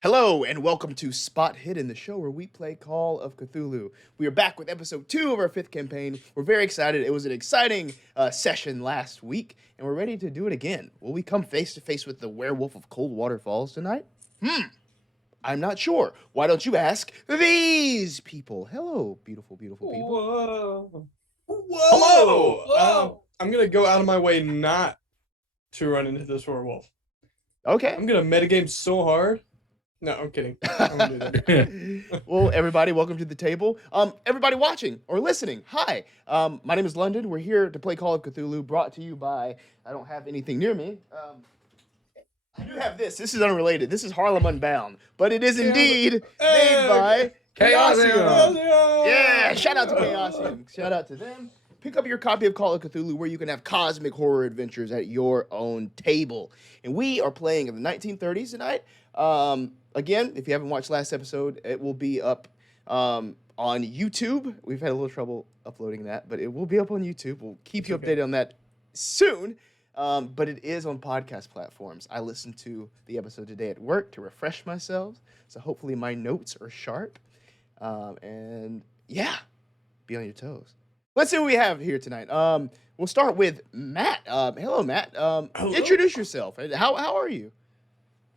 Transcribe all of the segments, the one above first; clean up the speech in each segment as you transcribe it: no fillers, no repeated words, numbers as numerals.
Hello and welcome to Spot Hidden, the show where we play Call of Cthulhu. We are back with episode 2 of our 5th campaign. We're very excited. It was an exciting session last week, and we're ready to do it again. Will we come face to face with the werewolf of Coldwater Falls tonight? I'm not sure. Why don't you ask these people? Hello, beautiful, beautiful people. Whoa! Hello! I'm gonna go out of my way not to run into this werewolf. Okay. I'm gonna metagame so hard. No, I'm kidding. I won't do that. Well, everybody, welcome to the table. Everybody watching or listening, hi. My name is London. We're here to play Call of Cthulhu, brought to you by, I don't have anything near me. I do have this. This is unrelated. This is Harlem Unbound, but it is indeed made by Chaosium. Yeah, shout out to Chaosium. Shout out to them. Pick up your copy of Call of Cthulhu where you can have cosmic horror adventures at your own table. And we are playing in the 1930s tonight. Again, if you haven't watched last episode, it will be up on YouTube. We've had a little trouble uploading that, but it will be up on YouTube. We'll keep you updated on that soon. But it is on podcast platforms. I listened to the episode today at work to refresh myself. So hopefully my notes are sharp. And yeah, be on your toes. Let's see what we have here tonight. We'll start with Matt. Hello, Matt. Hello. Introduce yourself. How are you?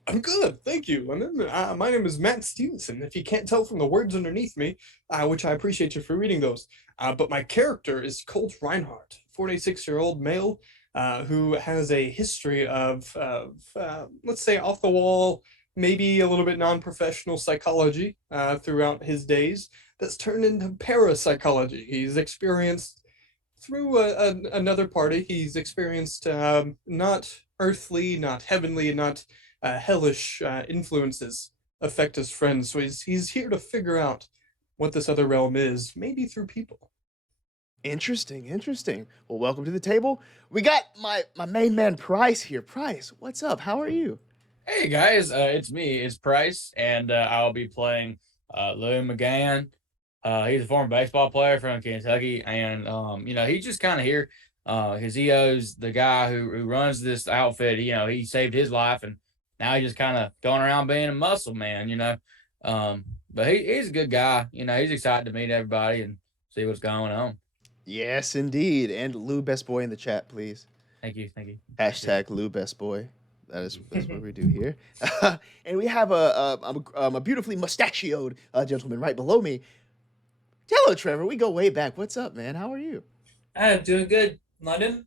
I'm good, thank you. My name is Matt Stephenson. If you can't tell from the words underneath me, which I appreciate you for reading those, but my character is Colt Reinhardt, 46-year-old male who has a history of let's say, off-the-wall, maybe a little bit non-professional psychology throughout his days that's turned into parapsychology. He's experienced, through another party, he's experienced not earthly, not heavenly, not hellish influences affect his friends. So he's here to figure out what this other realm is, maybe through people. Interesting. Well, welcome to the table. We got my main man, Price, here. Price, what's up? How are you? Hey guys, it's me, it's Price, and I'll be playing Lou McGann. He's a former baseball player from Kentucky, and he's just kind of here because he owes the guy who runs this outfit. He saved his life, and now he's just kind of going around being a muscle man. But he's a good guy. He's excited to meet everybody and see what's going on. Yes, indeed. And Lou Best Boy in the chat, please. Thank you. Hashtag Lou Best Boy. That's what we do here. And we have a beautifully mustachioed gentleman right below me. Hello, Trevor. We go way back. What's up, man? How are you? I'm doing good, London.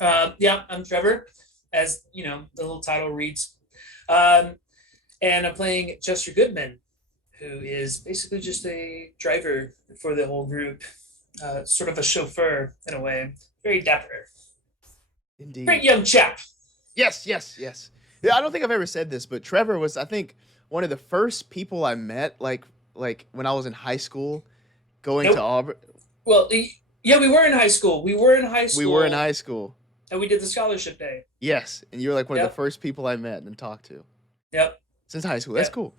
I'm Trevor, as the little title reads. And I'm playing Chester Goodman, who is basically just a driver for the whole group, sort of a chauffeur in a way. Very dapper. Indeed. Great young chap. Yes. Yeah, I don't think I've ever said this, but Trevor was, I think, one of the first people I met, like when I was in high school, going to Auburn. Well, yeah, we were in high school. We were in high school. And we did the scholarship day. Yes, and you were like one of the first people I met and talked to. Yep. Since high school. That's cool.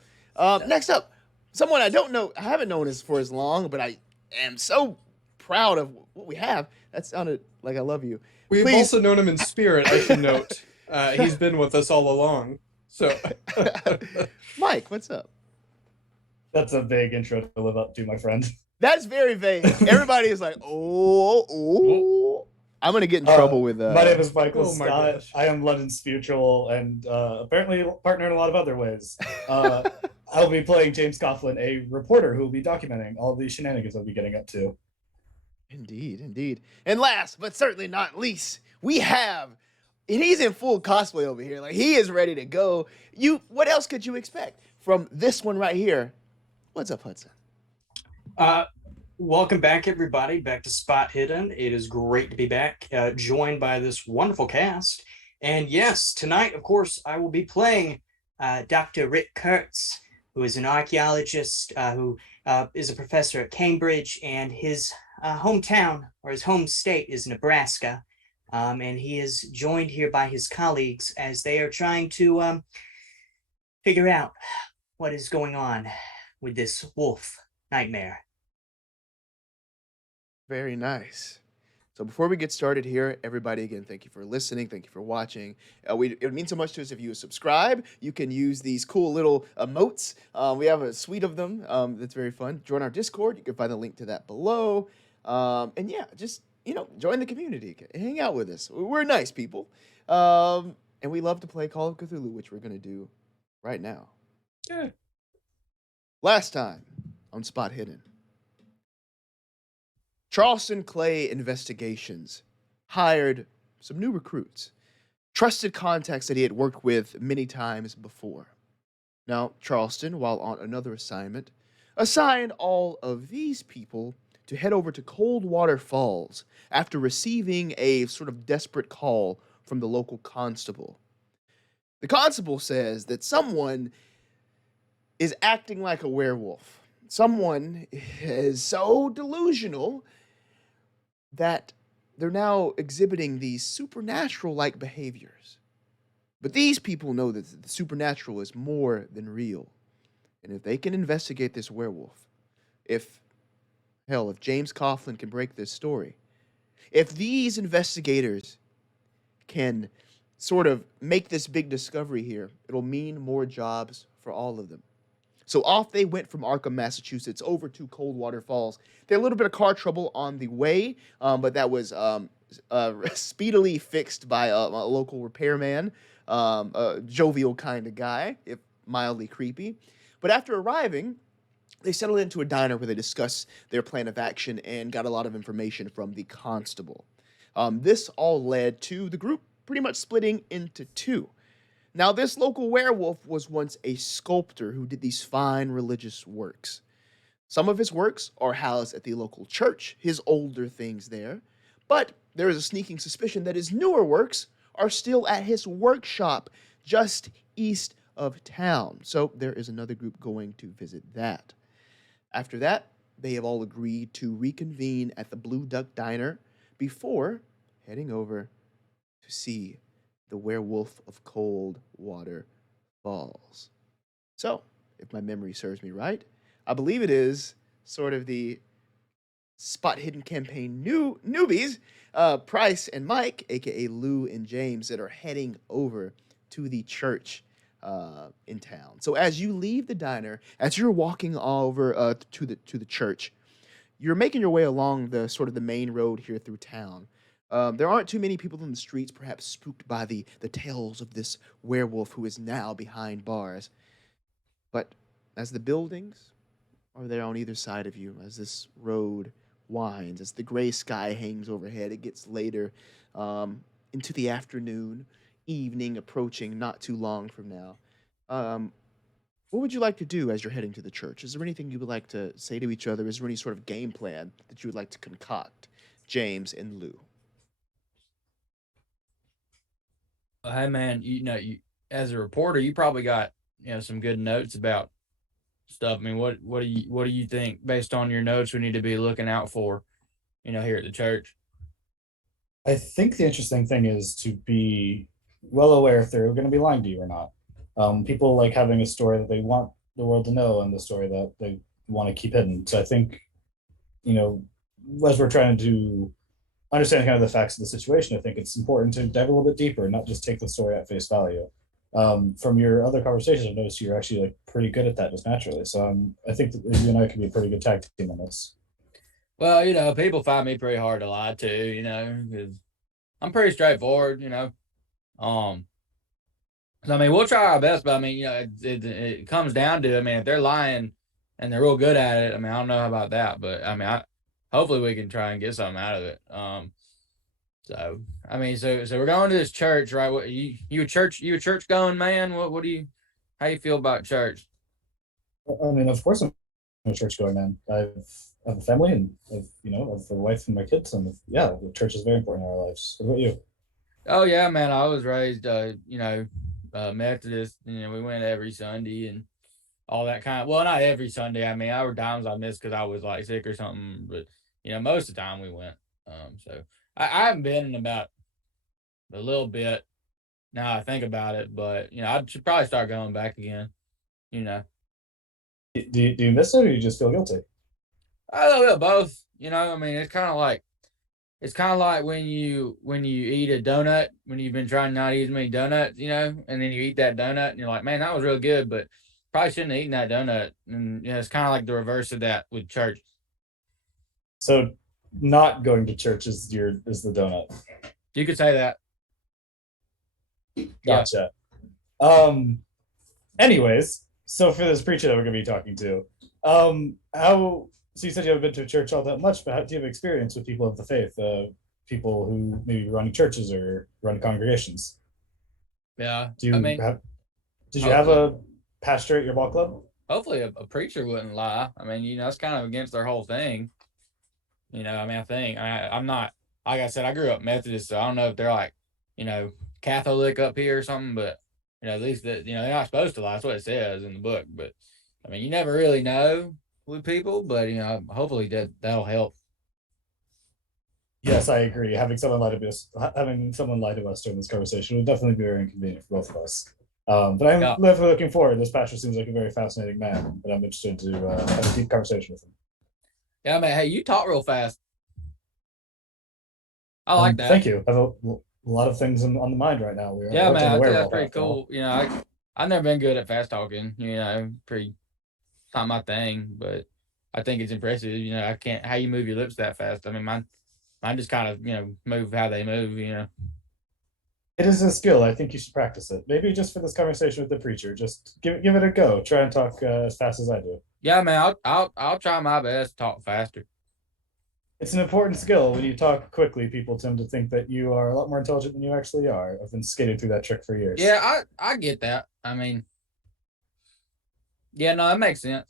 Next up, someone I haven't known for as long, but I am so proud of what we have. That sounded like I love you. We've also known him in spirit, I should note. He's been with us all along. So, Mike, what's up? That's a vague intro to live up to, my friend. That's very vague. Everybody is like, oh. I'm going to get in trouble with My name is Michael Scott. Gosh. I am London's mutual and apparently partner in a lot of other ways. I'll be playing James Coughlin, a reporter who will be documenting all the shenanigans I'll be getting up to. Indeed. And last, but certainly not least, we have, and he's in full cosplay over here. Like, he is ready to go. What else could you expect from this one right here? What's up, Hudson? Welcome back, everybody, back to Spot Hidden. It is great to be back, joined by this wonderful cast. And yes, tonight, of course, I will be playing Dr. Rick Kurtz, who is an archaeologist who is a professor at Cambridge, and his hometown, or his home state, is Nebraska. And he is joined here by his colleagues as they are trying to figure out what is going on with this wolf nightmare. Very nice. So before we get started here, everybody, again, thank you for listening. Thank you for watching. It would mean so much to us if you subscribe. You can use these cool little emotes. We have a suite of them that's very fun. Join our Discord. You can find the link to that below. And yeah, just, join the community. Hang out with us. We're nice people. And we love to play Call of Cthulhu, which we're going to do right now. Yeah. Last time on Spot Hidden, Charleston Clay Investigations hired some new recruits, trusted contacts that he had worked with many times before. Now, Charleston, while on another assignment, assigned all of these people to head over to Coldwater Falls after receiving a sort of desperate call from the local constable. The constable says that someone is acting like a werewolf. Someone is so delusional that they're now exhibiting these supernatural-like behaviors. But these people know that the supernatural is more than real. And if they can investigate this werewolf, if James Coughlin can break this story, if these investigators can sort of make this big discovery here, it'll mean more jobs for all of them. So off they went from Arkham, Massachusetts, over to Coldwater Falls. They had a little bit of car trouble on the way, but that was speedily fixed by a local repairman, a jovial kind of guy, if mildly creepy. But after arriving, they settled into a diner where they discussed their plan of action and got a lot of information from the constable. This all led to the group pretty much splitting into two. Now, this local werewolf was once a sculptor who did these fine religious works. Some of his works are housed at the local church, his older things there, but there is a sneaking suspicion that his newer works are still at his workshop just east of town. So there is another group going to visit that. After that, they have all agreed to reconvene at the Blue Duck Diner before heading over to see the Werewolf of Coldwater Falls. So, if my memory serves me right, I believe it is sort of the Spot Hidden campaign newbies, Price and Mike, aka Lou and James, that are heading over to the church in town. So as you leave the diner, as you're walking over to the church, you're making your way along the sort of the main road here through town. There aren't too many people in the streets, perhaps spooked by the tales of this werewolf who is now behind bars. But as the buildings are there on either side of you, as this road winds, as the gray sky hangs overhead, it gets later into the afternoon, evening approaching not too long from now. What would you like to do as you're heading to the church? Is there anything you would like to say to each other? Is there any sort of game plan that you would like to concoct, James and Lou? Hey man, you as a reporter, you probably got some good notes about stuff. I mean, what do you think based on your notes we need to be looking out for, here at the church? I think the interesting thing is to be well aware if they're going to be lying to you or not. People like having a story that they want the world to know and the story that they want to keep hidden. So I think, as we're trying to understand kind of the facts of the situation, I think it's important to dive a little bit deeper and not just take the story at face value. From your other conversations, I've noticed you're actually like pretty good at that just naturally. So I think that you and I could be a pretty good tag team on this. Well, people find me pretty hard to lie to, because I'm pretty straightforward, So, I mean, we'll try our best, but I mean, it comes down to, if they're lying and they're real good at it, I don't know about that, but hopefully we can try and get something out of it. So we're going to this church, right? What you a church going man? What do you, how you feel about church? Of course I'm a church going man. I have a family and I have a wife and my kids, and the church is very important in our lives. What about you? Oh yeah, man. I was raised, Methodist. We went every Sunday and all that kind of. Well, not every Sunday. There were times I missed because I was like sick or something. But most of the time we went. So I haven't been in about a little bit. Now I think about it, but I should probably start going back again. Do you miss it, or you just feel guilty? I love it both. It's kind of like it's kind of like when you eat a donut when you've been trying not to eat as many donuts, and then you eat that donut and you're like, man, that was real good, but probably shouldn't have eaten that donut. And it's kind of like the reverse of that with church. So not going to church is the donut. You could say that. Gotcha. Anyways, so for this preacher that we're gonna be talking to, so you said you haven't been to a church all that much, but how do you have experience with people of the faith, people who maybe running churches or running congregations? Yeah. Did you Oh, have a pastor at your ball club? Hopefully a preacher wouldn't lie. I mean, that's kind of against their whole thing. I'm not, like I said, I grew up Methodist, so I don't know if they're like, Catholic up here or something, but at least that, they're not supposed to lie. That's what it says in the book. But I mean, you never really know with people, but hopefully that'll help. Yes, I agree. Having someone lie to us during this conversation would definitely be very inconvenient for both of us. But I'm definitely looking forward. This pastor seems like a very fascinating man, and I'm interested to have a deep conversation with him. Yeah, man. Hey, you talk real fast. I like that. Thank you. I have a lot of things on the mind right now. Yeah, man. I think that's pretty cool. I've never been good at fast talking. Pretty not my thing, but I think it's impressive. I can't how you move your lips that fast. I mean, mine just kind of move how they move. It is a skill. I think you should practice it. Maybe just for this conversation with the preacher. Just give it a go. Try and talk as fast as I do. Yeah, man. I'll try my best to talk faster. It's an important skill. When you talk quickly, people tend to think that you are a lot more intelligent than you actually are. I've been skating through that trick for years. Yeah, I get that. I mean, yeah, no, it makes sense.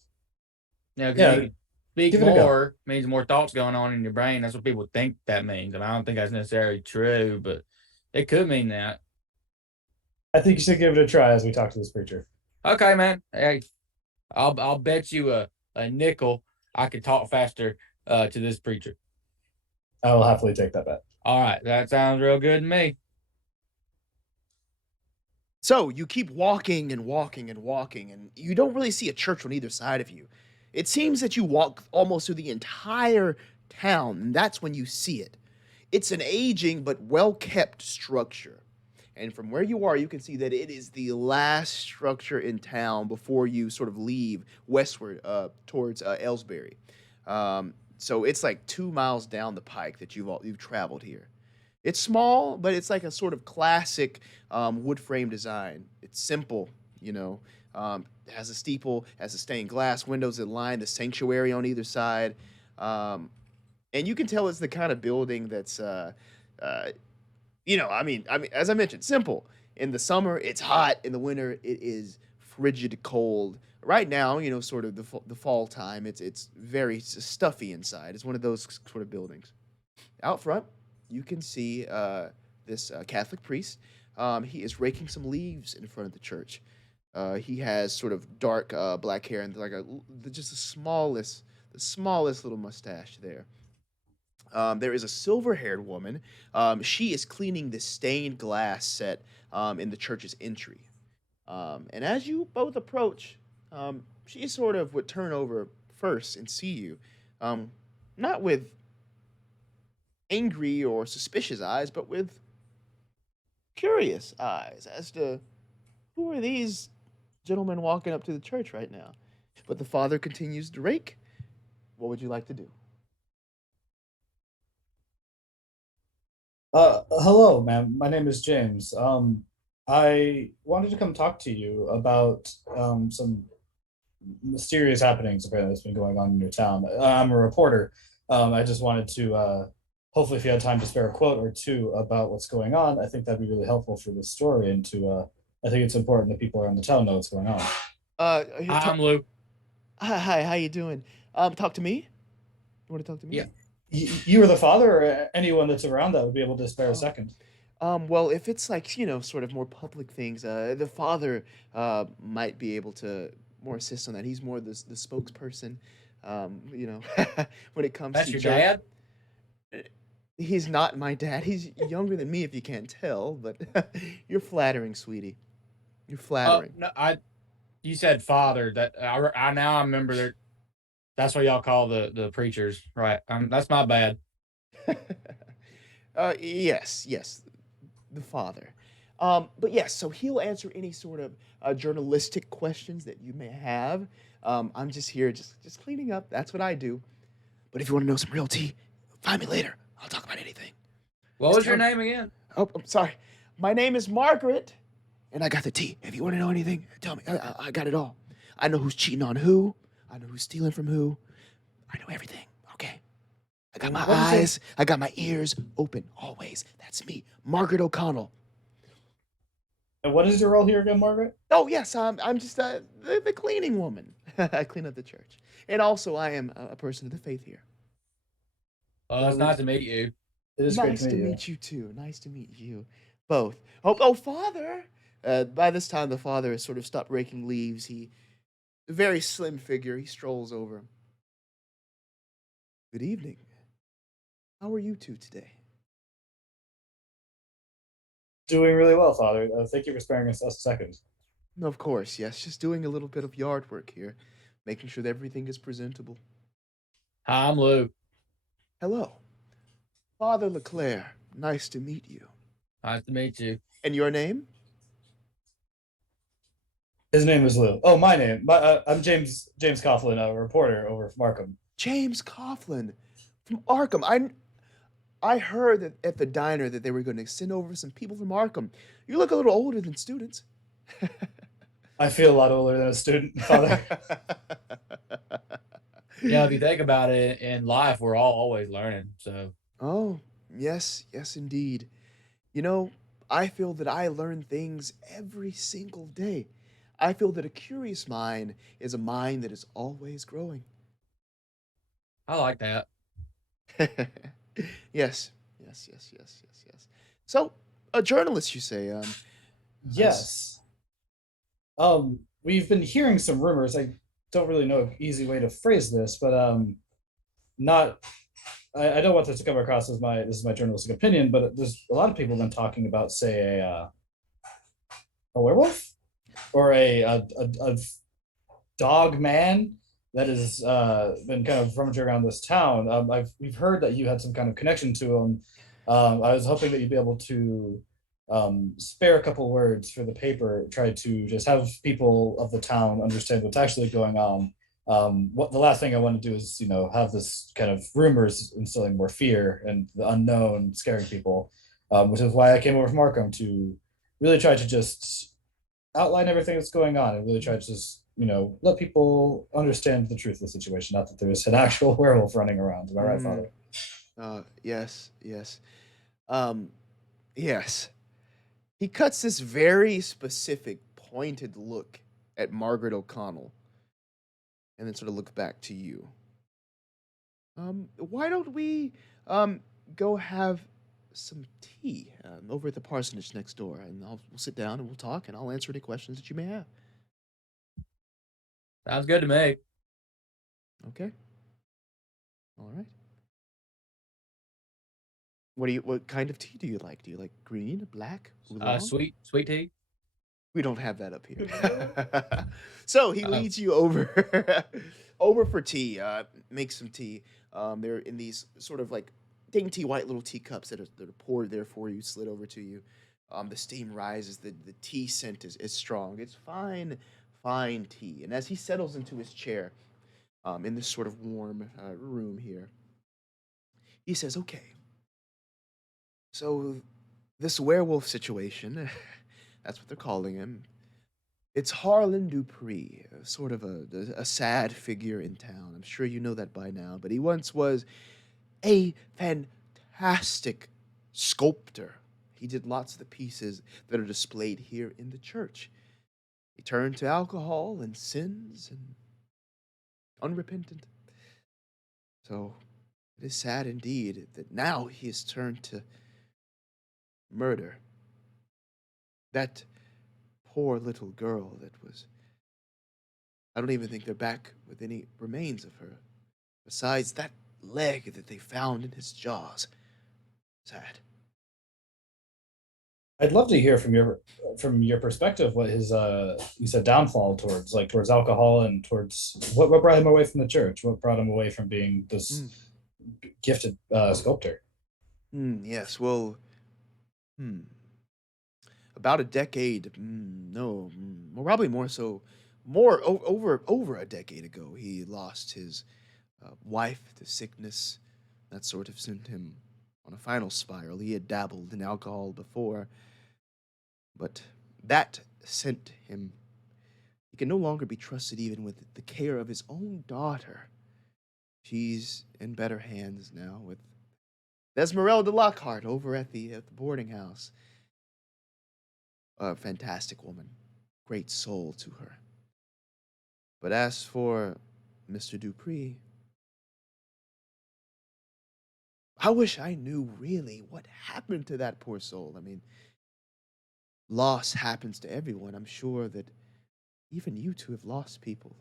You speak more means more thoughts going on in your brain. That's what people think that means. And I don't think that's necessarily true, but it could mean that. I think you should give it a try as we talk to this preacher. Okay, man. Hey, I'll bet you a nickel I could talk faster to this preacher. I will happily take that bet. All right, that sounds real good to me. So you keep walking and walking and walking, and you don't really see a church on either side of you. It seems that you walk almost through the entire town, and that's when you see it. It's an aging but well-kept structure. And from where you are, you can see that it is the last structure in town before you sort of leave westward towards Aylesbury. So it's like 2 miles down the pike that you've traveled here. It's small, but it's like a sort of classic wood frame design. It's simple, It has a steeple, has the stained glass windows that line the sanctuary on either side. And you can tell it's the kind of building that's, as I mentioned, simple. In the summer, it's hot. In the winter, it is frigid cold. Right now, sort of the fall time, it's very stuffy inside. It's one of those sort of buildings. Out front, you can see this Catholic priest. He is raking some leaves in front of the church. He has sort of dark black hair and like just the smallest little mustache there. There is a silver-haired woman. She is cleaning the stained glass set in the church's entry. And as you both approach, she sort of would turn over first and see you, not with angry or suspicious eyes, but with curious eyes as to who are these gentlemen walking up to the church right now. But the father continues to rake. What would you like to do? Hello, ma'am. My name is James. I wanted to come talk to you about some mysterious happenings apparently that's been going on in your town. I'm a reporter. I just wanted to hopefully if you had time to spare a quote or two about what's going on, I think that'd be really helpful for this story and to I think it's important that people around the town know what's going on. I'm Lou. Hi, how you doing? Talk to me? You want to talk to me? Yeah. You or the father or anyone that's around that would be able to spare a second. Well, if it's like, sort of more public things, the father might be able to more assist on that. He's more the spokesperson, when it comes That's to your church. dad? He's not my dad. He's younger than me, if you can't tell, but you're flattering, sweetie. You're flattering. No, you said father. That I now remember that. That's what y'all call the preachers, right? That's my bad. Yes, the father. But yes, so he'll answer any sort of journalistic questions that you may have. I'm just here, just cleaning up. That's what I do. But if you want to know some real tea, find me later. I'll talk about anything. What was your name again? Oh, I'm sorry. My name is Margaret, and I got the tea. If you want to know anything, tell me. I got it all. I know who's cheating on who. I know who's stealing from who. I know everything. Okay. I got my eyes. I got my ears open always. That's me, Margaret O'Connell. And what is your role here again, Margaret? Oh yes, I'm just the cleaning woman. I clean up the church, and also I am a person of the faith here. Oh, it's nice to meet you. It is Nice great to to meet meet you too. Nice to meet you both. Oh, father. By this time, the father has sort of stopped raking leaves. A very slim figure. He strolls over. Good evening. How are you two today? Doing really well, Father. Thank you for sparing us a second. Of course, yes. Just doing a little bit of yard work here, making sure that everything is presentable. Hi, I'm Luke. Hello, Father LeClaire. Nice to meet you. Nice to meet you. And your name? His name is Lou. Oh, my name. I'm James Coughlin, a reporter over from Markham. James Coughlin from Arkham. I heard that at the diner that they were going to send over some people from Arkham. You look a little older than students. I feel a lot older than a student, Father. Yeah, if you think about it, in life, we're all always learning. So, Oh, yes, indeed. You know, I feel that I learn things every single day. I feel that a curious mind is a mind that is always growing. I like that. Yes. So, a journalist, you say? Yes. We've been hearing some rumors. I don't really know an easy way to phrase this, but not. I don't want this to come across as this is my journalistic opinion, but there's a lot of people have been talking about, say, a werewolf or a dog man that has been kind of rummaging around this town. We've heard that you had some kind of connection to him. I was hoping that you'd be able to spare a couple words for the paper, try to just have people of the town understand what's actually going on. What the last thing I want to do is, have this kind of rumors instilling more fear and the unknown scaring people, which is why I came over from Arkham to really try to just outline everything that's going on and really try to just, let people understand the truth of the situation. Not that there's an actual werewolf running around. Am I right, Father? Yes. Yes. He cuts this very specific, pointed look at Margaret O'Connell and then sort of look back to you. Why don't we go have some tea over at the parsonage next door, and we'll sit down and we'll talk, and I'll answer any questions that you may have. Sounds good to me. Okay. All right. What kind of tea do you like? Do you like green, black, oolong? Sweet tea. We don't have that up here. So he leads you over over for tea. Make some tea. They're in these sort of like dainty white little teacups that are poured there for you, slid over to you. The steam rises. The tea scent is strong. It's fine tea. And as he settles into his chair in this sort of warm room here, he says, "Okay. So this werewolf situation." That's what they're calling him. It's Harlan Dupree, sort of a sad figure in town. I'm sure you know that by now, but he once was a fantastic sculptor. He did lots of the pieces that are displayed here in the church. He turned to alcohol and sins and unrepentant. So it is sad indeed that now he has turned to murder. That poor little girl that was... I don't even think they're back with any remains of her. Besides that leg that they found in his jaws. Sad. I'd love to hear from your perspective what his you said downfall towards alcohol and towards what brought him away from the church, what brought him away from being this gifted sculptor. Yes, well, hmm, about a decade, no, well, probably more so, over a decade ago, he lost his wife to sickness. That sort of sent him on a final spiral. He had dabbled in alcohol before, but that sent him. He can no longer be trusted even with the care of his own daughter. She's in better hands now with Esmeralda Lockhart over at the boarding house. A fantastic woman, great soul to her. But as for Mr. Dupree, I wish I knew really what happened to that poor soul. I mean, loss happens to everyone. I'm sure that even you two have lost people.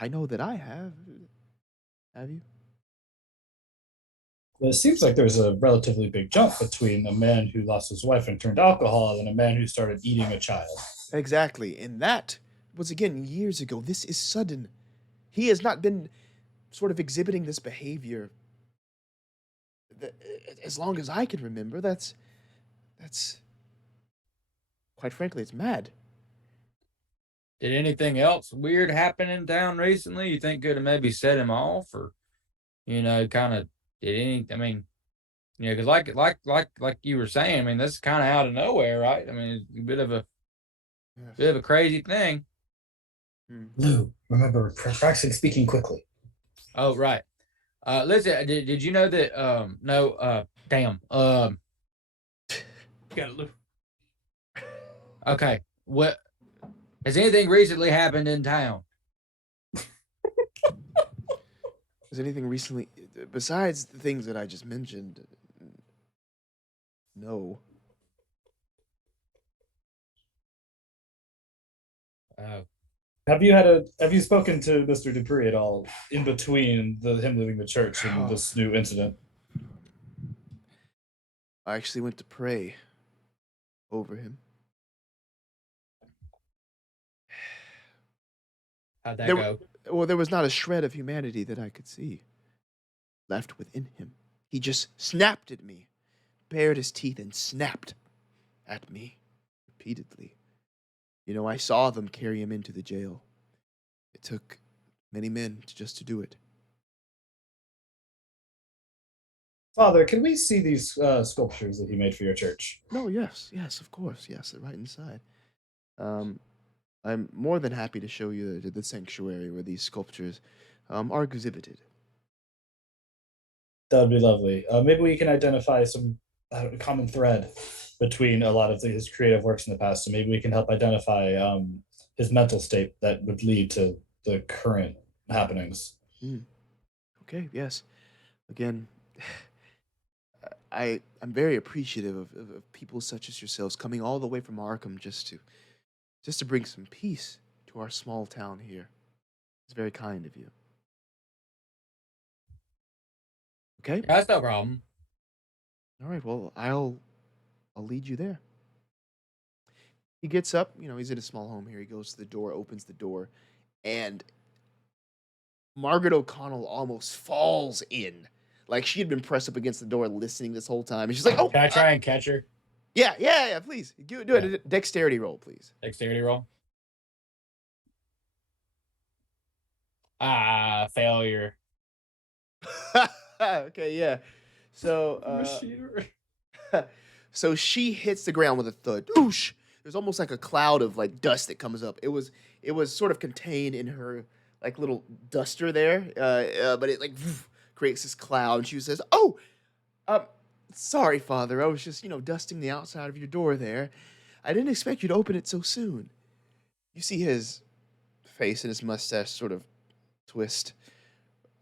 I know that I have. Have you? Well, it seems like there's a relatively big jump between a man who lost his wife and turned alcohol and a man who started eating a child. Exactly. And that was, again, years ago. This is sudden. He has not been sort of exhibiting this behavior as long as I can remember. That's quite frankly, it's mad. Did anything else weird happen in town recently? You think could have maybe set him off, or kind of did any? I mean, because like you were saying, I mean, this is kind of out of nowhere, right? I mean, it's a bit of a crazy thing. Lou, remember, practicing speaking quickly. Oh, right. Listen, did you know that? No. Damn. Got it, Lou. Okay. What has anything recently happened in town? Has anything recently, besides the things that I just mentioned? No. Oh. Have you spoken to Mr. Dupree at all in between him leaving the church and this new incident? I actually went to pray over him. How'd that go? Well, there was not a shred of humanity that I could see left within him. He just snapped at me, bared his teeth and snapped at me repeatedly. I saw them carry him into the jail. It took many men just to do it. Father, can we see these sculptures that he made for your church? No, yes, of course, yes, they're right inside. I'm more than happy to show you the sanctuary where these sculptures are exhibited. That would be lovely. Maybe we can identify some common thread between a lot of his creative works in the past, so maybe we can help identify his mental state that would lead to the current happenings. Okay, yes. Again, I'm very appreciative of people such as yourselves coming all the way from Arkham just to bring some peace to our small town here. It's very kind of you. Okay? Yeah, that's no problem. All right, well, I'll lead you there. He gets up, he's in a small home here. He goes to the door, opens the door, and Margaret O'Connell almost falls in. Like she had been pressed up against the door listening this whole time. And she's like, oh. Can I try and catch her? Yeah, please. Do a dexterity roll, please. Dexterity roll. Failure. Okay, yeah. So, so she hits the ground with a thud. Oosh! There's almost like a cloud of like dust that comes up. It was sort of contained in her like little duster there, but it like creates this cloud. And she says, "Oh, sorry, Father. I was just dusting the outside of your door there. I didn't expect you to open it so soon." You see his face and his mustache sort of twist.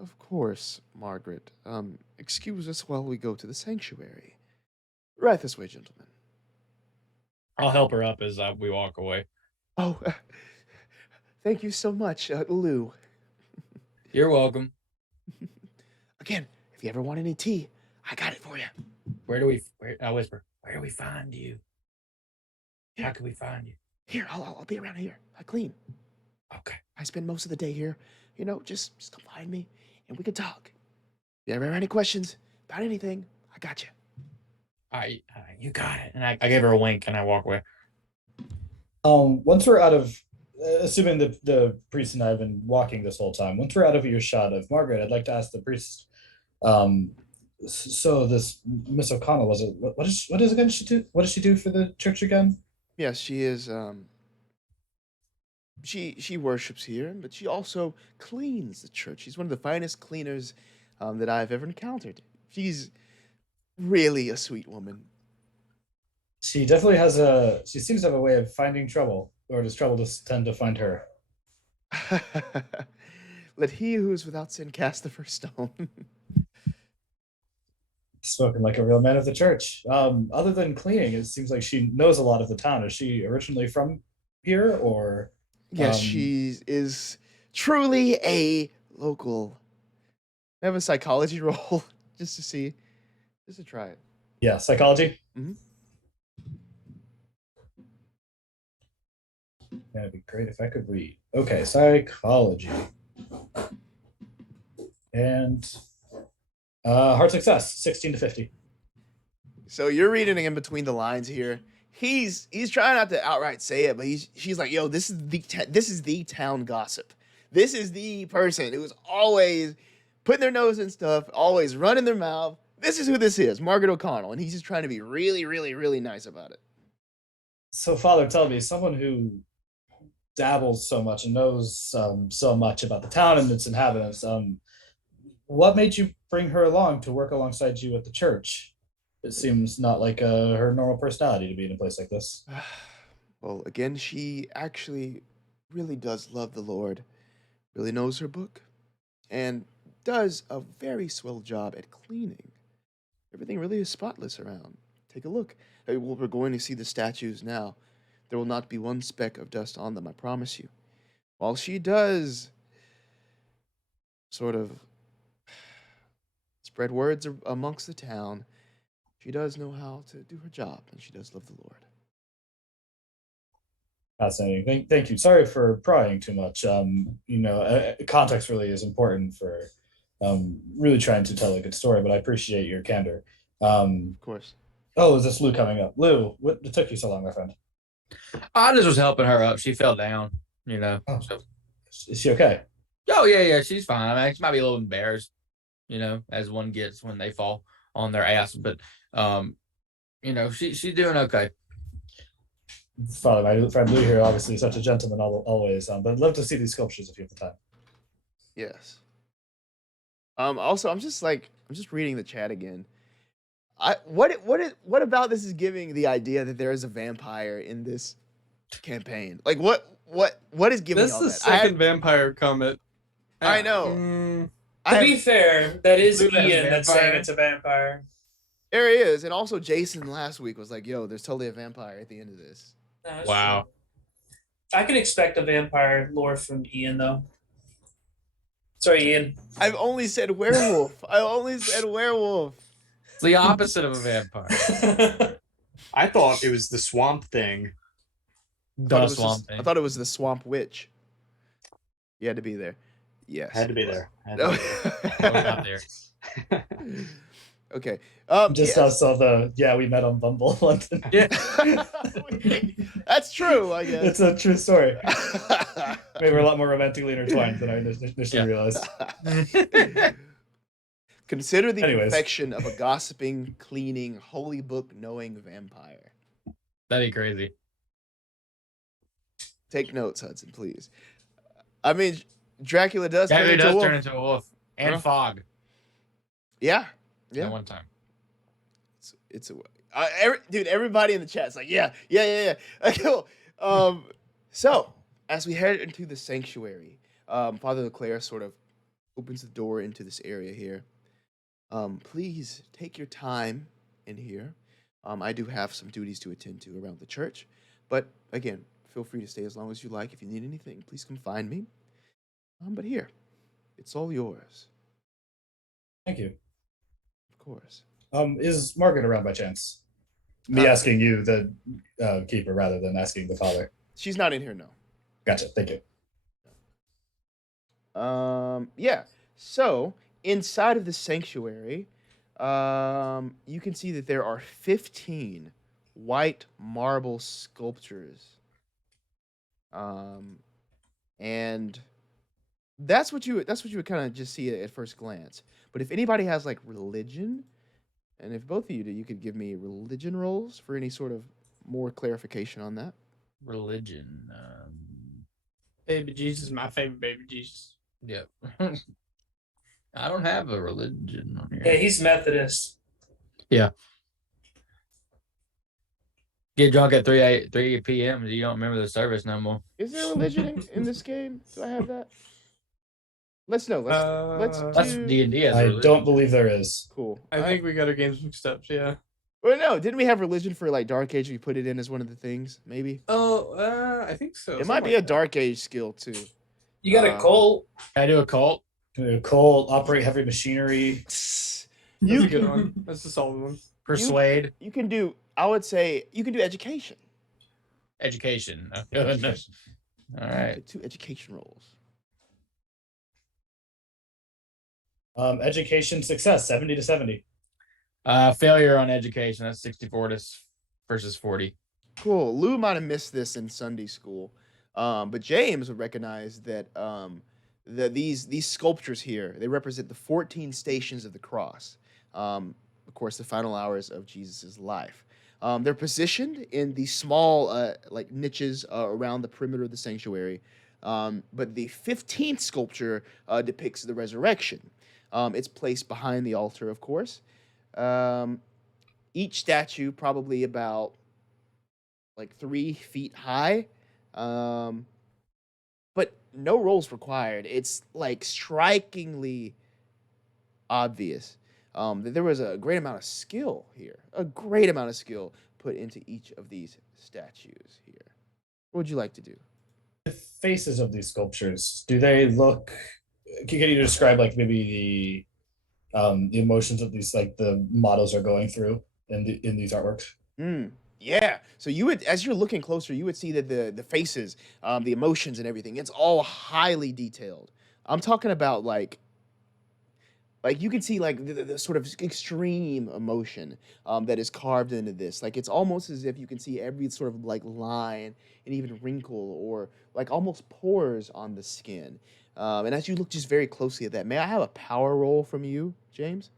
Of course, Margaret. Excuse us while we go to the sanctuary. Right this way, gentlemen. I'll help her up as we walk away. Oh, thank you so much, Lou. You're welcome. Again, if you ever want any tea, I got it for you. I whisper, where do we find you? How can we find you? Here, I'll be around here. I clean. Okay. I spend most of the day here. Just come find me and we can talk. If you ever have any questions about anything, I got you. You got it. And I gave her a wink and I walk away. Once we're out of, assuming the priest and I have been walking this whole time, once we're out of earshot of Margaret, I'd like to ask the priest. So this Miss O'Connell, was it? What is again? She do? What does she do for the church again? Yes, she is. She worships here, but she also cleans the church. She's one of the finest cleaners that I've ever encountered. She's really a sweet woman. She definitely has a. She seems to have a way of finding trouble, or does trouble just tend to find her? Let he who is without sin cast the first stone. Spoken like a real man of the church. Other than cleaning, it seems like she knows a lot of the town. Is she originally from here, or? Yes, she is truly a local. I have a psychology roll just to try it. Yeah, psychology. Mm-hmm. That'd be great if I could read. Okay, psychology. And hard success, 16 to 50. So you're reading in between the lines here. He's trying not to outright say it, but she's like, yo, this is the town gossip. This is the person who's always putting their nose in stuff, always running their mouth. This is who this is, Margaret O'Connell, and he's just trying to be really, really, really nice about it. So, Father, tell me, someone who dabbles so much and knows so much about the town and its inhabitants, what made you bring her along to work alongside you at the church? It seems not like her normal personality to be in a place like this. Well, again, she actually really does love the Lord, really knows her book, and does a very swell job at cleaning. Everything really is spotless around. Take a look. We're going to see the statues now. There will not be one speck of dust on them, I promise you. While she does sort of spread words amongst the town, she does know how to do her job, and she does love the Lord. Fascinating. Thank you. Sorry for prying too much. Context really is important for really trying to tell a good story, but I appreciate your candor. Of course. Oh, is this Lou coming up? Lou, what took you so long, my friend? I just was helping her up. She fell down, Oh. So. Is she okay? Oh, yeah, she's fine. I mean, she might be a little embarrassed, as one gets when they fall on their ass. But, she's doing okay. Father, my friend Lou here, obviously such a gentleman always, but I'd love to see these sculptures if you have the time. Yes. Also, I'm just reading the chat again. What about this is giving the idea that there is a vampire in this campaign? Like what is giving That's all the that? second vampire comment. I know. To be fair, that is Who that Ian that's vampire? saying it's a vampire. There he is, and also Jason last week was like, "Yo, there's totally a vampire at the end of this." No, that's Wow. true. I can expect a vampire lore from Ian though. Sorry, Ian. I've only said werewolf. It's the opposite of a vampire. I thought it was the swamp thing. The swamp thing. I thought it was the swamp witch. You had to be there. Yes. Had to be there. Had No. to be I was out there. Okay. Just yes. saw we met on Bumble London. Yeah. That's true, I guess. It's a true story. Maybe we're a lot more romantically intertwined than I initially realized. Consider the Anyways. perfection of a gossiping, cleaning, holy book knowing vampire. That'd be crazy. Take notes, Hudson, please. I mean, Dracula does turn Dracula into a does wolf. turn into a wolf. And Huh? fog. Yeah. At one time. It's a dude. Everybody in the chat's like, yeah. Cool. So as we head into the sanctuary, Father Leclerc sort of opens the door into this area here. Please take your time in here. I do have some duties to attend to around the church, but again, feel free to stay as long as you like. If you need anything, please come find me. But here, it's all yours. Thank you. Of course. Is Margaret around by chance? Me asking you, the keeper, rather than asking the father. She's not in here, no. Gotcha. Thank you. Yeah. So inside of the sanctuary, You can see that there are 15 white marble sculptures. And that's what you would kind of just see at first glance. But if anybody has like religion, and if both of you do, you could give me religion rolls for any sort of more clarification on that. Religion. Baby Jesus, my favorite baby Jesus. Yep. I don't have a religion on here. Yeah, he's Methodist. Get drunk at 3 p.m. and you don't remember the service no more. Is there religion in this game? Do I have that? Let's know. Let's That's do... D&D as I religion. don't believe there is. Cool. I think we got our games mixed up. Yeah. Well, no, didn't we have religion for like Dark Age? We put it in as one of the things, maybe. Oh, I think so. It might be a Dark Age skill too. You got a Colt. Can I do a cult? Colt, operate heavy machinery. That's You a good can, one. That's a solid one. Persuade. you can do. I would say you can do education. Education. Oh, goodness. All right. 2 education rolls. Education success, 70 to 70. Failure on education. That's 64 versus 40. Cool. Lou might have missed this in Sunday school, but James would recognize that these sculptures here, they represent the 14 stations of the cross. Of course, the final hours of Jesus' life. They're positioned in these small like niches around the perimeter of the sanctuary. But the 15th sculpture depicts the resurrection. It's placed behind the altar, of course. Each statue probably about like 3 feet high. But no rolls required. It's like strikingly obvious that there was a great amount of skill here. A great amount of skill put into each of these statues here. What would you like to do? The faces of these sculptures, do they look? Can you describe like maybe the emotions that these like the models are going through in these artworks? Yeah. So you would, as you're looking closer, you would see that the faces, the emotions and everything, it's all highly detailed. I'm talking about like you can see like the sort of extreme emotion that is carved into this. Like it's almost as if you can see every sort of like line and even wrinkle or like almost pores on the skin. And as you look just very closely at that, may I have a power roll from you, James?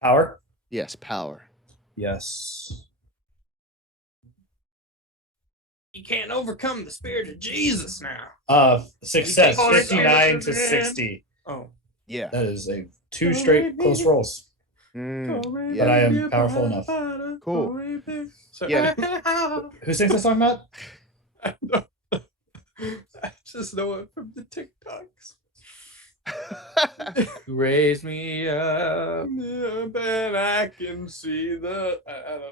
Power? Yes, power. Yes. You can't overcome the spirit of Jesus now. Success, You take 59 to man. 60. Oh. Yeah. That is a 2 straight close rolls. Yeah. But I am powerful enough. Cool. So, Yeah. Who sings the song, Matt? I just know it from the TikToks. Raise me up. Yeah, but I can see the.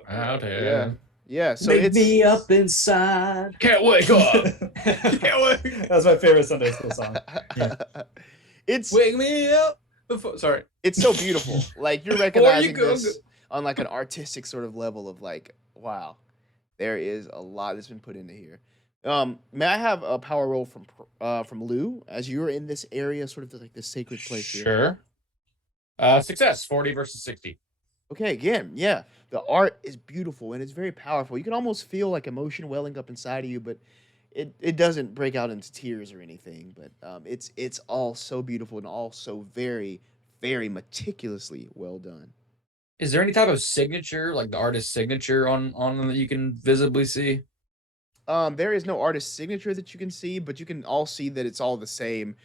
Out Yeah. here. Yeah. So Make it's me up inside. Can't wake up. That was my favorite Sunday school song. it's Wake me up before. Sorry. it's so beautiful. Like you're Before you recognizing go- this on like an artistic sort of level of like, wow, there is a lot that's been put into here. May I have a power roll from Lou as you're in this area, sort of like this sacred place here? Sure. Success, 40 versus 60. Okay, again, yeah, the art is beautiful and it's very powerful. You can almost feel like emotion welling up inside of you, but it doesn't break out into tears or anything. But it's all so beautiful and all so very, very meticulously well done. Is there any type of signature, like the artist's signature on them that you can visibly see? There is no artist signature that you can see, but you can all see that it's all the same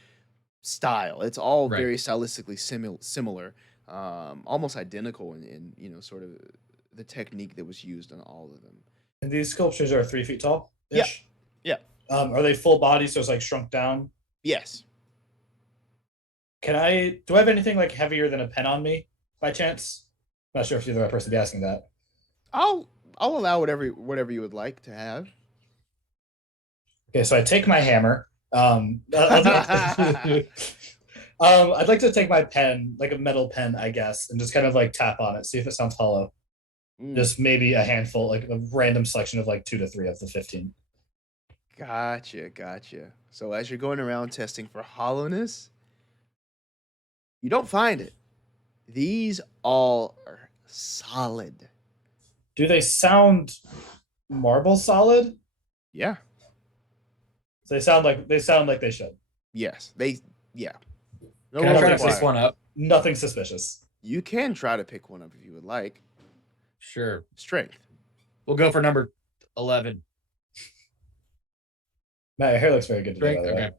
style. It's all Right. very stylistically similar, almost identical in sort of the technique that was used on all of them. And these sculptures are 3 feet tall? Yeah. Yeah. Are they full body, so it's like shrunk down? Yes. Do I have anything like heavier than a pen on me by chance? Not sure if you're the right person to be asking that. I'll allow whatever you would like to have. Okay, so I take my hammer. I'd like to take my pen, like a metal pen, I guess, and just kind of like tap on it, see if it sounds hollow. Just maybe a handful, like a random selection of like 2 to 3 of the 15. Gotcha. So as you're going around testing for hollowness, you don't find it. These all are solid. Do they sound marble solid? Yeah. They sound like they should. Yes. Yeah. No Can I roll try to required. pick one up? Nothing suspicious. You can try to pick one up if you would like. Sure. Strength. We'll go for number 11. Matt, your hair looks very good today. Strength. By the way.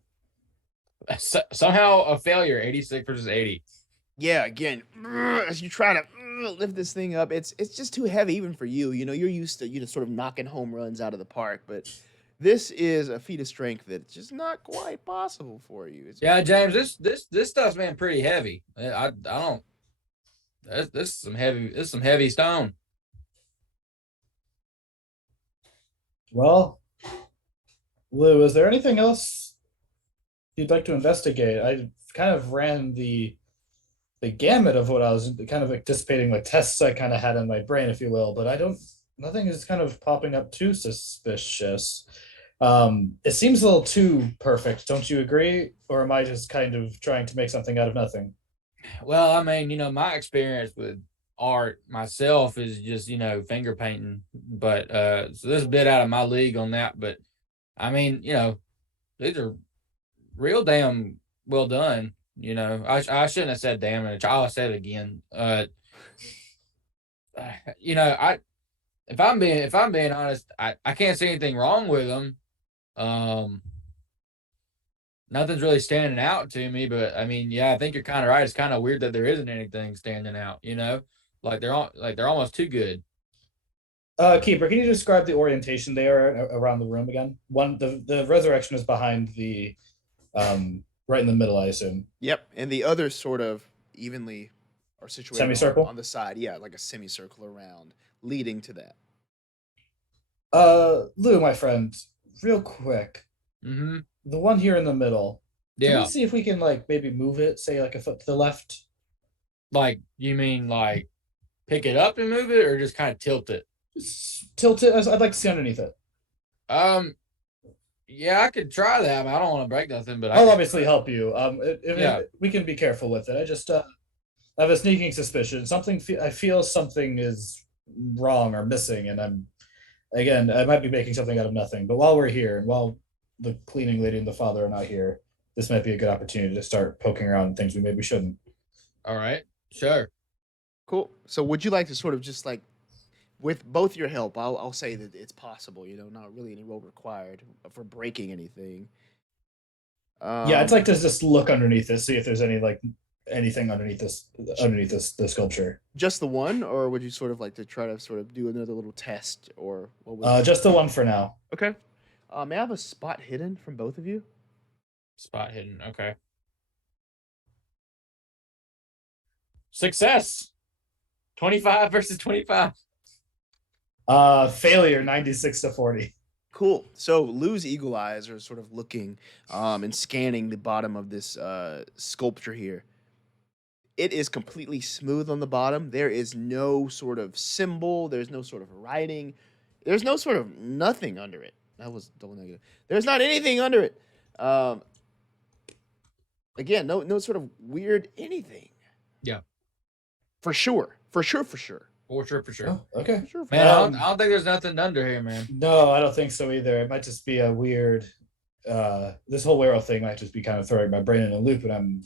Okay. Somehow a failure. 86 versus 80. Yeah, again, as you try to lift this thing up, it's just too heavy even for you. You know, you're used to sort of knocking home runs out of the park, but this is a feat of strength that's just not quite possible for you. Yeah, James, this stuff's man pretty heavy. I don't. This is some heavy stone. Well, Lou, is there anything else you'd like to investigate? I kind of ran the gamut of what I was kind of anticipating, like tests I kind of had in my brain, if you will, but nothing is kind of popping up too suspicious. It seems a little too perfect, don't you agree? Or am I just kind of trying to make something out of nothing? Well, I mean, my experience with art myself is just, finger painting. But so this is a bit out of my league on that. But I mean, these are real damn well done. I shouldn't have said damn it. I'll say it again. If I'm being honest, I can't see anything wrong with them. Nothing's really standing out to me, but I mean, yeah, I think you're kind of right. It's kind of weird that there isn't anything standing out, like they're almost too good. Keeper, can you describe the orientation they are around the room again? The resurrection is behind the right in the middle, I assume. Yep, and the others sort of evenly are situated Semicircle? on the side. Yeah, like a semicircle around, leading to that. Lou, my friend, real quick. Mm-hmm. The one here in the middle. Can Yeah. we see if we can maybe move it, say like a foot to the left? Like, you mean like pick it up and move it, or just kind of tilt it? Just tilt it. I'd like to see underneath it. Yeah, I could try that. I don't want to break nothing, but I'll obviously help you. Yeah. We can be careful with it. I just I have a sneaking suspicion. I feel something is wrong or missing, and I might be making something out of nothing. But while we're here, and while the cleaning lady and the father are not here, this might be a good opportunity to start poking around in things we maybe shouldn't. All right, sure. Cool. So would you like to sort of just with both your help, I'll say that it's possible, not really any roll required for breaking anything. Yeah, I'd like to just look underneath this, see if there's anything underneath the sculpture. Just the one, or would you sort of like to try to sort of do another little test, or what would Just the one for now. Okay. May I have a spot hidden from both of you? Spot hidden. Okay. Success. 25 versus 25. Failure 96-40. Cool. So Lou's eagle eyes are sort of looking and scanning the bottom of this sculpture here. It is completely smooth on the bottom. There is no sort of symbol. There's no sort of writing. There's no sort of nothing under it. That was double negative. There's not anything under it. Again, no sort of weird anything. Yeah. For sure. For sure. Oh, okay. For sure. Man, I don't think there's nothing under here, man. No, I don't think so either. It might just be a weird. This whole werewolf thing might just be kind of throwing my brain in a loop, and I'm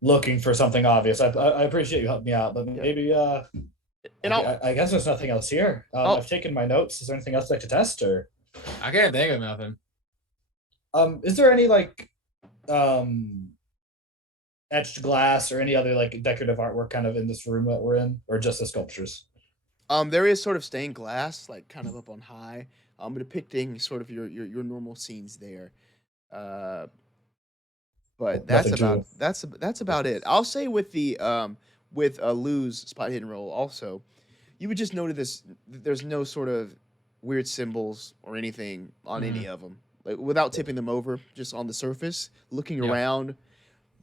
looking for something obvious. I appreciate you helping me out, but maybe. And I guess there's nothing else here. I've taken my notes. Is there anything else I'd like to test, or? I can't think of nothing. Is there any etched glass or any other decorative artwork kind of in this room that we're in, or just the sculptures? There is sort of stained glass, kind of up on high, depicting sort of your normal scenes there. But that's about it. I'll say with the with Lou's spot hidden roll also, you would just notice there's no sort of weird symbols or anything on any of them, without tipping them over, just on the surface, looking around.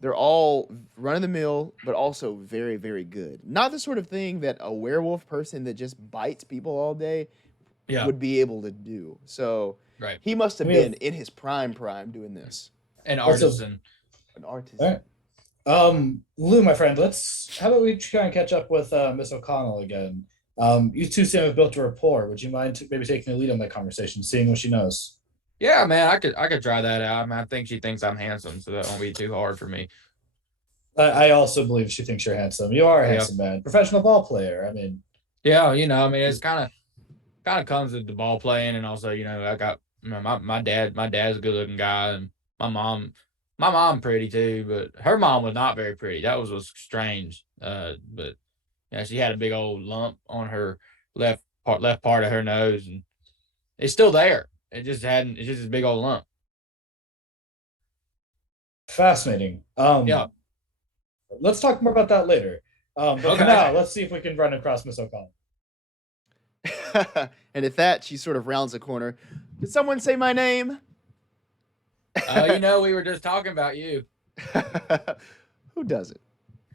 They're all run-of-the-mill, but also very, very good. Not the sort of thing that a werewolf person that just bites people all day would be able to do. So he must have been in his prime doing this. An artisan. An artisan. All right. Lou, my friend, how about we try and catch up with Miss O'Connell again? You two seem to have built a rapport. Would you mind maybe taking the lead on that conversation, seeing what she knows? Yeah, man, I could try that out. I mean, I think she thinks I'm handsome, so that won't be too hard for me. I also believe she thinks you're handsome. You are a Yeah. handsome man, professional ball player. I mean, Yeah, I mean, it's kind of comes with the ball playing, and also, I got my dad's a good looking guy, and my mom, my mom pretty too, but her mom was not very pretty. That was strange. But she had a big old lump on her left part of her nose, and it's still there. It's just a big old lump. fascinating. Yeah. Let's talk more about that later. But for Okay. now, let's see if we can run across Miss O'Connell. And at that, she sort of rounds the corner. Did someone say my name? We were just talking about you. Who doesn't?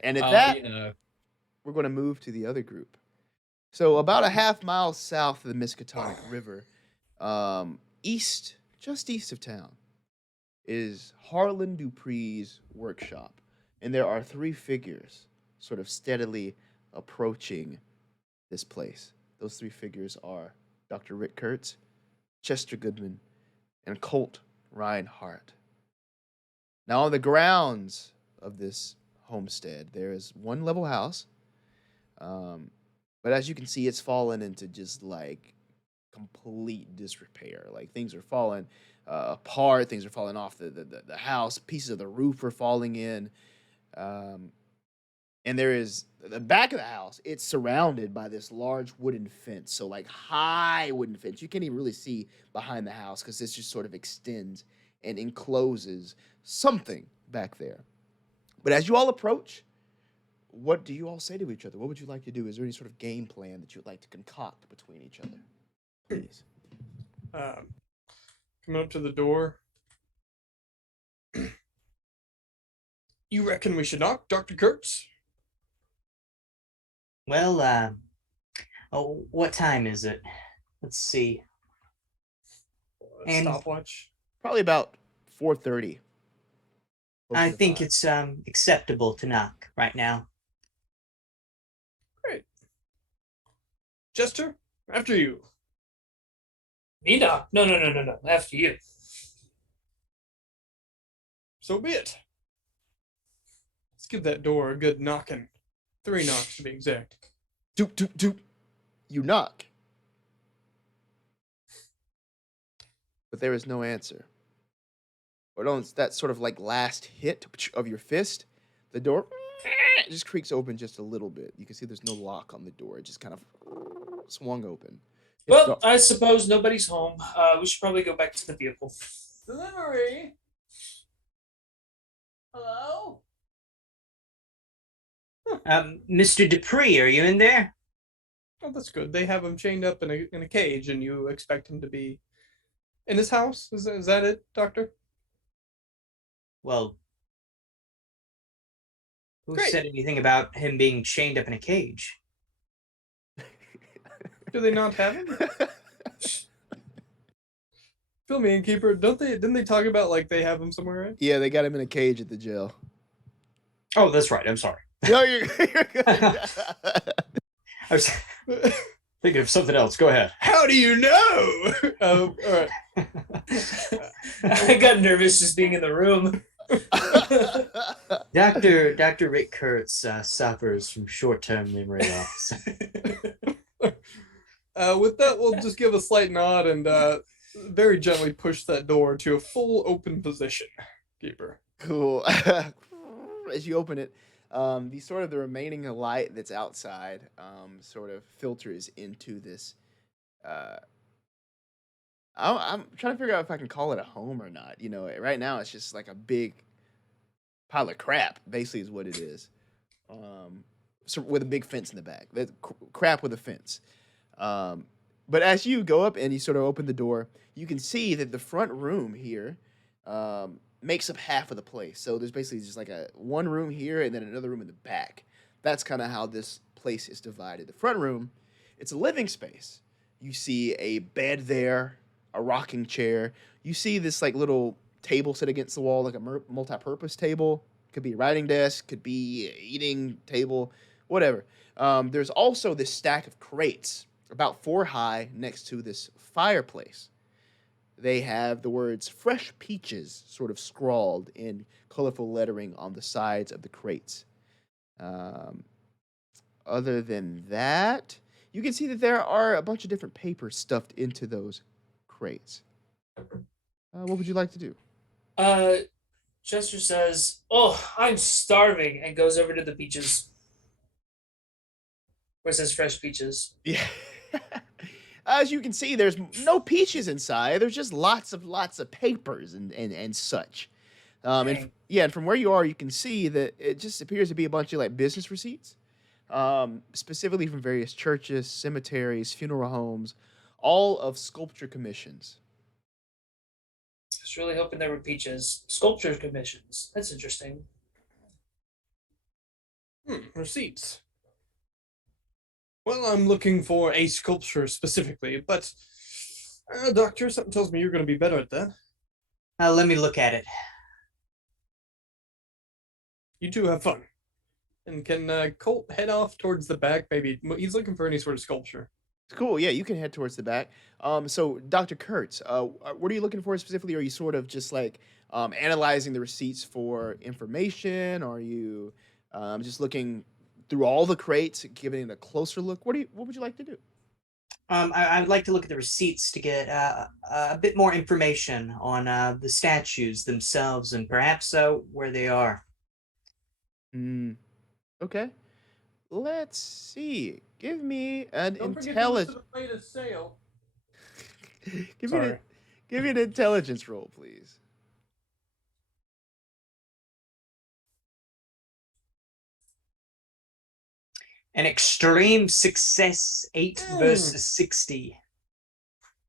And at Oh, that, we're going to move to the other group. So about a half mile south of the Miskatonic River, just east of town, is Harlan Dupree's workshop. And there are three figures sort of steadily approaching this place. Those three figures are Dr. Rick Kurtz, Chester Goodman, and Colt Reinhardt. Now, on the grounds of this homestead, there is one level house. But as you can see, it's fallen into just like complete disrepair. Like things are falling apart, things are falling off the house, pieces of the roof are falling in. And there is the back of the house, it's surrounded by this large wooden fence. So like high wooden fence. You can't even really see behind the house because this just sort of extends and encloses something back there. But as you all approach, what do you all say to each other? What would you like to do? Is there any sort of game plan that you would like to concoct between each other? Please. Coming up to the door. You reckon we should knock, Dr. Kurtz? Well, what time is it? Let's see. And- Stopwatch. Probably about 4:30. I think it's acceptable to knock right now. Great. Chester, after you. Me, Doc? No. After you. So be it. Let's give that door a good knocking. 3 knocks to be exact. Doop, doop, doop. You knock. But there is no answer. But on that sort of like last hit of your fist, the door just creaks open just a little bit. You can see there's no lock on the door. It just kind of swung open. Well, I suppose nobody's home. We should probably go back to the vehicle. Delivery. Hello? Mr. Dupree, are you in there? Oh, that's good. They have him chained up in a cage, and you expect him to be in his house? Is that it, Doctor? Well, who Great. said anything about him being chained up in a cage? Do they not have him? Fill me in, Keeper. Didn't they talk about like they have him somewhere, right? Yeah, they got him in a cage at the jail. Oh, that's right. I'm sorry. No, you're good. I was thinking of something else. Go ahead. How do you know? All right. I got nervous just being in the room. Dr. Rick Kurtz suffers from short-term memory loss. With that, we'll just give a slight nod and very gently push that door to a full open position, Keeper. Cool. As you open it, the remaining light that's outside sort of filters into this. I'm trying to figure out if I can call it a home or not. Right now it's just like a big pile of crap, basically, is what it is. So with a big fence in the back. That's crap with a fence. But as you go up and you sort of open the door, you can see that the front room here makes up half of the place. So there's basically just like one room here and then another room in the back. That's kind of how this place is divided. The front room, it's a living space. You see a bed there, a rocking chair. You see this like little table set against the wall, like a multi-purpose table, Could be a writing desk, could be a eating table, whatever. There's also this stack of crates, about 4 high, next to this fireplace. They have the words "Fresh Peaches" sort of scrawled in colorful lettering on the sides of the crates. Um, Other than that, you can see that there are a bunch of different papers stuffed into those crates. What would you like to do? Chester says, "Oh, I'm starving," and goes over to the peaches. Where it says fresh peaches. Yeah. As you can see, there's no peaches inside. There's just lots of papers and such. Dang. And from where you are, you can see that it just appears to be a bunch of like business receipts, specifically from various churches, cemeteries, funeral homes, all of sculpture commissions. I was really hoping there were peaches. Sculpture commissions. That's interesting. Receipts. Well, I'm looking for a sculpture specifically, but Doctor, something tells me you're going to be better at that. Let me look at it. You two have fun. And can Colt head off towards the back? Maybe he's looking for any sort of sculpture. Cool. Yeah, you can head towards the back. So Dr. Kurtz, what are you looking for specifically? Are you sort of just like analyzing the receipts for information? Are you just looking through all the crates, giving it a closer look? What would you like to do? I would like to look at the receipts to get a bit more information on the statues themselves and perhaps where they are. Okay. Let's see. Give me an Don't forget to intelligence. listen to the latest sale. Give me an intelligence roll, please. An extreme success, 8 versus 60.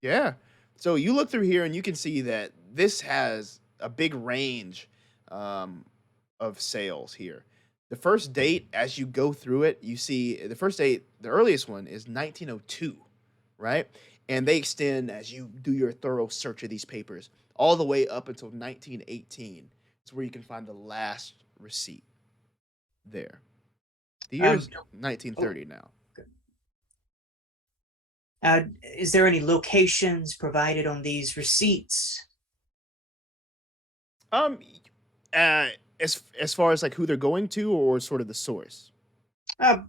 Yeah. So you look through here and you can see that this has a big range of sales here. The first date, as you go through it, you see the first date, the earliest one is 1902, right? And they extend, as you do your thorough search of these papers, all the way up until 1918. It's where you can find the last receipt there. The year is 1930 now. Is there any locations provided on these receipts? As far as like who they're going to, or sort of the source.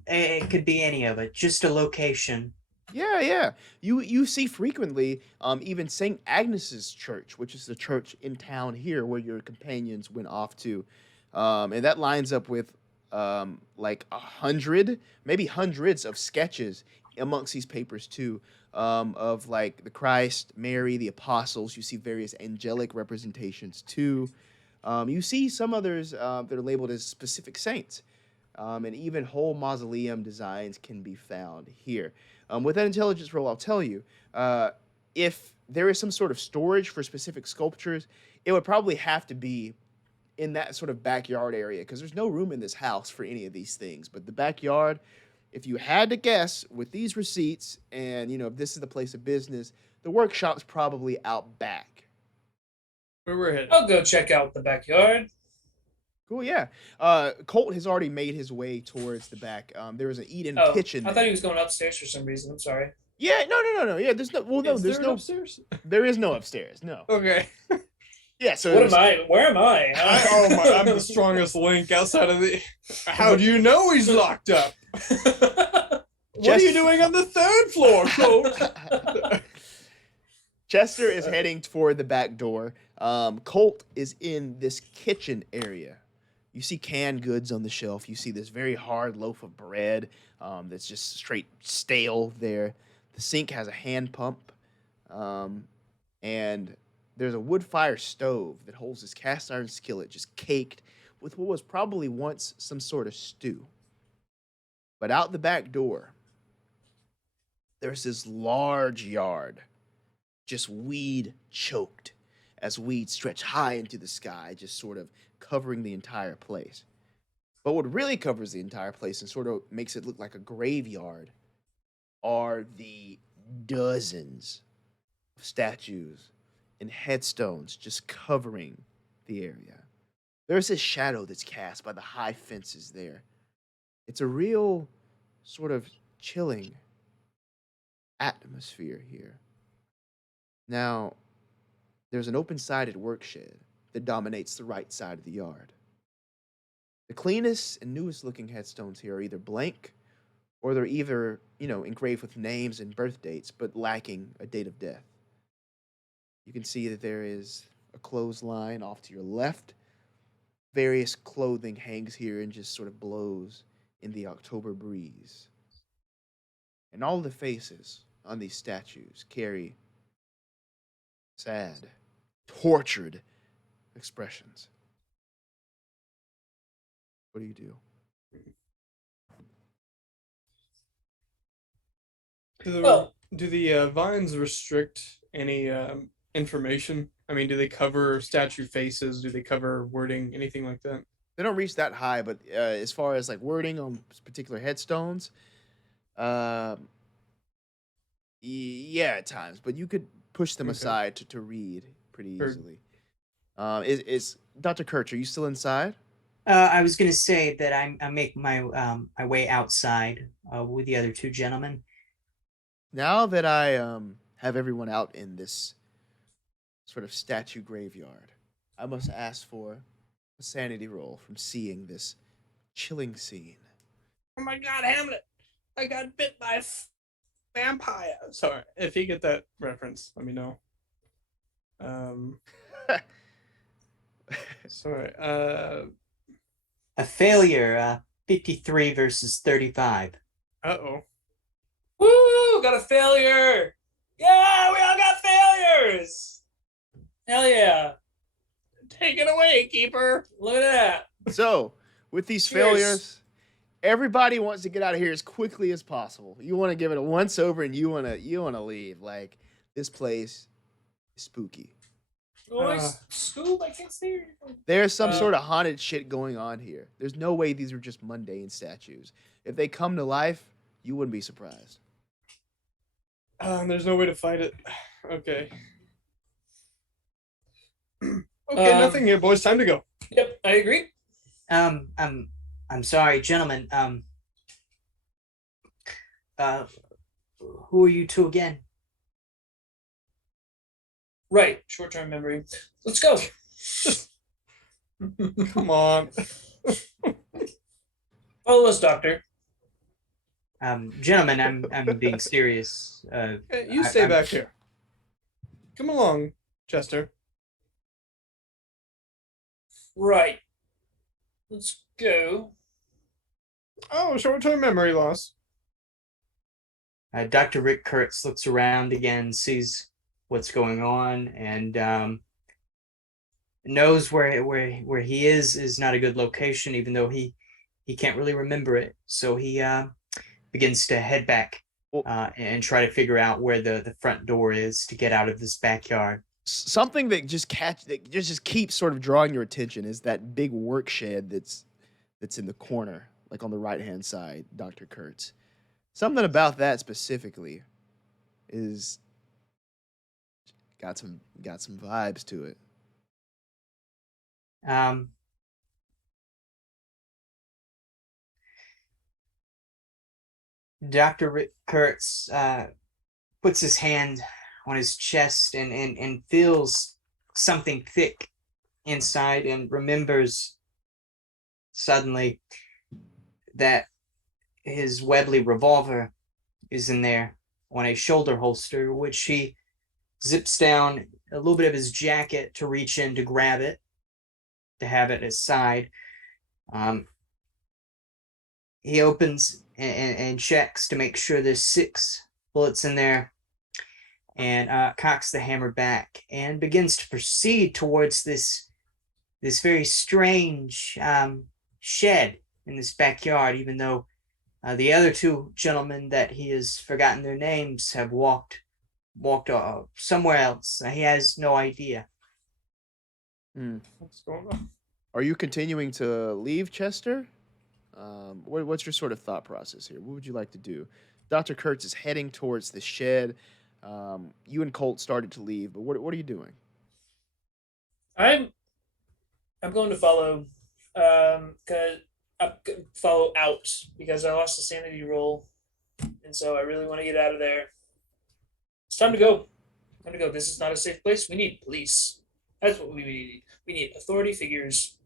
It could be any of it, just a location. Yeah. You see frequently, even St. Agnes's Church, which is the church in town here where your companions went off to, and that lines up with like 100, maybe hundreds of sketches amongst these papers too, of like the Christ, Mary, the apostles. You see various angelic representations too. You see some others that are labeled as specific saints, and even whole mausoleum designs can be found here. With that intelligence roll, I'll tell you, if there is some sort of storage for specific sculptures, it would probably have to be in that sort of backyard area, because there's no room in this house for any of these things. But the backyard, if you had to guess with these receipts, and if this is the place of business, the workshop's probably out back. Where we're headed. I'll go check out the backyard. Cool, yeah. Colt has already made his way towards the back. There is an eat-in kitchen. I thought he was going upstairs for some reason. I'm sorry. Yeah, no. Yeah, there's no. Well, no, Is there's there no an upstairs. There is no upstairs. No. Okay. Yeah. So What am I? Where am I? I'm the strongest link outside of the. How do you know he's locked up? What are you doing on the 3rd floor, Colt? Chester is heading toward the back door. Colt is in this kitchen area. You see canned goods on the shelf. You see this very hard loaf of bread that's just straight stale there. The sink has a hand pump. And there's a wood fire stove that holds this cast iron skillet just caked with what was probably once some sort of stew. But out the back door, there's this large yard, just weed choked, as weeds stretch high into the sky, just sort of covering the entire place. But what really covers the entire place and sort of makes it look like a graveyard are the dozens of statues and headstones just covering the area. There's this shadow that's cast by the high fences there. It's a real sort of chilling atmosphere here. Now, there's an open-sided work shed that dominates the right side of the yard. The cleanest and newest looking headstones here are either blank or they're either, engraved with names and birth dates, but lacking a date of death. You can see that there is a clothesline off to your left. Various clothing hangs here and just sort of blows in the October breeze. And all the faces on these statues carry sad, tortured expressions. What do you do? Do the vines restrict any information? I mean, do they cover statue faces? Do they cover wording? Anything like that? They don't reach that high, but as far as like wording on particular headstones, yeah, at times. But you could push them Okay. aside to read pretty Heard. easily. Is Dr. Kurtz, are you still inside? I was going to say that I make my my way outside with the other two gentlemen. Now that I have everyone out in this sort of statue graveyard, I must ask for a sanity roll from seeing this chilling scene. Oh my God, Hamlet! I got bit by a vampire. Sorry, if you get that reference, let me know. Sorry. A failure, 53 versus 35. Uh-oh. Woo! Got a failure! Yeah, we all got failures! Hell yeah! Take it away, keeper. Look at that. So, with these Cheers. failures, everybody wants to get out of here as quickly as possible. You want to give it a once over, and you want to leave. Like, this place is spooky. Boys, Scoob, I can't stay here. There's some Uh, sort of haunted shit going on here. There's no way these are just mundane statues. If they come to life, you wouldn't be surprised. There's no way to fight it. Okay. Okay, nothing here, boys. Time to go. Yep, I agree. I'm sorry, gentlemen. Who are you two again? Right, short-term memory. Let's go. Come on. Follow us, Doctor. Gentlemen, I'm being serious. Hey, you stay back here. Come along, Chester. Right. Let's go. Oh, short-term memory loss. Dr. Rick Kurtz looks around again, sees what's going on, and knows where he is not a good location, even though he can't really remember it. So he begins to head back and try to figure out where the front door is to get out of this backyard. Something that just keeps sort of drawing your attention is that big work shed that's in the corner, like on the right-hand side, Dr. Kurtz. Something about that specifically is got some vibes to it. Dr. Rick Kurtz puts his hand on his chest and feels something thick inside, and remembers suddenly that his Webley revolver is in there on a shoulder holster, which he zips down a little bit of his jacket to reach in to grab it, to have it at his side. He opens and checks to make sure there's 6 bullets in there, and cocks the hammer back and begins to proceed towards this very strange shed in this backyard, even though the other 2 gentlemen that he has forgotten their names have walked somewhere else. He has no idea. What's going on? Are you continuing to leave, Chester? What's your sort of thought process here? What would you like to do? Dr. Kurtz is heading towards the shed. You and Colt started to leave, but what are you doing? I'm I'm going to follow. Cause follow out because I lost a sanity roll, and so I really want to get out of there. It's time to go. Time to go. This is not a safe place. We need police. That's what we need. We need authority figures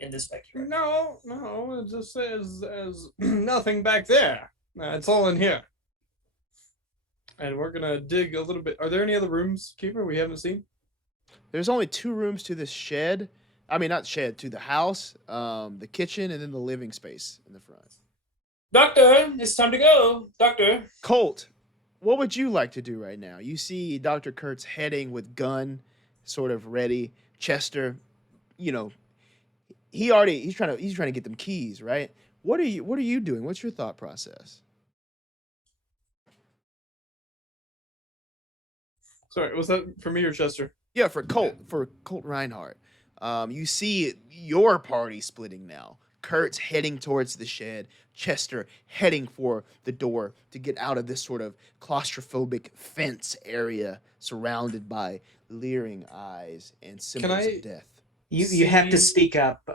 in this backyard. No, it just says there's nothing back there. It's all in here. And we're gonna dig a little bit. Are there any other rooms, Keeper, we haven't seen? There's only 2 rooms to this shed. I mean, not shed, to the house, the kitchen, and then the living space in the front. Doctor, it's time to go. Doctor. Colt, what would you like to do right now? You see Dr. Kurtz heading with gun, sort of ready. Chester, you know, he's trying to get them keys, right? What are you doing? What's your thought process? Sorry, was that for me or Chester? Yeah, for Colt Reinhardt. You see your party splitting now. Kurtz heading towards the shed, Chester heading for the door to get out of this sort of claustrophobic fence area surrounded by leering eyes and symbols of death. You have to speak up.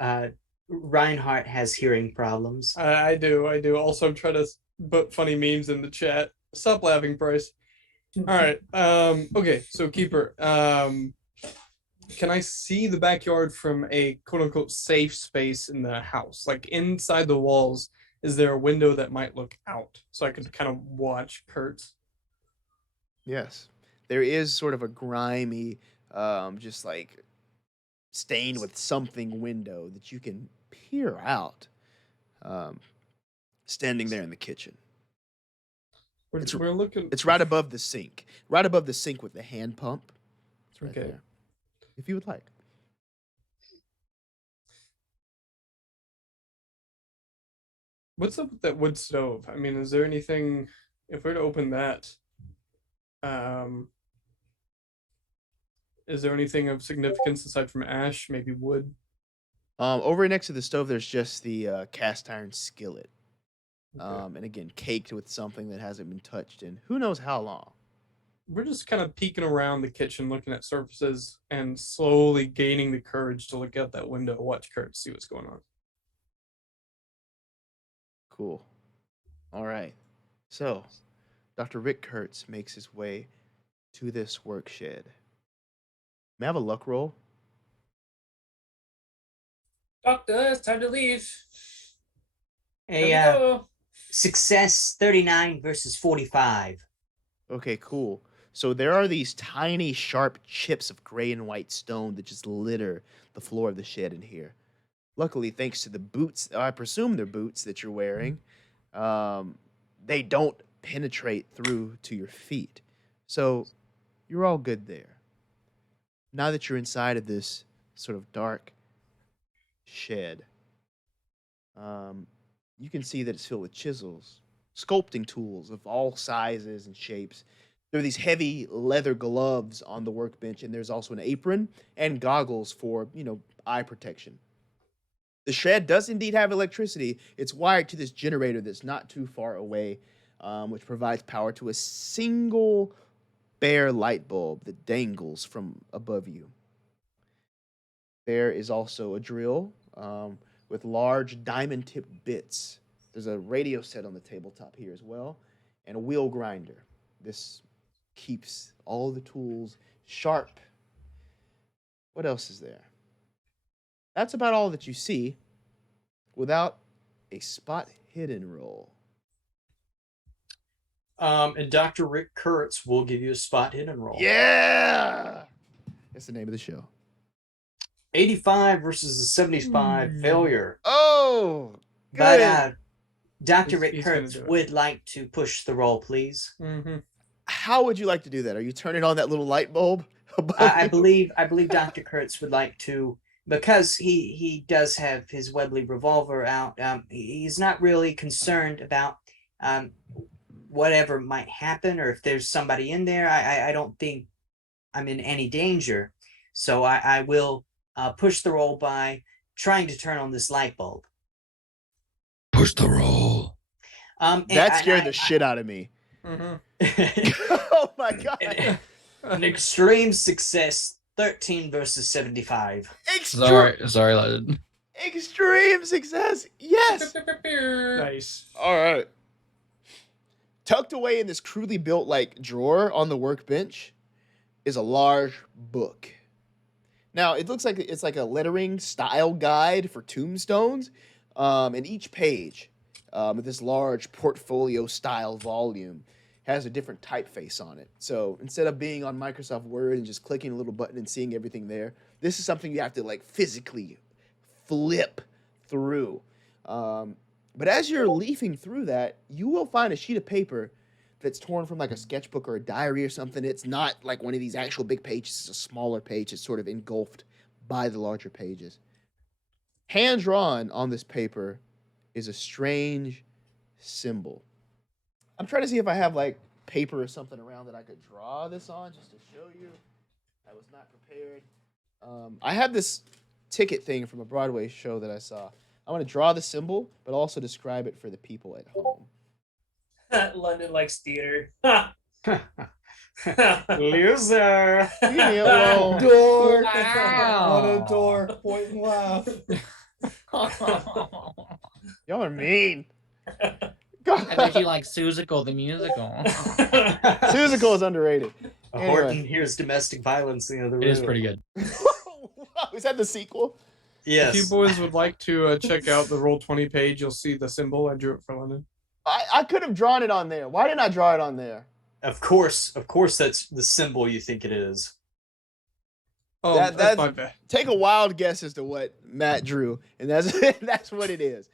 Reinhardt has hearing problems. I do. Also, I'm trying to put funny memes in the chat. Stop laughing, Bryce. All right. Okay, so Keeper, can I see the backyard from a quote-unquote safe space in the house? Like inside the walls, is there a window that might look out so I could kind of watch Kurtz? Yes. There is sort of a grimy, just like stained with something window that you can peer out, standing there in the kitchen. We're looking. It's right above the sink. Right above the sink with the hand pump. It's right Okay. there. If you would like. What's up with that wood stove? I mean, is there anything, if we're to open that, is there anything of significance aside from ash, maybe wood? Over next to the stove, there's just the cast iron skillet. Okay. And again, caked with something that hasn't been touched in who knows how long. We're just kind of peeking around the kitchen, looking at surfaces, and slowly gaining the courage to look out that window, watch Kurtz, see what's going on. Cool. All right. So, Dr. Rick Kurtz makes his way to this work shed. May I have a luck roll? Doctor, it's time to leave. Time to A go. success 39 versus 45. Okay, cool. So there are these tiny, sharp chips of gray and white stone that just litter the floor of the shed in here. Luckily, thanks to the boots, I presume they're boots that you're wearing, they don't penetrate through to your feet. So you're all good there. Now that you're inside of this sort of dark shed, you can see that it's filled with chisels, sculpting tools of all sizes and shapes. There are these heavy leather gloves on the workbench, and there's also an apron and goggles for, eye protection. The shed does indeed have electricity. It's wired to this generator that's not too far away, which provides power to a single bare light bulb that dangles from above you. There is also a drill with large diamond-tipped bits. There's a radio set on the tabletop here as well, and a wheel grinder. This keeps all the tools sharp. What else is there? That's about all that you see without a spot hidden roll. And Dr. Rick Kurtz will give you a spot hidden roll. Yeah! That's the name of the show. 85 versus a 75 failure. Oh! Good. But Dr. Rick He's gonna Kurtz do it. would like to push the roll, please. Mm-hmm. How would you like to do that? Are you turning on that little light bulb above I you? believe Dr. Kurtz would like to, because he does have his Webley revolver out. He's not really concerned about whatever might happen, or if there's somebody in there. I don't think I'm in any danger, so I will push the roll by trying to turn on this light bulb. Push the roll. That scared the shit out of me. Mm-hmm. Oh my god. An extreme success 13 versus 75. Sorry, London. Extreme success. Yes. Nice. All right. Tucked away in this crudely built like drawer on the workbench is a large book. Now it looks like it's like a lettering style guide for tombstones, and each page, with this large portfolio style volume, has a different typeface on it. So instead of being on Microsoft Word and just clicking a little button and seeing everything there, this is something you have to like physically flip through. But as you're leafing through that, you will find a sheet of paper that's torn from like a sketchbook or a diary or something. It's not like one of these actual big pages. It's a smaller page. It's sort of engulfed by the larger pages. Hand drawn on this paper is a strange symbol. I'm trying to see if I have like paper or something around that I could draw this on just to show you. I was not prepared. I have this ticket thing from a Broadway show that I saw. I want to draw the symbol, but also describe it for the people at home. London likes theater. Loser. Leave me alone. Dork. Wow. What a dork. Point and laugh. Y'all are mean. I God. bet you like Susical the musical. Susical is underrated. Horton hears domestic violence in the other room. It is pretty good. Is that the sequel? Yes. If you boys would like to check out the Roll20 page, you'll see the symbol. I drew it for London. I could have drawn it on there. Why didn't I draw it on there? Of course, that's the symbol you think it is. Oh, That's- that's my bad. Take a wild guess as to what Matt drew, and that's that's what it is.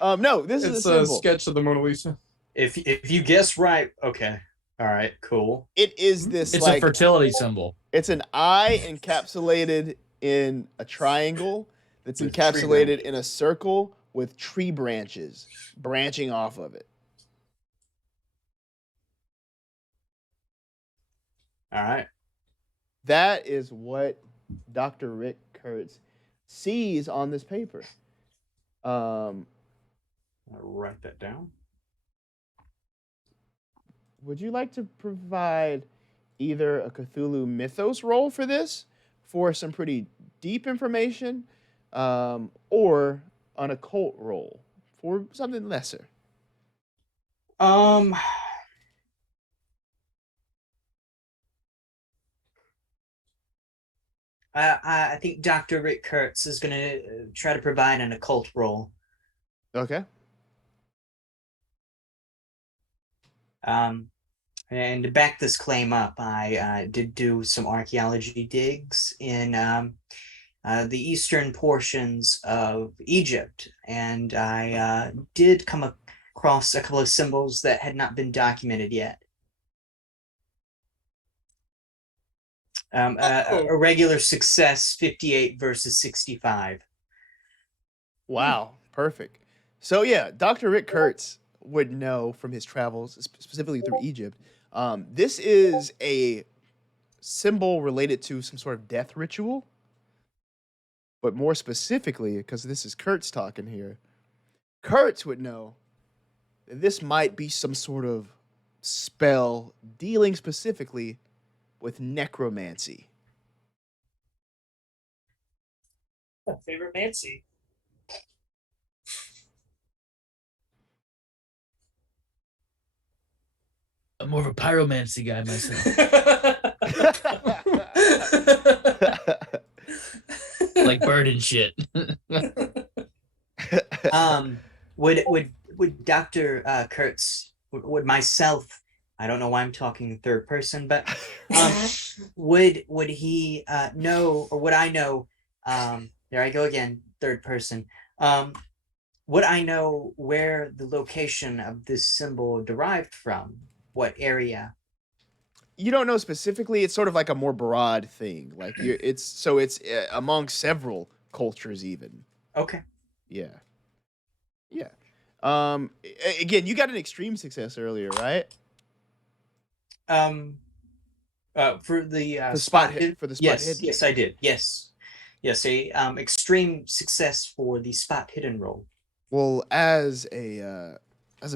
No, this is It's a a symbol. sketch of the Mona Lisa. If you guess right, okay. All right, cool. It is this It's like a fertility symbol. it's an eye encapsulated in a triangle that's With tree encapsulated in a circle with tree branches branching off of it. All right. That is what Dr. Rick Kurtz sees on this paper. I'll write that down. Would you like to provide either a Cthulhu mythos roll for this, for some pretty deep information, or an occult roll for something lesser? I think Dr. Rick Kurtz is going to try to provide an occult role. Okay. And to back this claim up, I did do some archaeology digs in the eastern portions of Egypt, and I did come across a couple of symbols that had not been documented yet. A regular success, 58 versus 65. Wow, perfect. So yeah, Dr. Rick Kurtz would know from his travels, specifically through Egypt. This is a symbol related to some sort of death ritual, but more specifically, because this is Kurtz talking here, Kurtz would know that this might be some sort of spell dealing specifically with necromancy. Favorite Nancy. I'm more of a pyromancy guy myself. Like bird and shit. Would Dr. Kurtz, would myself, I don't know why I'm talking in third person, but would he know, or would I know, there I go again, third person, would I know where the location of this symbol derived from? What area? You don't know specifically. It's sort of like a more broad thing. Like it's among several cultures even. Okay. Yeah. Yeah. Again, you got an extreme success earlier, right? For the spot hit for the spot yes, hidden. yes, I did. Yes, a extreme success for the spot hidden roll. Well, as a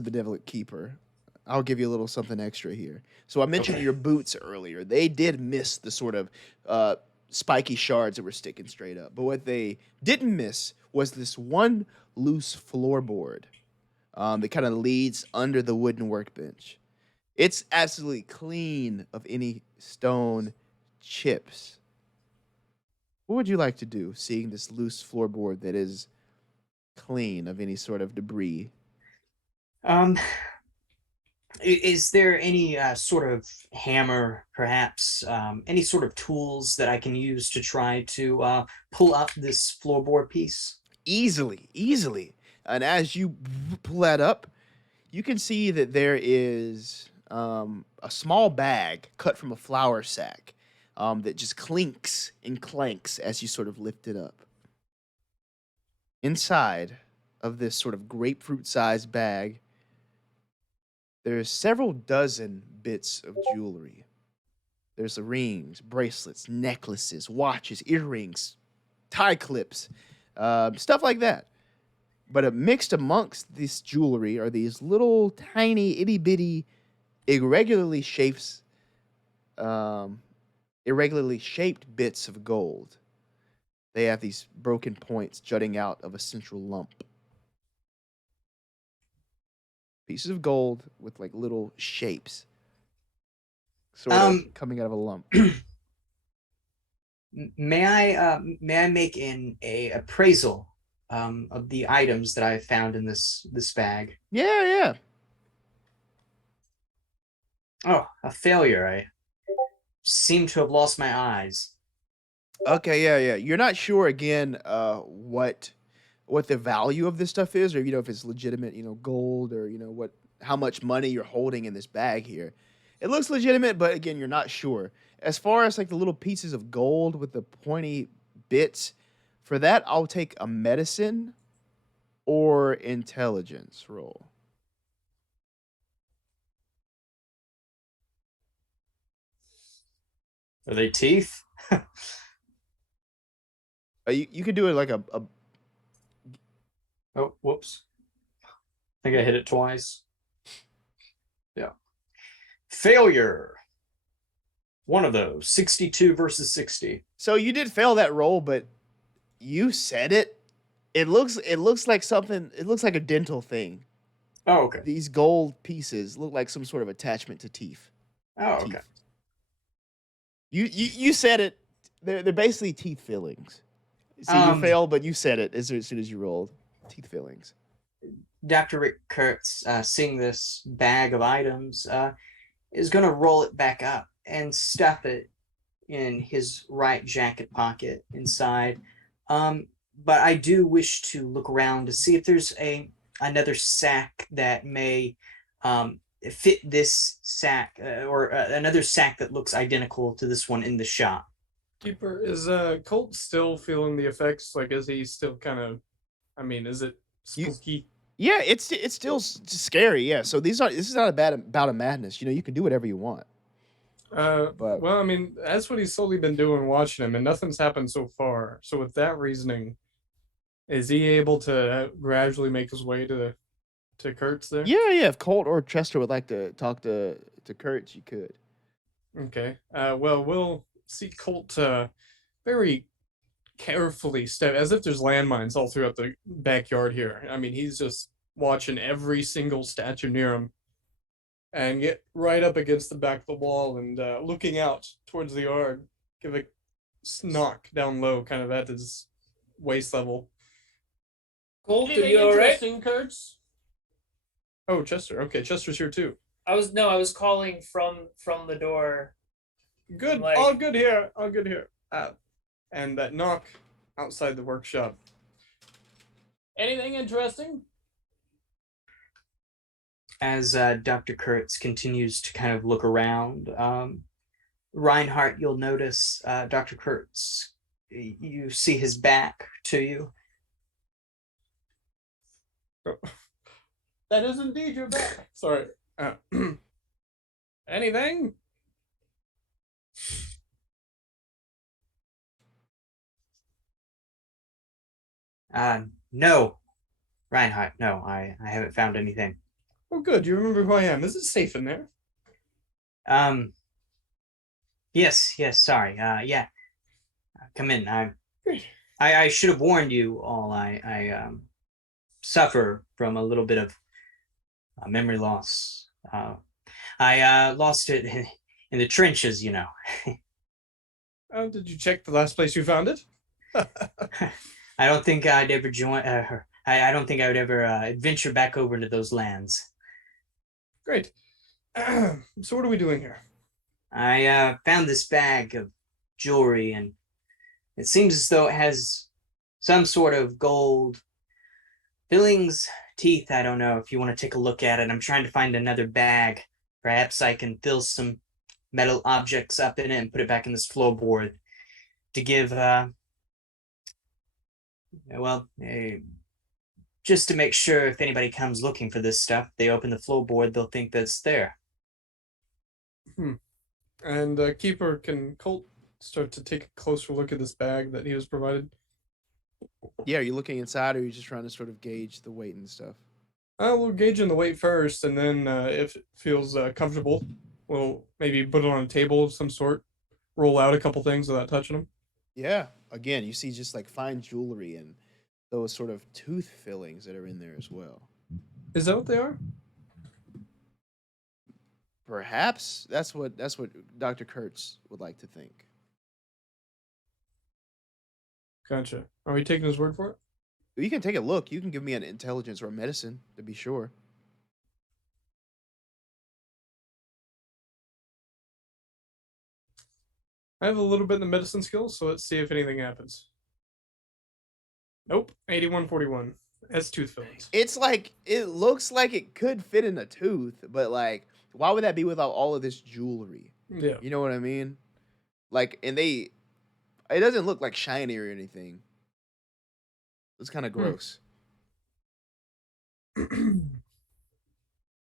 benevolent keeper, I'll give you a little something extra here. So I mentioned your boots earlier. They did miss the sort of spiky shards that were sticking straight up. But what they didn't miss was this one loose floorboard that kind of leads under the wooden workbench. It's absolutely clean of any stone chips. What would you like to do, seeing this loose floorboard that is clean of any sort of debris? Is there any sort of hammer, perhaps, any sort of tools that I can use to try to pull up this floorboard piece? Easily. And as you pull that up, you can see that there is a small bag cut from a flour sack that just clinks and clanks as you sort of lift it up. Inside of this sort of grapefruit-sized bag, there's several dozen bits of jewelry. There's the rings, bracelets, necklaces, watches, earrings, tie clips, stuff like that. But mixed amongst this jewelry are these little tiny, itty-bitty, irregularly shaped bits of gold. They have these broken points jutting out of a central lump. Pieces of gold with like little shapes sort of coming out of a lump. May I make a appraisal of the items that I found in this bag? Yeah. Oh, a failure. I seem to have lost my eyes. Okay, yeah. You're not sure again what the value of this stuff is, or if it's legitimate, gold, or how much money you're holding in this bag here. It looks legitimate, but again, you're not sure. As far as like the little pieces of gold with the pointy bits, for that I'll take a medicine or intelligence roll. Are they teeth? You could do it like a Oh, whoops. I think I hit it twice. Yeah. Failure. One of those. 62 versus 60. So you did fail that roll, but you said it. It looks like something. It looks like a dental thing. Oh, okay. These gold pieces look like some sort of attachment to teeth. Oh, okay. You said it. They're basically teeth fillings. So you failed, but you said it as soon as you rolled. Teeth fillings. Dr. Rick Kurtz, seeing this bag of items, is going to roll it back up and stuff it in his right jacket pocket inside. But I do wish to look around to see if there's another sack that may fit this sack, or another sack that looks identical to this one in the shop. Keeper, is Colt still feeling the effects? Like, is he still kind of? I mean, is it spooky? Yeah, it's still scary. Yeah, so this is not a bad bout of madness. You can do whatever you want. But well, I mean, that's what he's slowly been doing, watching him, and nothing's happened so far. So with that reasoning, is he able to gradually make his way to Kurtz there? Yeah. If Colt or Chester would like to talk to Kurtz, you could. Okay. Well, we'll see Colt very carefully step, as if there's landmines all throughout the backyard here. I mean, he's just watching every single statue near him, and get right up against the back of the wall and looking out towards the yard, give a knock down low, kind of at his waist level. Colt, are Anything you all right? interesting, Kurtz? Oh, Chester. Okay, Chester's here too. I was calling from the door. Good. Like- All good here. All good here. And that knock outside the workshop. Anything interesting? As Dr. Kurtz continues to kind of look around, Reinhardt, you'll notice Dr. Kurtz, you see his back to you. That is indeed your back. Sorry. Anything? No, Reinhardt, no, I haven't found anything. Oh, good. You remember who I am. Is it safe in there? Yes, sorry. Yeah. come in. I should have warned you all. I suffer from a little bit of memory loss. I lost it in the trenches, you know. Did you check the last place you found it? I don't think I'd ever join. I don't think I would ever venture back over into those lands. Great. So what are we doing here? I found this bag of jewelry, and it seems as though it has some sort of gold fillings, teeth. I don't know if you want to take a look at it. I'm trying to find another bag. Perhaps I can fill some metal objects up in it and put it back in this floorboard to give, just to make sure if anybody comes looking for this stuff, they open the floorboard, they'll think that's there. And Keeper, can Colt start to take a closer look at this bag that he was provided? Yeah, are you looking inside, or are you just trying to sort of gauge the weight and stuff? We'll gauge in the weight first, and then if it feels comfortable, we'll maybe put it on a table of some sort, roll out a couple things without touching them. Yeah. Again, you see just like fine jewelry and those sort of tooth fillings that are in there as well. Is that what they are? Perhaps that's what Dr. Kurtz would like to think. Gotcha. Are we taking his word for it? You can take a look. You can give me an intelligence or a medicine to be sure. I have a little bit in the medicine skills, so let's see if anything happens. Nope. 8141. That's tooth fillings. It's like, it looks like it could fit in a tooth, but like, why would that be without all of this jewelry? Yeah. You know what I mean? Like, and it doesn't look like shiny or anything. It's kind of gross.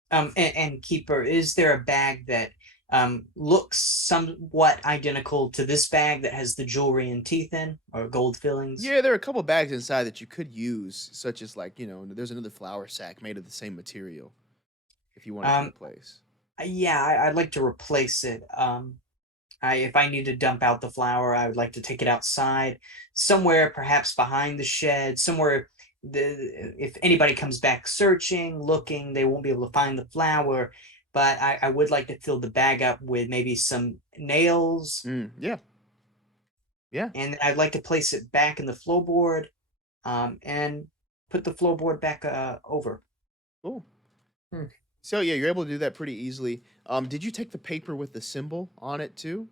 And Keeper, is there a bag that looks somewhat identical to this bag that has the jewelry and teeth in, or gold fillings? Yeah, there are a couple bags inside that you could use, such as like, there's another flour sack made of the same material if you want to replace. Yeah, I'd like to replace it. If I need to dump out the flour, I would like to take it outside, somewhere perhaps behind the shed, somewhere if anybody comes back searching, looking, they won't be able to find the flour. But I would like to fill the bag up with maybe some nails. Yeah. And I'd like to place it back in the floorboard, and put the floorboard back over. Cool. So yeah, you're able to do that pretty easily. Did you take the paper with the symbol on it too?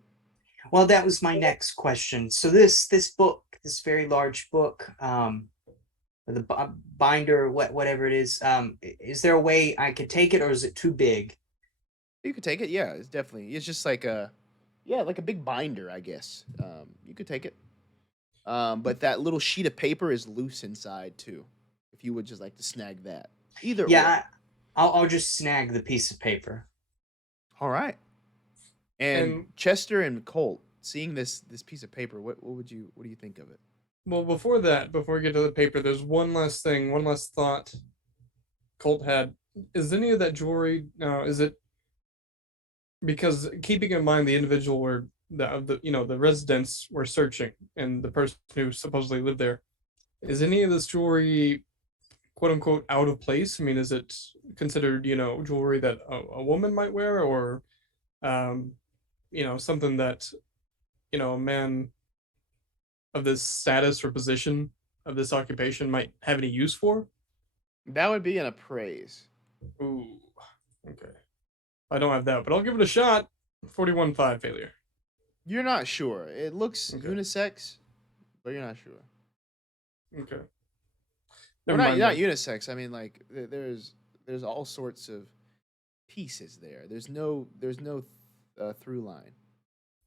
Well, that was my next question. So this book, this very large book, the binder, whatever it is there a way I could take it, or is it too big? You could take it. Yeah, it's just like like a big binder, I guess. You could take it. But that little sheet of paper is loose inside too. If you would just like to snag that, either. Yeah, I'll just snag the piece of paper. All right. And Chester and Colt, seeing this piece of paper, what do you think of it? Well, before we get to the paper, there's one last thought Colt had. Is any of that jewelry, is it, because keeping in mind the individual where the residents were searching and the person who supposedly lived there, is any of this jewelry quote unquote out of place? I mean, is it considered, jewelry that a woman might wear, or something that, a man of this status or position of this occupation might have any use for? That would be an appraise. Ooh, okay. I don't have that, but I'll give it a shot. 41.5 failure. You're not sure. It looks unisex, but you're not sure. Okay. Not unisex. I mean, like there's all sorts of pieces there. There's no through line.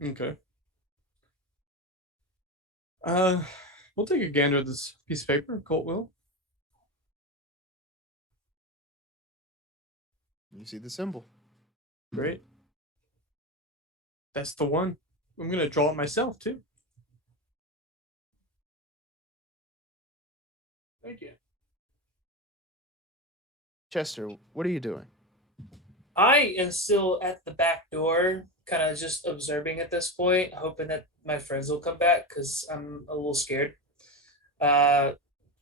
Okay. We'll take a gander at this piece of paper. Colt will. You see the symbol. Great. That's the one. I'm gonna draw it myself too. Thank you. Chester, what are you doing? I am still at the back door, kind of just observing at this point, hoping that my friends will come back because I'm a little scared. I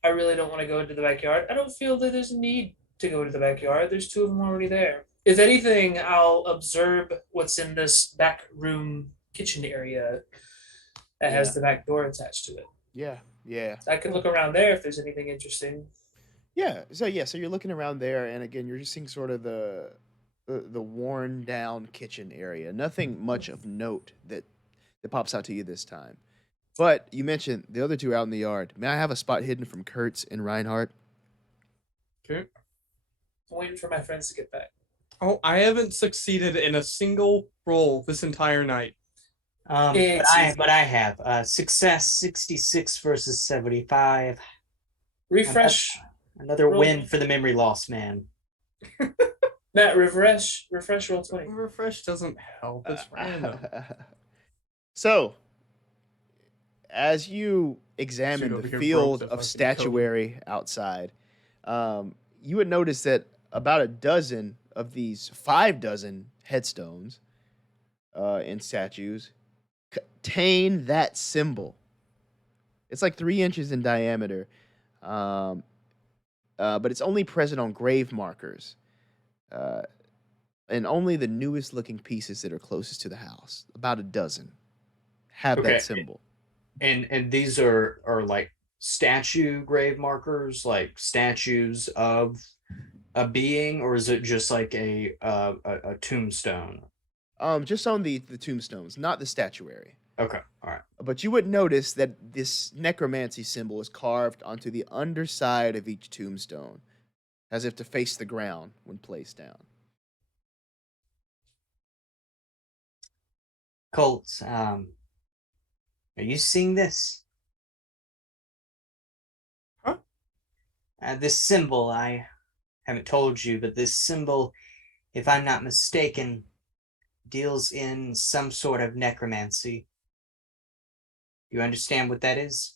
really don't want to go into the backyard. I don't feel that there's a need to go to the backyard. There's two of them already there. If anything, I'll observe what's in this back room kitchen area that has the back door attached to it. Yeah. I can look around there if there's anything interesting. So you're looking around there, and again, you're just seeing sort of the worn down kitchen area. Nothing much of note that pops out to you this time. But you mentioned the other two out in the yard. May I have a spot hidden from Kurtz and Reinhardt? Okay. I'm waiting for my friends to get back. Oh, I haven't succeeded in a single roll this entire night. But I have success 66 versus 75. Refresh. Another Roll. win for the memory loss man. Matt, refresh roll 20. Refresh doesn't help. It's random. So, as you examine Shoot, over the here field broke the of fucking statuary outside, you would notice that about a dozen of these 5 headstones and statues contain that symbol. It's like 3 inches in diameter, but it's only present on grave markers, and only the newest looking pieces that are closest to the house, about a dozen, have Okay. that symbol. And these are like statue grave markers, like statues of a being, or is it just like a tombstone? Just on the tombstones, not the statuary. Okay, all right. But you would notice that this necromancy symbol is carved onto the underside of each tombstone, as if to face the ground when placed down. Colt, are you seeing this? Huh? This symbol, I haven't told you, but this symbol, if I'm not mistaken, deals in some sort of necromancy. You understand what that is?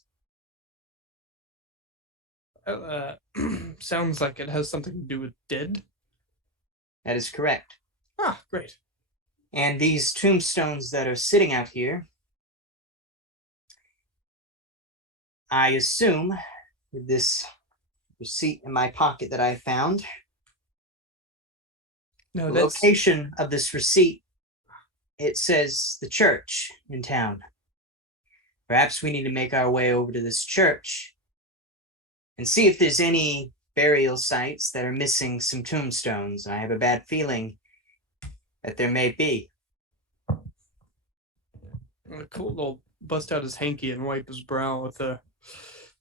Sounds like it has something to do with dead. That is correct. Ah, great. And these tombstones that are sitting out here, I assume, with this receipt in my pocket that I found, No, the that's location of this receipt, it says the church in town. Perhaps we need to make our way over to this church and see if there's any burial sites that are missing some tombstones. I have a bad feeling that there may be. Colt will bust out his hanky and wipe his brow with a.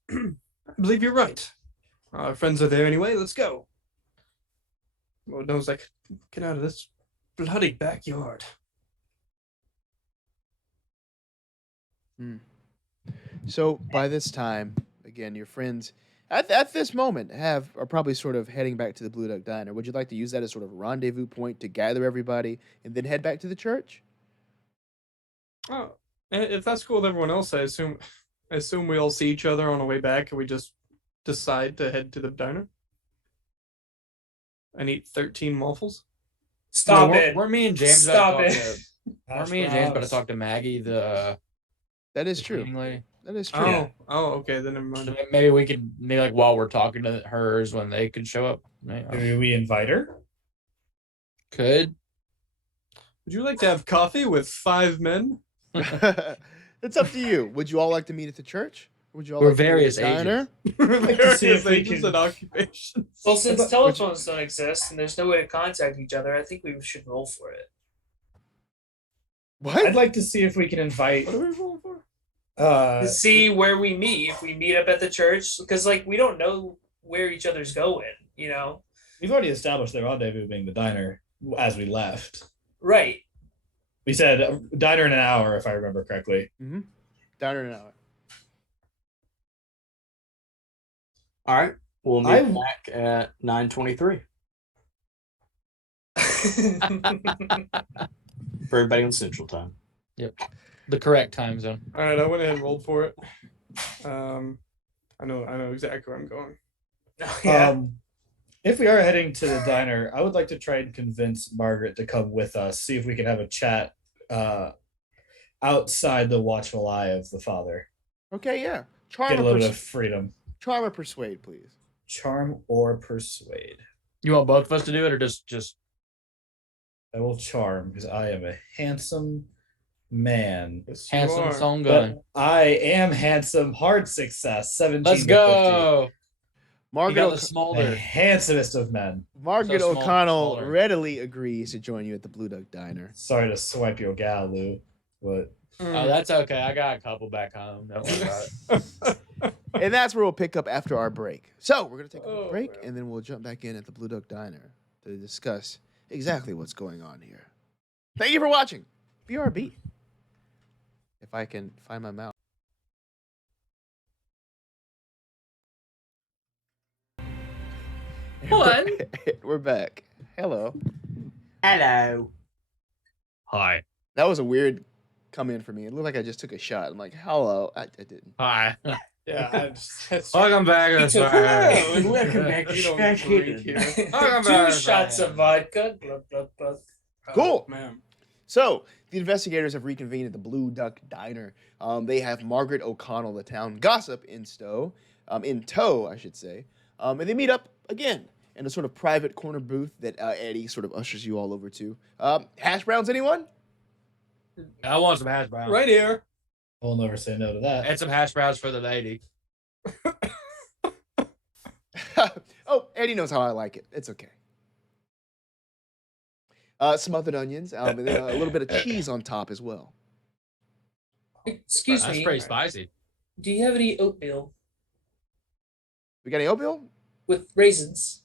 I believe you're right. Our friends are there anyway. Let's go. Lord knows I could get out of this bloody backyard. So by this time, again, your friends at this moment are probably sort of heading back to the Blue Duck Diner. Would you like to use that as sort of a rendezvous point to gather everybody and then head back to the church? Oh, if that's cool with everyone else, I assume we all see each other on the way back and we just decide to head to the diner and eat 13 waffles. Stop No, it. We're me and James Stop about to it. talk to, weren't me and James about to talk to Maggie, the That is true. cleaning lady? That is true. Oh, okay, then never mind. So maybe we could like while we're talking to hers when they could show up. Do we invite her? Could. Would you like to have coffee with 5 men? It's up to you. Would you all like to meet at the church? Would you all We're like to meet at various the diner? Various see if we ages can- and occupations. Well, since telephones don't exist and there's no way to contact each other, I think we should roll for it. What? I'd like to see if we can invite. What are we rolling for? To see where we meet, if we meet up at the church, because like we don't know where each other's going, you know? We've already established their rendezvous being the diner as we left. Right. We said diner in an hour, if I remember correctly. Diner in an hour. All right, we'll meet back at 9:23 for everybody on Central Time. Yep. The correct time zone. All right, I went ahead and rolled for it. I know exactly where I'm going. Yeah. If we are heading to the diner, I would like to try and convince Margaret to come with us, see if we can have a chat outside the watchful eye of the father. Okay, yeah. Get a little bit of freedom. Charm or persuade, please. Charm or persuade. You want both of us to do it, or just? I will charm because I am a handsome man. Yes, you Handsome are. song gun. But I am handsome. Hard success. 17 Let's to go. You Margaret, got the 50. The smolder. handsomest of men. Margaret So small, O'Connell smaller. readily agrees to join you at the Blue Duck Diner. Sorry to swipe your gal, Lou. But Oh, that's okay. I got a couple back home. Don't worry about it. And that's where we'll pick up after our break. So we're going to take a Oh, break, man. and then we'll jump back in at the Blue Duck Diner to discuss exactly what's going on here. Thank you for watching. BRB. If I can find my mouse. One. We're back. Hello. Hello. Hi. That was a weird come in for me. It looked like I just took a shot. I'm like, hello. I didn't. Hi. Yeah, that's Welcome back. You That's took- fine. Hello, and welcome back to You don't Smash breathe Hidden. here. Welcome 2 back, shots Ryan. of vodka. Blah, blah, blah. Cool. Oh, man. So, the investigators have reconvened at the Blue Duck Diner. They have Margaret O'Connell, the town gossip, in tow, I should say. And they meet up again in a sort of private corner booth that Eddie sort of ushers you all over to. Hash browns, anyone? I want some hash browns. Right here. I'll never say no to that. And some hash browns for the lady. Oh, Eddie knows how I like it. It's okay. Smothered onions, and then a little bit of cheese on top as well. Excuse That's me. pretty spicy. Do you have any oatmeal We got any oatmeal? with raisins?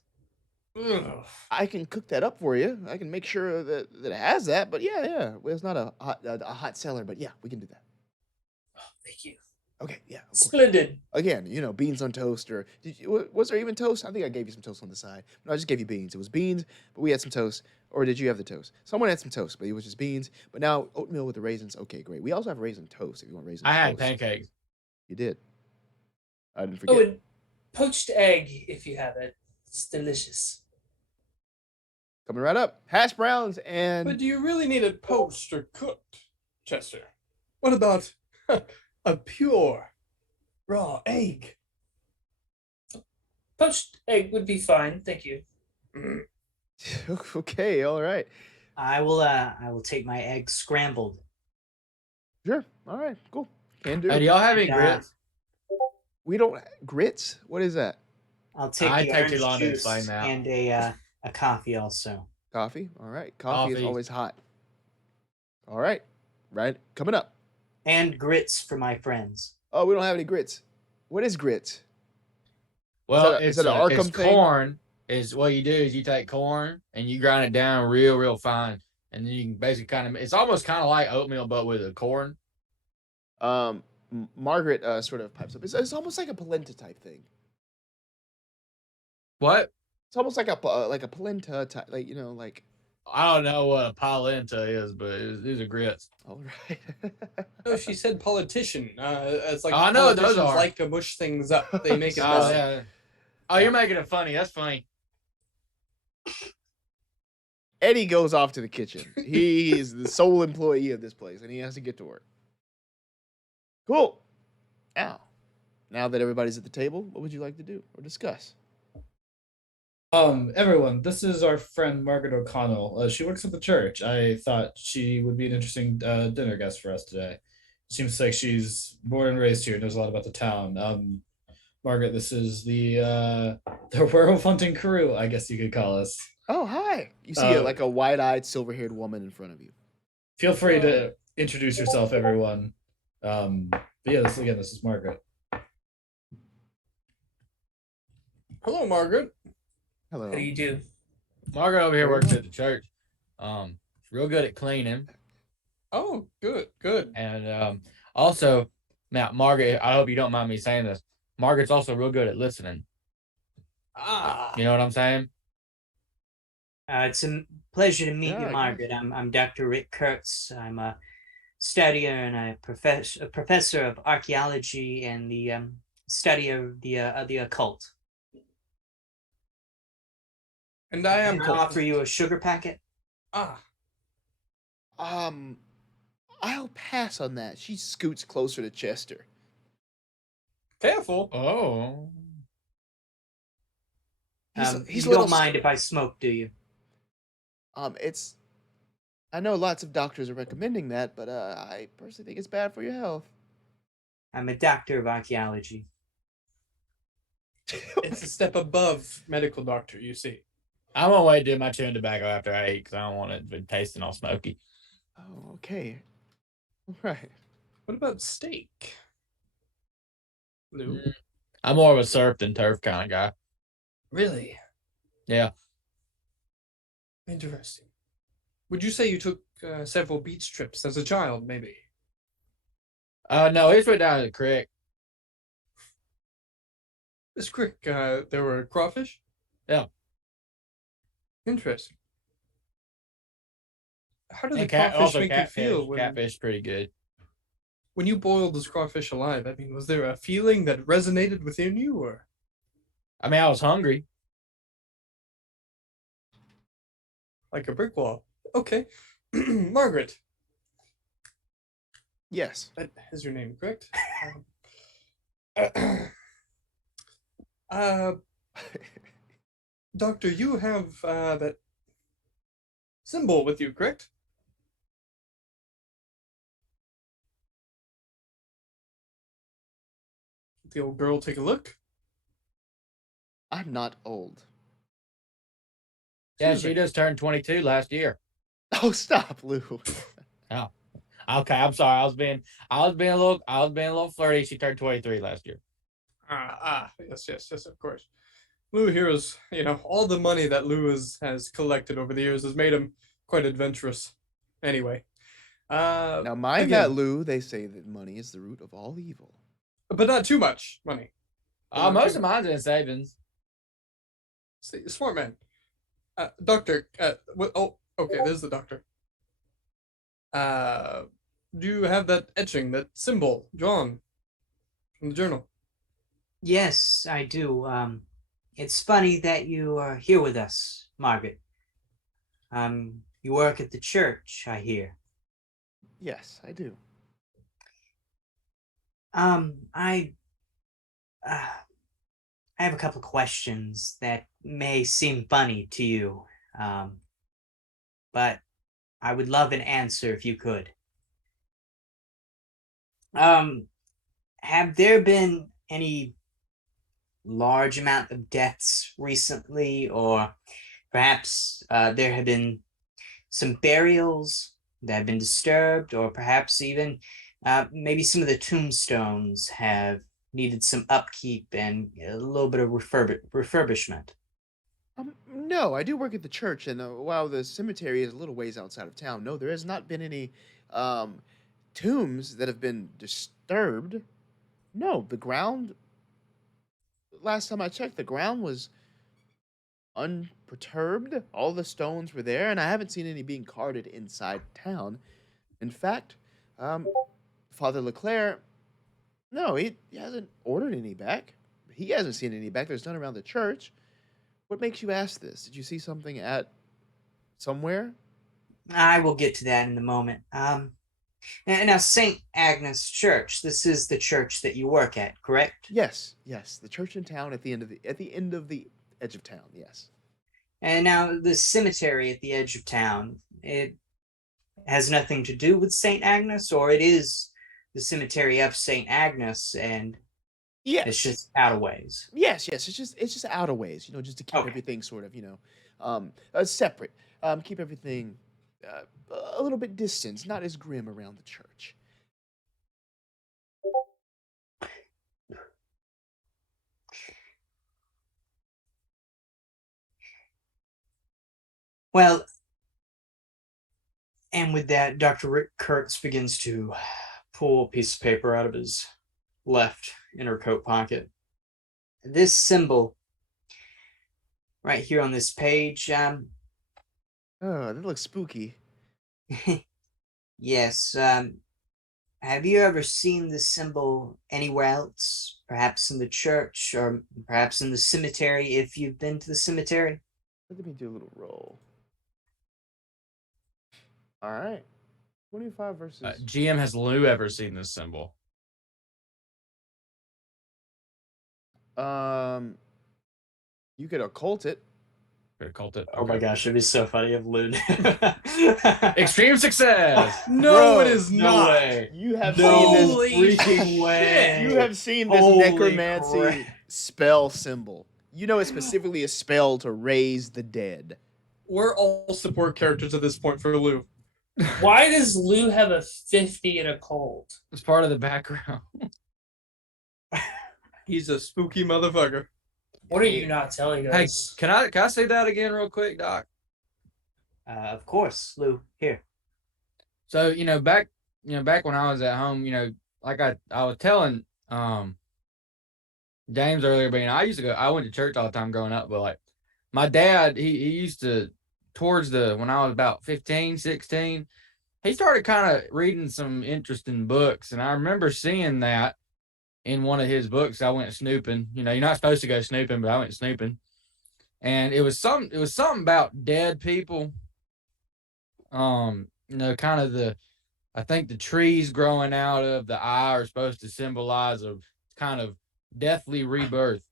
Ugh. I can cook that up for you. I can make sure that it has that. But yeah. Well, it's not a hot seller, but yeah, we can do that. Oh, thank you. Okay, yeah, of course. Splendid. Again, beans on toast, or was there even toast? I think I gave you some toast on the side. No, I just gave you beans. It was beans, but we had some toast. Or did you have the toast? Someone had some toast, but it was just beans. But now oatmeal with the raisins. Okay, great. We also have raisin toast if you want raisin I toast. had pancakes. You did. I didn't forget. Oh, and poached egg if you have it. It's delicious. Coming right up. Hash browns and But do you really need it poached or cooked, Chester? What about a pure raw egg? Poached egg would be fine. Thank you. okay, all right. I will take my eggs scrambled. Sure. All right, cool. Can do. Hey, do y'all have any Yeah. grits? We don't grits? What is that? I'll take I'd the take too orange long to juice explain that. and a coffee also. Coffee? All right. Coffee is Coffee. always hot. All right. Right. Coming up. And grits for my friends. Oh, we don't have any grits. What is grits? Well, that a- is it's, that an it's Arkham thing? corn. Is what you do is you take corn and you grind it down real fine, and then you can basically it's almost kind of like oatmeal but with a corn. Margaret sort of pipes up. It's almost like a polenta type thing. What? It's almost like a polenta type, like. I don't know what a polenta is, but these are grits. All right. No, she said politician. It's like Oh, I know what those politicians are. like to mush things up. They make it. Oh, messy. yeah. Oh, you're making it funny. That's funny. Eddie goes off to the kitchen. He is the sole employee of this place, and he has to get to work. Cool. Now that everybody's at the table, what would you like to do or discuss? Everyone, this is our friend Margaret O'Connell. She works at the church. I thought she would be an interesting dinner guest for us today. Seems like she's born and raised here, knows a lot about the town. Margaret, this is the werewolf hunting crew, I guess you could call us. Oh, hi. You see like a wide-eyed, silver-haired woman in front of you. Feel free to introduce yourself, everyone. But yeah, this is Margaret. Hello, Margaret. Hello. How do you do? Margaret over here works at the church. She's real good at cleaning, Oh, good. and also, now Margaret. I hope you don't mind me saying this. Margaret's also real good at listening. Ah, You know what I'm saying? It's a pleasure to meet Yeah, I you, guess. Margaret. I'm Dr. Rick Kurtz. I'm a studier and a professor of archaeology and the study of the occult. and I am Can I Colt. offer you a sugar packet? Ah, I'll pass on that. She scoots closer to Chester. Careful. Oh. He's You a little don't mind if I smoke, do you? It's. I know lots of doctors are recommending that, but I personally think it's bad for your health. I'm a doctor of archaeology. It's a step above medical doctor, you see. I'm gonna wait to do my chewing tobacco after I eat because I don't want it to be tasting all smoky. Oh, okay. All right. What about steak? Lou? I'm more of a surf than turf kind of guy. Really? Yeah. Interesting. Would you say you took several beach trips as a child, maybe? No, he's right down to the creek. This creek, there were crawfish? Yeah. Interesting. How did the And crawfish also make catfish. you feel when, Catfish pretty good. when you boiled this crawfish alive? I mean, was there a feeling that resonated within you, or? I mean, I was hungry. Like a brick wall. Okay. Margaret, Yes. that is your name, correct? Doctor, you have that symbol with you, correct? The old girl take a look. I'm not old. Yeah, Excuse she me. just turned 22 last year. Oh, stop, Lou. Okay, I'm sorry. I was being a little flirty. She turned 23 last year. Yes, of course. Lou here is, all the money that Lou has collected over the years has made him quite adventurous. Anyway, Now, mind again, that, Lou. They say that money is the root of all evil. but not too much money. Most of mine's in savings. See, smart man. Doctor, okay, this is the doctor. Do you have that etching, that symbol drawn from the journal? Yes, I do. It's funny that you are here with us, Margaret. You work at the church, I hear. Yes, I do. I have a couple questions that may seem funny to you, but I would love an answer if you could. Have there been any large amount of deaths recently, or perhaps there have been some burials that have been disturbed, or perhaps even maybe some of the tombstones have needed some upkeep and a little bit of refurbishment? No, I do work at the church, and while the cemetery is a little ways outside of town, no, there has not been any tombs that have been disturbed. No, the ground. Last time I checked, the ground was unperturbed. All the stones were there, and I haven't seen any being carted inside town. In fact, Father Leclerc, no, he hasn't ordered any back. He hasn't seen any back. There's none around the church. What makes you ask this? Did you see something at somewhere? I will get to that in a moment. Now, St. Agnes Church, this is the church that you work at, correct? Yes, the church in town at the end of the edge of town. Yes. And now the cemetery at the edge of town, it has nothing to do with St. Agnes, or it is the cemetery of St. Agnes, and Yes. it's just out of ways. Yes. It's just out of ways. Just to keep Okay. everything sort of separate. Keep everything a little bit distant, not as grim around the church. Well, and with that, Dr. Rick Kurtz begins to pull a piece of paper out of his left inner coat pocket. This symbol right here on this page, Oh, that looks spooky. yes, have you ever seen this symbol anywhere else? Perhaps in the church, or perhaps in the cemetery, if you've been to the cemetery? Let me do a little roll. All right. 25 versus. GM, has Lou ever seen this symbol? You could occult it. Could occult it. Oh my Okay. gosh, it'd be so funny if Lou. Extreme success. No, Bro, it is No not. way. You have No seen this. freaking way. You have seen this Holy necromancy crap. spell symbol. You know it's specifically a spell to raise the dead. We're all support characters at this point for Lou. Why does Lou have a 50 and a cold? It's part of the background. He's a spooky motherfucker. What are you not telling Hey, us? can I say that again real quick, Doc? Of course, Lou. Here. So back when I was at home, like I was telling James earlier, but I went to church all the time growing up, but like my dad, he used to when I was about 15, 16, he started kind of reading some interesting books, and I remember seeing that in one of his books. I went snooping. You're not supposed to go snooping, but I went snooping, and it was something about dead people. Kind of I think the trees growing out of the eye are supposed to symbolize a kind of deathly rebirth.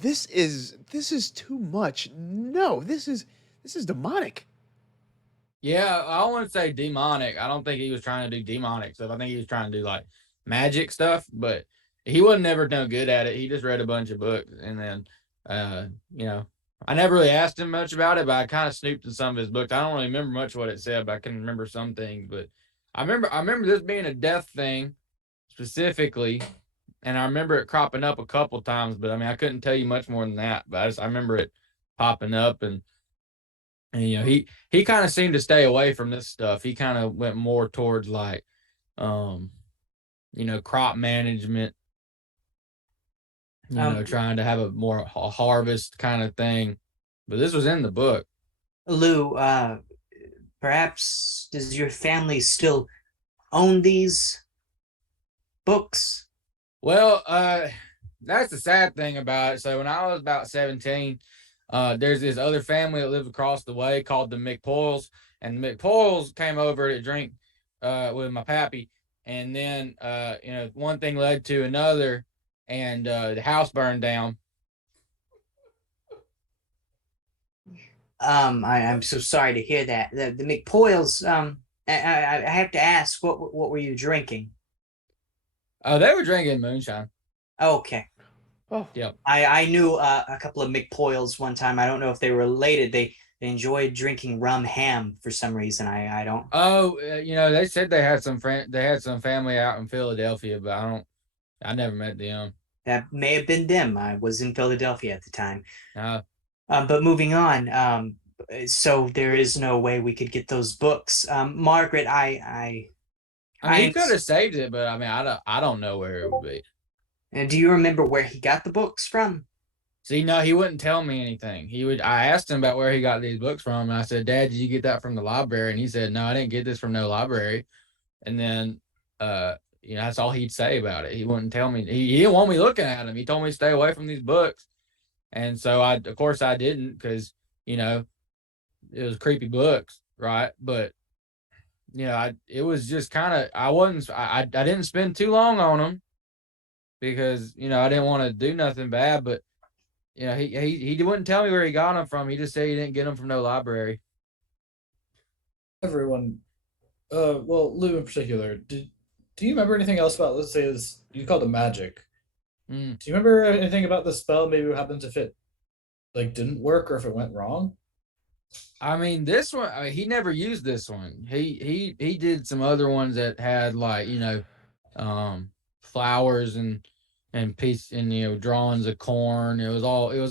This is too much. No, this is demonic. Yeah, I wouldn't say demonic. I don't think he was trying to do demonic stuff. I think he was trying to do like magic stuff, but he wasn't never no good at it. He just read a bunch of books, and then I never really asked him much about it, but I kind of snooped in some of his books. I don't really remember much what it said, but I can remember some things. But I remember this being a death thing specifically, and I remember it cropping up a couple times. But I mean, I couldn't tell you much more than that. But I remember it popping up, and he kind of seemed to stay away from this stuff. He kind of went more towards like, crop management. Trying to have a more harvest kind of thing. But this was in the book. Lou, perhaps does your family still own these books? Well, that's the sad thing about it. So when I was about 17, there's this other family that lived across the way called the McPoyles, and the McPoyles came over to drink with my pappy, and then one thing led to another, and the house burned down. I'm so sorry to hear that. The McPoyles, I have to ask, what were you drinking? They were drinking moonshine. Okay. Oh, Yep. I knew a couple of McPoyles one time. I don't know if they were related. They enjoyed drinking rum ham for some reason. I don't. Oh, they said they had some family out in Philadelphia, but I never met them. That may have been them. I was in Philadelphia at the time. Uh, But moving on, so there is no way we could get those books. Margaret, I mean, he could have saved it, but I mean, I don't know where it would be. And do you remember where he got the books from? See, no, he wouldn't tell me anything. I asked him about where he got these books from, and I said, "Dad, did you get that from the library?" And he said, "No, I didn't get this from no library." And then, that's all he'd say about it. He wouldn't tell me. He didn't want me looking at them. He told me to stay away from these books. And so of course I didn't, because, it was creepy books, right? But, it was just kind of, I didn't spend too long on them because, I didn't want to do nothing bad, but, he wouldn't tell me where he got them from. He just said he didn't get them from no library. Everyone, well, Lou in particular, do you remember anything else about, let's say, you called it magic? Do you remember anything about the spell? Maybe what happens if it didn't work or if it went wrong? I mean, this one, he never used this one. He did some other ones that had flowers and drawings of corn. It was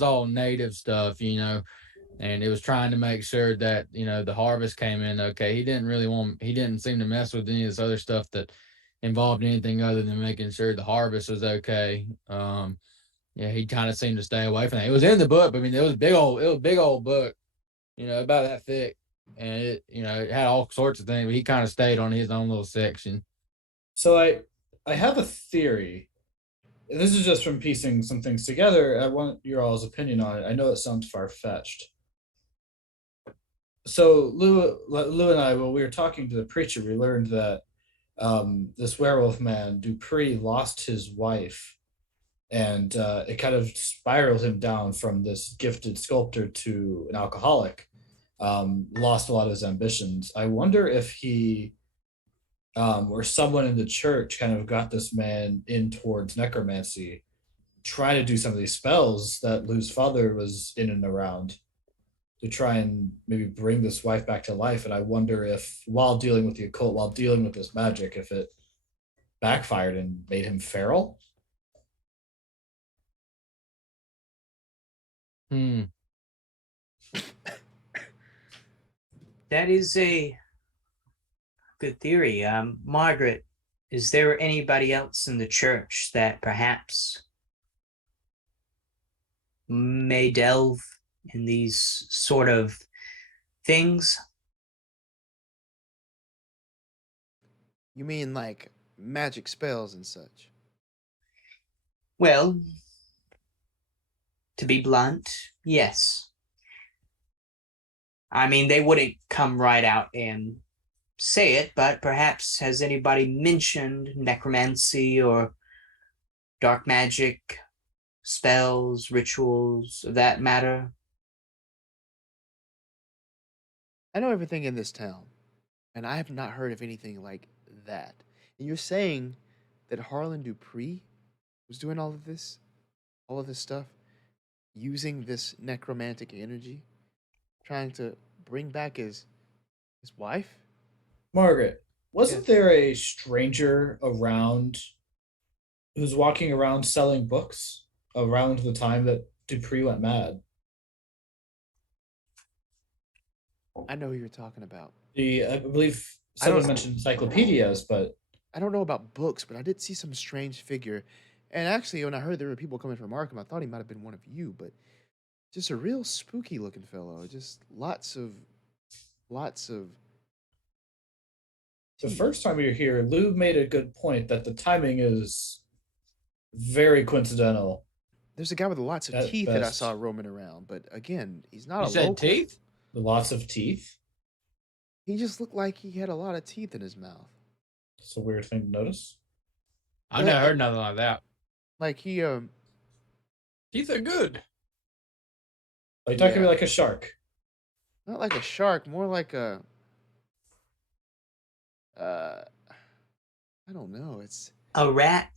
all native stuff, and it was trying to make sure that the harvest came in okay. He didn't seem to mess with any of this other stuff that involved anything other than making sure the harvest was okay. He kind of seemed to stay away from that. It was in the book, but I mean, it was a big old book, about that thick, and it had all sorts of things, but he kind of stayed on his own little section. So I have a theory. This is just from piecing some things together. I want your all's opinion on it. I know it sounds far-fetched. So Lou and I, when we were talking to the preacher, we learned that this werewolf man Dupree lost his wife, and it kind of spiraled him down from this gifted sculptor to an alcoholic. Lost a lot of his ambitions. I wonder if he or someone in the church kind of got this man in towards necromancy, trying to do some of these spells that Lou's father was in and around, to try and maybe bring this wife back to life. And I wonder if, while dealing with the occult, while dealing with this magic, if it backfired and made him feral. That is a good theory. Margaret, is there anybody else in the church that perhaps may delve in these sort of things? You mean like magic spells and such? Well, to be blunt, yes. I mean, they wouldn't come right out and say it, but perhaps has anybody mentioned necromancy or dark magic, spells, rituals of that matter? I know everything in this town, and I have not heard of anything like that. And you're saying that Harlan Dupree was doing all of this stuff, using this necromantic energy, trying to bring back his wife? Margaret, wasn't Yes. there a stranger around who's walking around selling books around the time that Dupree went mad? I know who you're talking about. I believe I don't- someone mentioned encyclopedias, but I don't know about books, but I did see some strange figure. And actually, when I heard there were people coming from Arkham, I thought he might have been one of you, but just a real spooky looking fellow. Just lots of the first time we were here, Lou made a good point that the timing is very coincidental. There's a guy with lots of At teeth that I best. saw roaming around, but again, he's not You a said local. teeth? Lots of teeth. He just looked like he had a lot of teeth in his mouth. It's a weird thing to notice. I've never heard nothing like that. Like he Teeth are good. Are you talking Yeah. about like a shark? not like a shark, more like a I don't know. It's A rat?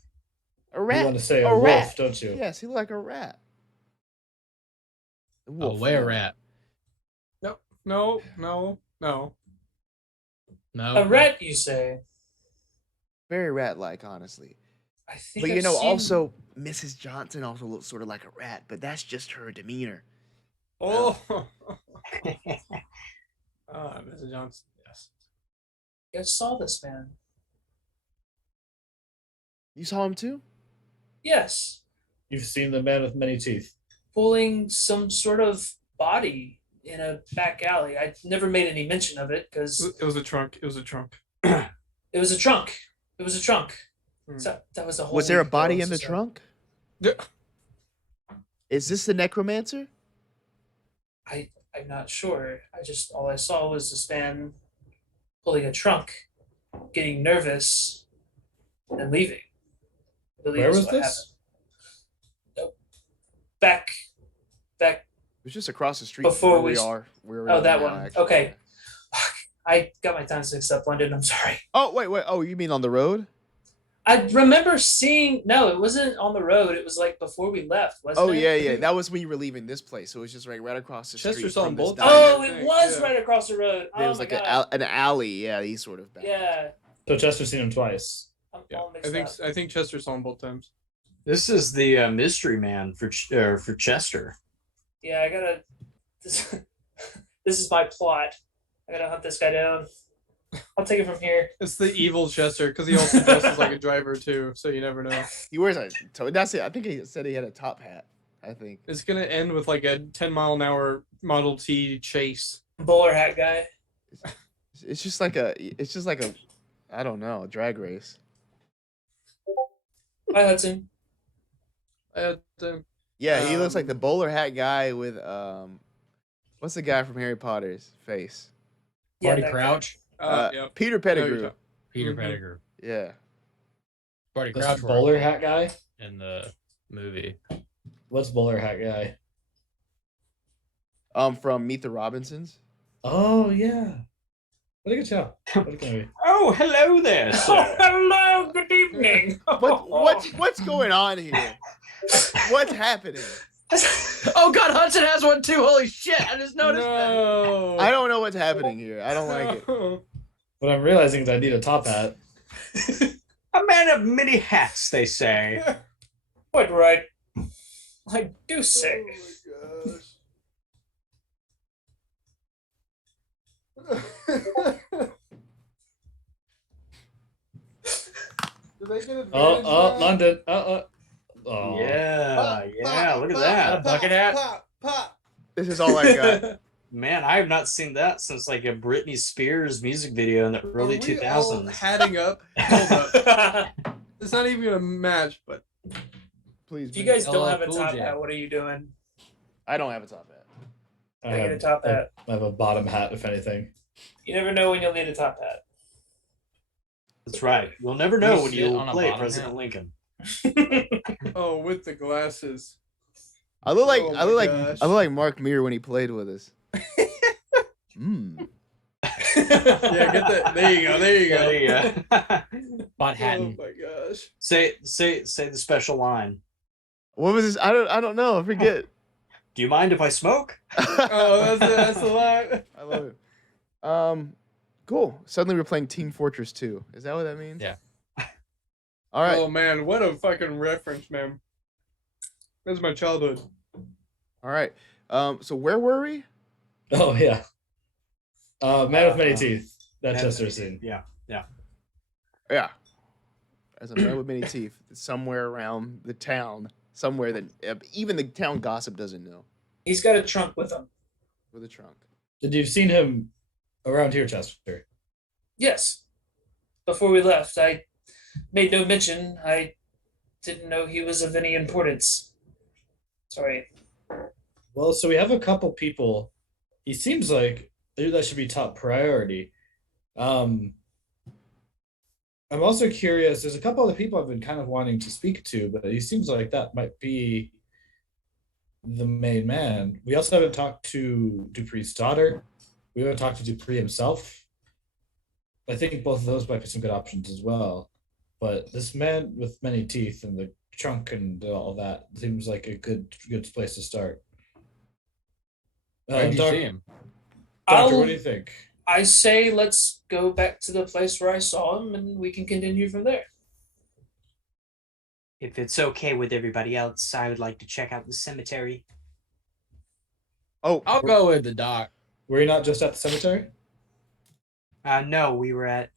a rat. You want to say a a wolf, rat. don't you? Yes, he looked like a rat. A A wolf, were no. rat. No. No. A rat, you say? Very rat-like, honestly. I think. But you I've know, seen- also Mrs. Johnson also looks sort of like a rat, but that's just her demeanor. Oh. Mr. Johnson. Yes. I saw this man. You saw him too? Yes, You've seen the man with many teeth. pulling some sort of body in a back alley. I never made any mention of it because It was a trunk. It was a trunk. it was a trunk. It was a trunk. Hmm. So that was a whole. Was there a week ago, body in the so- trunk? Yeah. Is this the necromancer? I'm not sure. All I saw was this man pulling a trunk, getting nervous, and leaving. I believe Where is was what this? happened. Back. It was just across the street Before from where we we s- are. Where we Oh, are that now, one. actually. Okay. I got my times mixed up, London. I'm sorry. Oh, wait. Oh, you mean on the road? I remember seeing. No, it wasn't on the road. It was like before we left, wasn't Oh, it? yeah. That was when you were leaving this place. So it was just like right across the Chester street saw from them this both. diner. Oh, I it think, was yeah. right across the road. There Oh was my like god. an alley. Yeah, he's sort of back. Yeah. So Chester's seen him twice. I'm Yeah. all I mixed think up. I think Chester saw him both times. This is the mystery man for Chester. Yeah, I gotta. This is my plot. I gotta hunt this guy down. I'll take it from here. It's the evil Chester because he also dresses like a driver too, so you never know. He wears a. That's it. I think he said he had a top hat. I think. It's gonna end with like a 10-mile-an-hour Model T chase. Bowler hat guy. It's just like a. I don't know, a drag race. Hi, Hudson. Yeah, he looks like Um, the bowler hat guy with What's the guy from Harry Potter's face? Barty that guy. Crouch. Yep. Peter I know who you're Pettigrew. talking- Peter Mhm. Pettigrew. Yeah. Barty This Crouch bowler hat guy. in the movie. What's bowler hat guy? From Meet the Robinsons. Oh yeah. What a good show. What a good movie. Oh, hello there, Oh, sir. hello, good evening. What's going on here? What's happening? Oh God, Hudson has one too. Holy shit! I just noticed that. No. I don't know what's happening here. I don't like it. No. What I'm realizing is I need a top hat. A man of many hats, they say. Quite right. I do say. Oh Do they get advantage Oh, now? London. Oh. Yeah, Pop, yeah, pop, look at pop, that. A bucket hat? Pop, pop. This is all I got. Man, I have not seen that since like a Britney Spears music video in the early Are we all 2000s. hatting up? Hold up. It's not even gonna match, but Please. If you guys LL don't have a Cool top J. hat, what are you doing? I don't have a top hat. I Get a top hat. I have a bottom hat, if anything. You never know when you'll need a top hat. That's right. You'll never know You when sit you on a play bottom President hat? Lincoln. oh, with the glasses. I look like Oh I look my like gosh. I look like Mark Meir when he played with us. Yeah, get that. There you go. There you go. There you go. Bot Oh Hatton. my gosh. say the special line. What was this? I don't know. I forget. Do you mind if I smoke? Oh, that's the line. I love it. Cool. Suddenly we're playing Team Fortress 2. Is that what that means? Yeah. All right. Oh man, what a fucking reference, man. That's my childhood. All right. So where were we? Oh yeah. Man with many Uh, teeth. That Chester scene. Yeah. Yeah. As a man with many teeth, somewhere around the town, somewhere that even the town gossip doesn't know. He's got a trunk with him. With a trunk. Did you seen him around here, Chester? Yes. Before we left, I made no mention. I didn't know he was of any importance. Sorry. Well, so we have a couple people. He seems like that should be top priority. I'm also curious. There's a couple other people I've been kind of wanting to speak to, but he seems like that might be the main man. We also haven't talked to Dupree's daughter. We haven't talked to Dupree himself. I think both of those might be some good options as well. But this man with many teeth and the trunk and all that seems like a good place to start. Where did you Doc- see him? Doctor, what do you think? I say let's go back to the place where I saw him and we can continue from there. If it's okay with everybody else, I would like to check out the cemetery. Oh, I'll go with the doc. Were you not just at the cemetery? No, we were at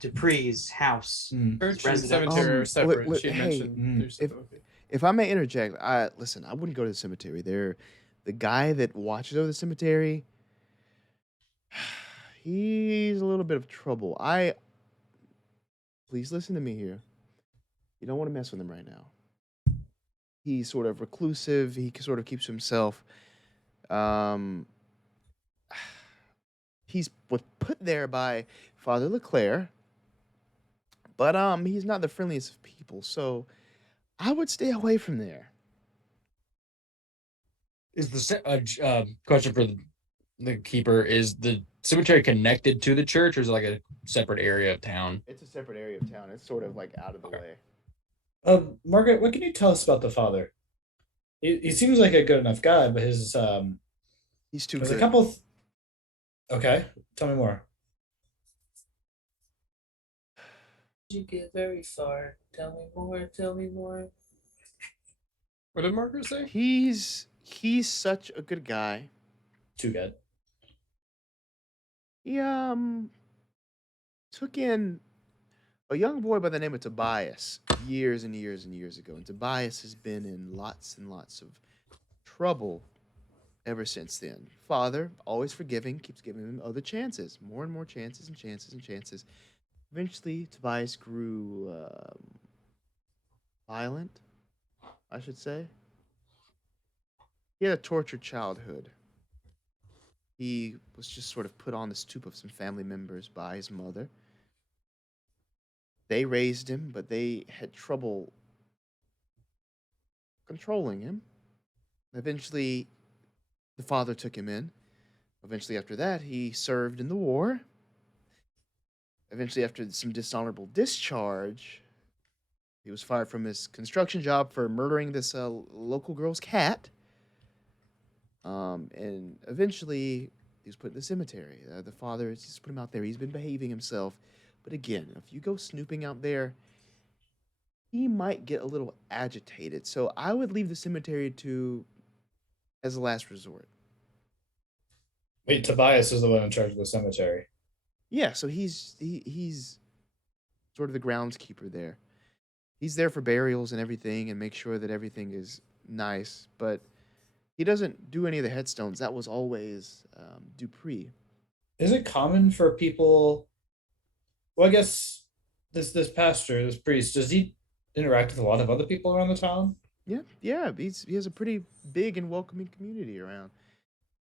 Dupree's house. Church and Resident. cemetery are separate. look, she hey, mentioned. There's if- okay. if I may interject, listen. I wouldn't go to the cemetery. The guy that watches over the cemetery. He's a little bit of trouble. Please listen to me here. You don't want to mess with him right now. He's sort of reclusive. He sort of keeps to himself. He's was put there by Father Leclerc, but he's not the friendliest of people. So I would stay away from there. Is the question for the keeper? Is the cemetery connected to the church, or is it like a separate area of town? It's a separate area of town. It's sort of like out of the way. Margaret, what can you tell us about the father? He seems like a good enough guy, but his He's too there's good. a couple. Okay, tell me more. Did you get very far? Tell me more. Tell me more. What did Margaret say? He's such a good guy. Too good. He took in a young boy by the name of Tobias years and years and years ago, and Tobias has been in lots and lots of trouble ever since then. Father, always forgiving, keeps giving him other chances, more and more chances and chances and chances. Eventually, Tobias grew violent, I should say. He had a tortured childhood. He was just sort of put on the stoop of some family members by his mother. They raised him, but they had trouble controlling him. Eventually, the father took him in. Eventually, after that, he served in the war. Eventually, after some dishonorable discharge, he was fired from his construction job for murdering this local girl's cat. And eventually, he was put in the cemetery. The father just put him out there. He's been behaving himself. But again, if you go snooping out there, he might get a little agitated. So I would leave the cemetery to as a last resort. Wait, Tobias is the one in charge of the cemetery. Yeah, so he's sort of the groundskeeper there. He's there for burials and everything and make sure that everything is nice, but he doesn't do any of the headstones. That was always Dupree. Is it common for people? Well, I guess this pastor, this priest, does he interact with a lot of other people around the town? Yeah. He has a pretty big and welcoming community around,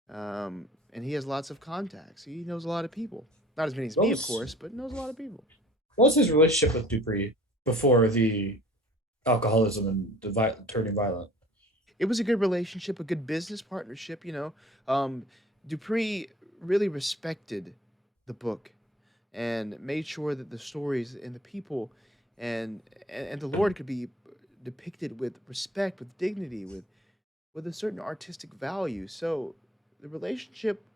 and he has lots of contacts. He knows a lot of people. Not as many as me, of course, but knows a lot of people. What was his relationship with Dupree before the alcoholism and the turning violent? It was a good relationship, a good business partnership. Dupree really respected the book and made sure that the stories and the people and the Lord could be depicted with respect, with dignity, with a certain artistic value. So the relationship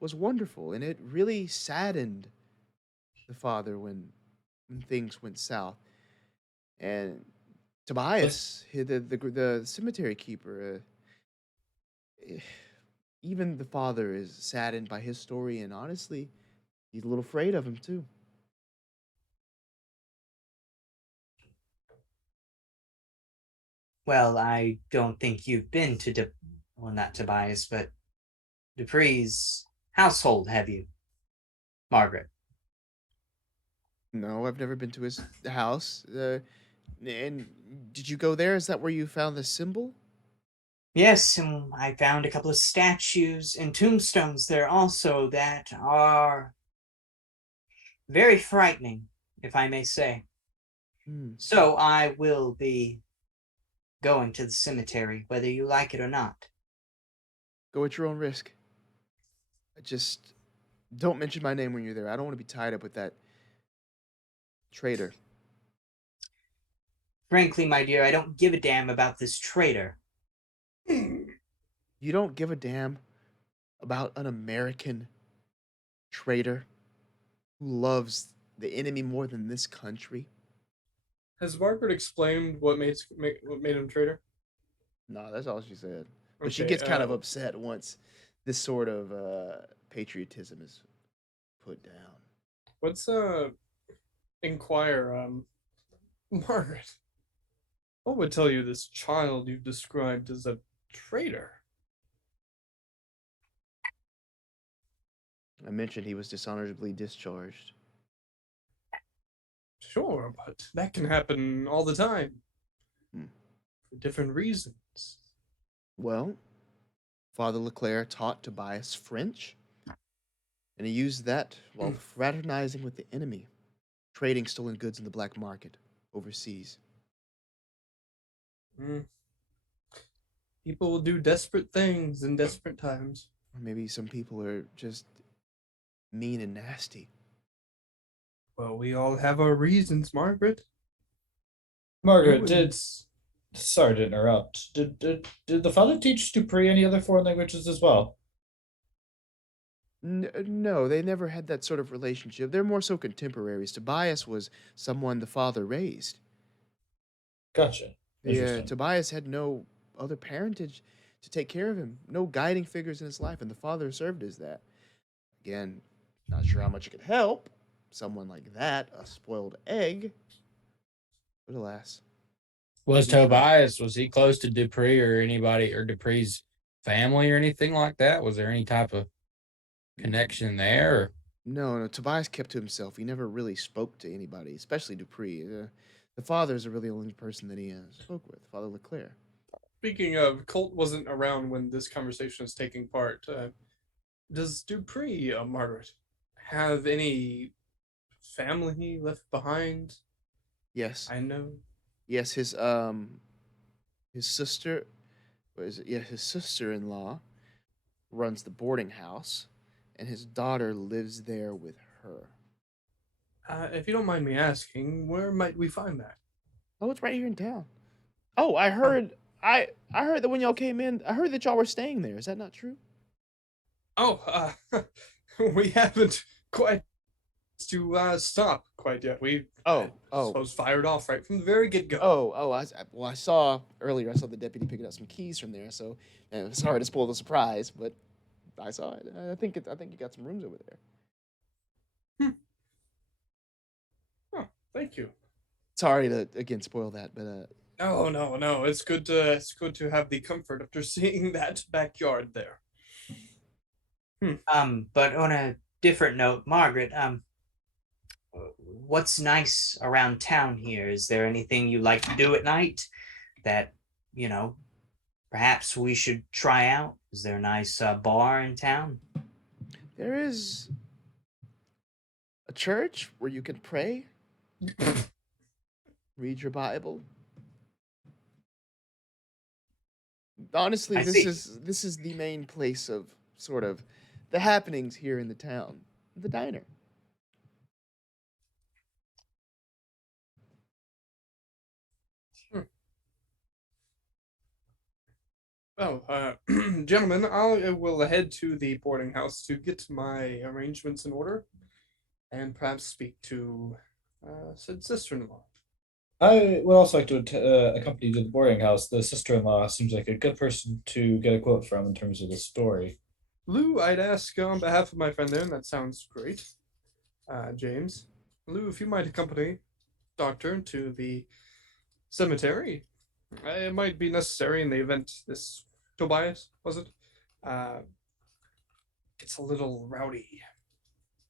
was wonderful, and it really saddened the father when things went south. And Tobias, the cemetery keeper, even the father is saddened by his story, and honestly, he's a little afraid of him too. Well, I don't think you've been to well, not Tobias, but Dupree's household, have you, Margaret? No, I've never been to his house. And did you go there? Is that where you found the symbol? Yes, and I found a couple of statues and tombstones there also that are very frightening, if I may say. So I will be going to the cemetery, whether you like it or not. Go at your own risk. Just don't mention my name when you're there. I don't want to be tied up with that traitor. Frankly, my dear, I don't give a damn about this traitor. You don't give a damn about an American traitor who loves the enemy more than this country? Has Margaret explained what made him traitor? No, that's all she said. But she Okay, gets kind of upset once this sort of patriotism is put down. Let's inquire, Margaret. What would tell you this child you've described as a traitor? I mentioned he was dishonorably discharged. Sure, but that can happen all the time. For different reasons. Well, Father Leclerc taught Tobias French, and he used that while fraternizing with the enemy, trading stolen goods in the black market overseas. People will do desperate things in desperate times. Or maybe some people are just mean and nasty. Well, we all have our reasons, Margaret. Margaret, sorry to interrupt. Did the father teach Dupree any other foreign languages as well? No, they never had that sort of relationship. They're more so contemporaries. Tobias was someone the father raised. Gotcha. Yeah, Tobias had no other parentage to take care of him, no guiding figures in his life, and the father served as that. Again, not sure how much it could help someone like that, a spoiled egg, but alas. Was Tobias, was he close to Dupree or anybody or Dupree's family or anything like that? Was there any type of connection there? Or? No, Tobias kept to himself. He never really spoke to anybody, especially Dupree. The father is really the only person that he spoke with, Father Leclerc. Speaking of, Colt wasn't around when this conversation was taking part. Does Dupree, Margaret, have any family left behind? Yes. I know. Yes, his sister, what is it? Yeah, his sister-in-law runs the boarding house, and his daughter lives there with her. If you don't mind me asking, where might we find that? Oh, it's right here in town. Oh, I heard I heard that when y'all came in, I heard that y'all were staying there. Is that not true? Oh, we haven't quite to stop quite yet. We Oh. suppose fired off right from the very get-go. I saw earlier. I saw the deputy picking up some keys from there. So, sorry to spoil the surprise, but I saw it. I think you got some rooms over there. Oh, thank you. Sorry to again spoil that, but No. It's good to have the comfort after seeing that backyard there. But on a different note, Margaret, what's nice around town here? Is there anything you like to do at night that, perhaps we should try out? Is there a nice bar in town? there is a church where you can pray, read your Bible. Honestly, I this see. is the main place of sort of the happenings here in the town, the diner. Well, gentlemen, I will head to the boarding house to get my arrangements in order, and perhaps speak to said sister-in-law. I would also like to accompany you to the boarding house. The sister-in-law seems like a good person to get a quote from in terms of the story. Lou, I'd ask on behalf of my friend there, and that sounds great. James, Lou, if you might accompany Doctor to the cemetery, it might be necessary in the event this Tobias, was it? It's a little rowdy.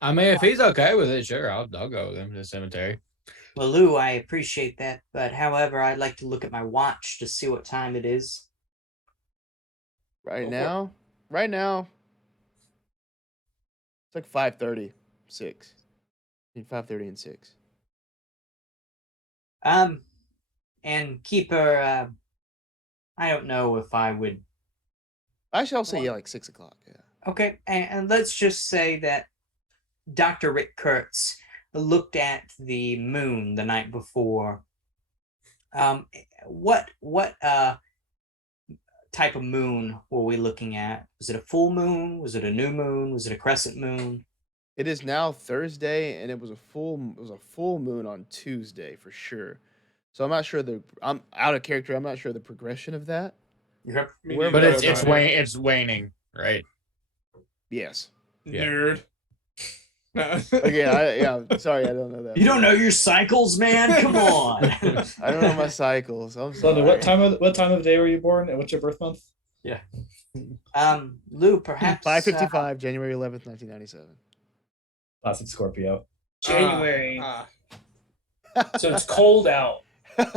I mean, if he's okay with it, sure, I'll go with him to the cemetery. Well, Lou, I appreciate that, but however, I'd like to look at my watch to see what time it is. Right Go for now, it's like 5:30, 6. Between 5:30 and 6. And Keeper, I don't know if I would. Actually, I'll say like 6 o'clock. Yeah. Okay, and let's just say that Dr. Rick Kurtz looked at the moon the night before. What type of moon were we looking at? Was it a full moon? Was it a new moon? Was it a crescent moon? It is now Thursday, and it was a full moon on Tuesday for sure. So I'm not sure I'm out of character. I'm not sure the progression of that. Yep. Me But neither, it's waning, right? Yes. Yeah. Nerd. No. Again, sorry, I don't know that. You don't know your cycles, man? Come on. I don't know my cycles. I'm sorry. London, what time of day were you born, and what's your birth month? Lou, perhaps 5:55, January 11th, 1997. Classic Scorpio. January. Ah. So it's cold out.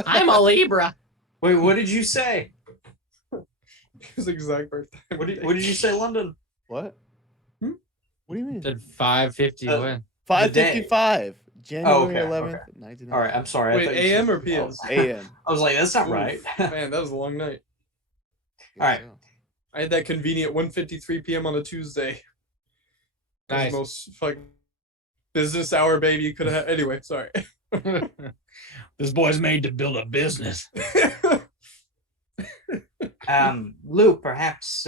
I'm a Libra. Wait, what did you say? His exact birthday. What did you say, London? What? What do you mean? Said 5:50 Uh, when? 5:55, January okay, 11th, okay. 1997. All right, I'm sorry. I Wait, thought you said- AM or PM? AM. I was like, that's not Oof, right. Man, that was a long night. All right. I had that convenient 1:53 p.m. on a Tuesday. That was Nice. the most fucking business hour baby you could have had. Anyway, sorry. This boy's made to build a business. Lou, perhaps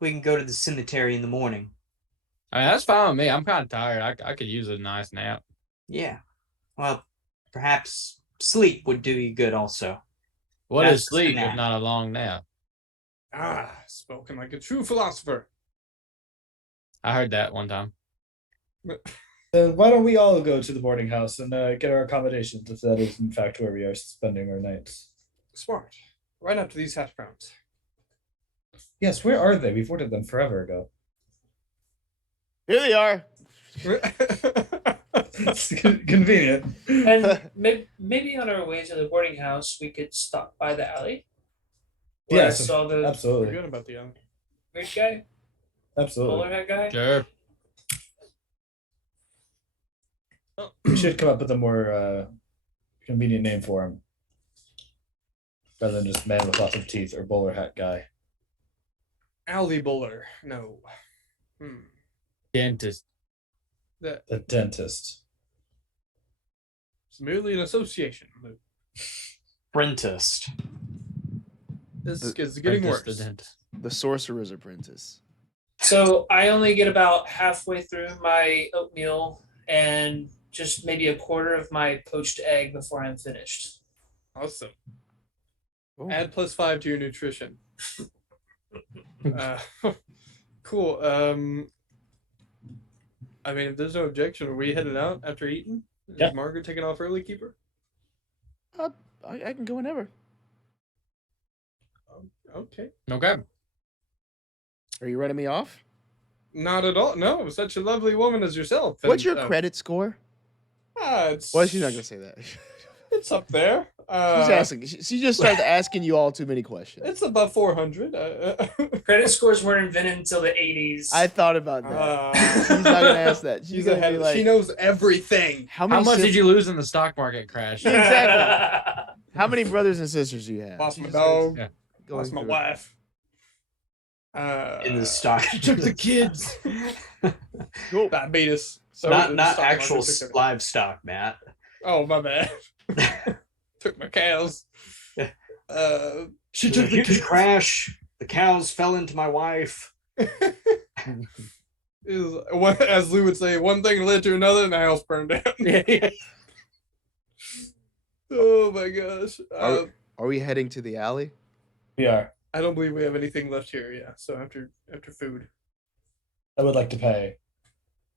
we can go to the cemetery in the morning. I mean, that's fine with me. I'm kind of tired. I could use a nice nap. Yeah. Well, perhaps sleep would do you good also. What That's is sleep a nap. if not a long nap? Spoken like a true philosopher. I heard that one time. Then why don't we all go to the boarding house and get our accommodations, if that is in fact where we are spending our nights? Smart. Right after these hash browns. Yes, where are they? We've ordered them forever ago. Here they are. It's convenient. And maybe on our way to the boarding house, we could stop by the alley. Where I Yes, saw the absolutely. Forget about the weird guy. Absolutely. bowler hat guy? Sure. We should come up with a more convenient name for him. Rather than just man with lots of teeth or bowler hat guy. Alley bowler. No. Dentist. That The dentist. it's merely an association. Printist. This The- is getting Dentist, worse. the dentist. The Sorcerer's Apprentice. So I only get about halfway through my oatmeal and just maybe a quarter of my poached egg before I'm finished. Awesome. Oh. Add +5 to your nutrition. Cool. I mean, if there's no objection, are we headed out after eating? Yeah. Is Margaret taking off early, keeper? I can go whenever. Okay. Okay. Are you running me off? Not at all. No, such a lovely woman as yourself. What's And, your credit score? It's, Well, she's not gonna say that. It's up there. She's asking. She just started asking you all too many questions. It's above 400. Credit scores weren't invented until the 80s. I thought about that. She's not gonna ask that. She's She's gonna ahead. be like, She knows everything. how How much sis- did you lose in the stock market crash? Exactly. How many brothers and sisters do you have? Lost She my just starts dog. Yeah. going Lost my through it. wife. In the stock. Took the kids. Cool. Diabetes. So not the not stock market actual took everything. livestock, Matt. Oh, my bad. Took my cows. She There's a took the huge kids. crash. The cows fell into my wife. As Lou would say, one thing led to another, and the house burned down. Oh my gosh. Are we heading to the alley? We are. I don't believe we have anything left here. Yeah. So after food, I would like to pay,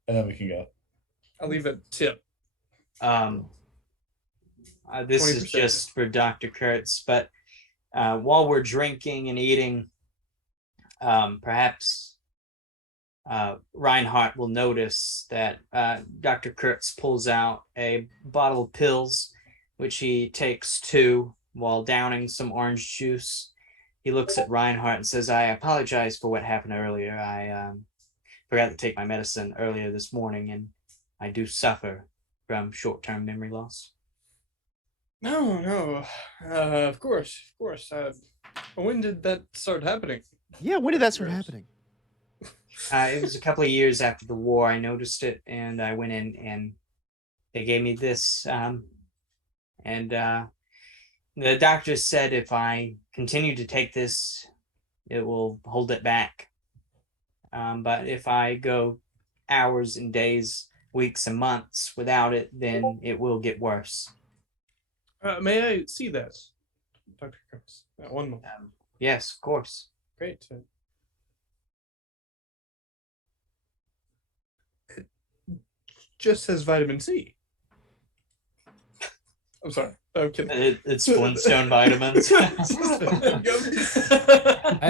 and then we can go. I'll leave a tip. This is 20%. just for Dr. Kurtz, but while we're drinking and eating, perhaps Reinhardt will notice that Dr. Kurtz pulls out a bottle of pills, which he takes two while downing some orange juice. He looks at Reinhardt and says, I apologize for what happened earlier. I forgot to take my medicine earlier this morning, and I do suffer from short-term memory loss. No. Of course. When did that start happening? Yeah. When did that start happening? It was a couple of years after the war. I noticed it, and I went in, and they gave me this. The doctor said if I continue to take this, it will hold it back. But if I go hours and days, weeks and months without it, then it will get worse. May I see that, Dr. Kurtz? One moment. Yes, of course. Great. It just says vitamin C. I'm sorry. I'm kidding. It's Flintstone vitamins. Hey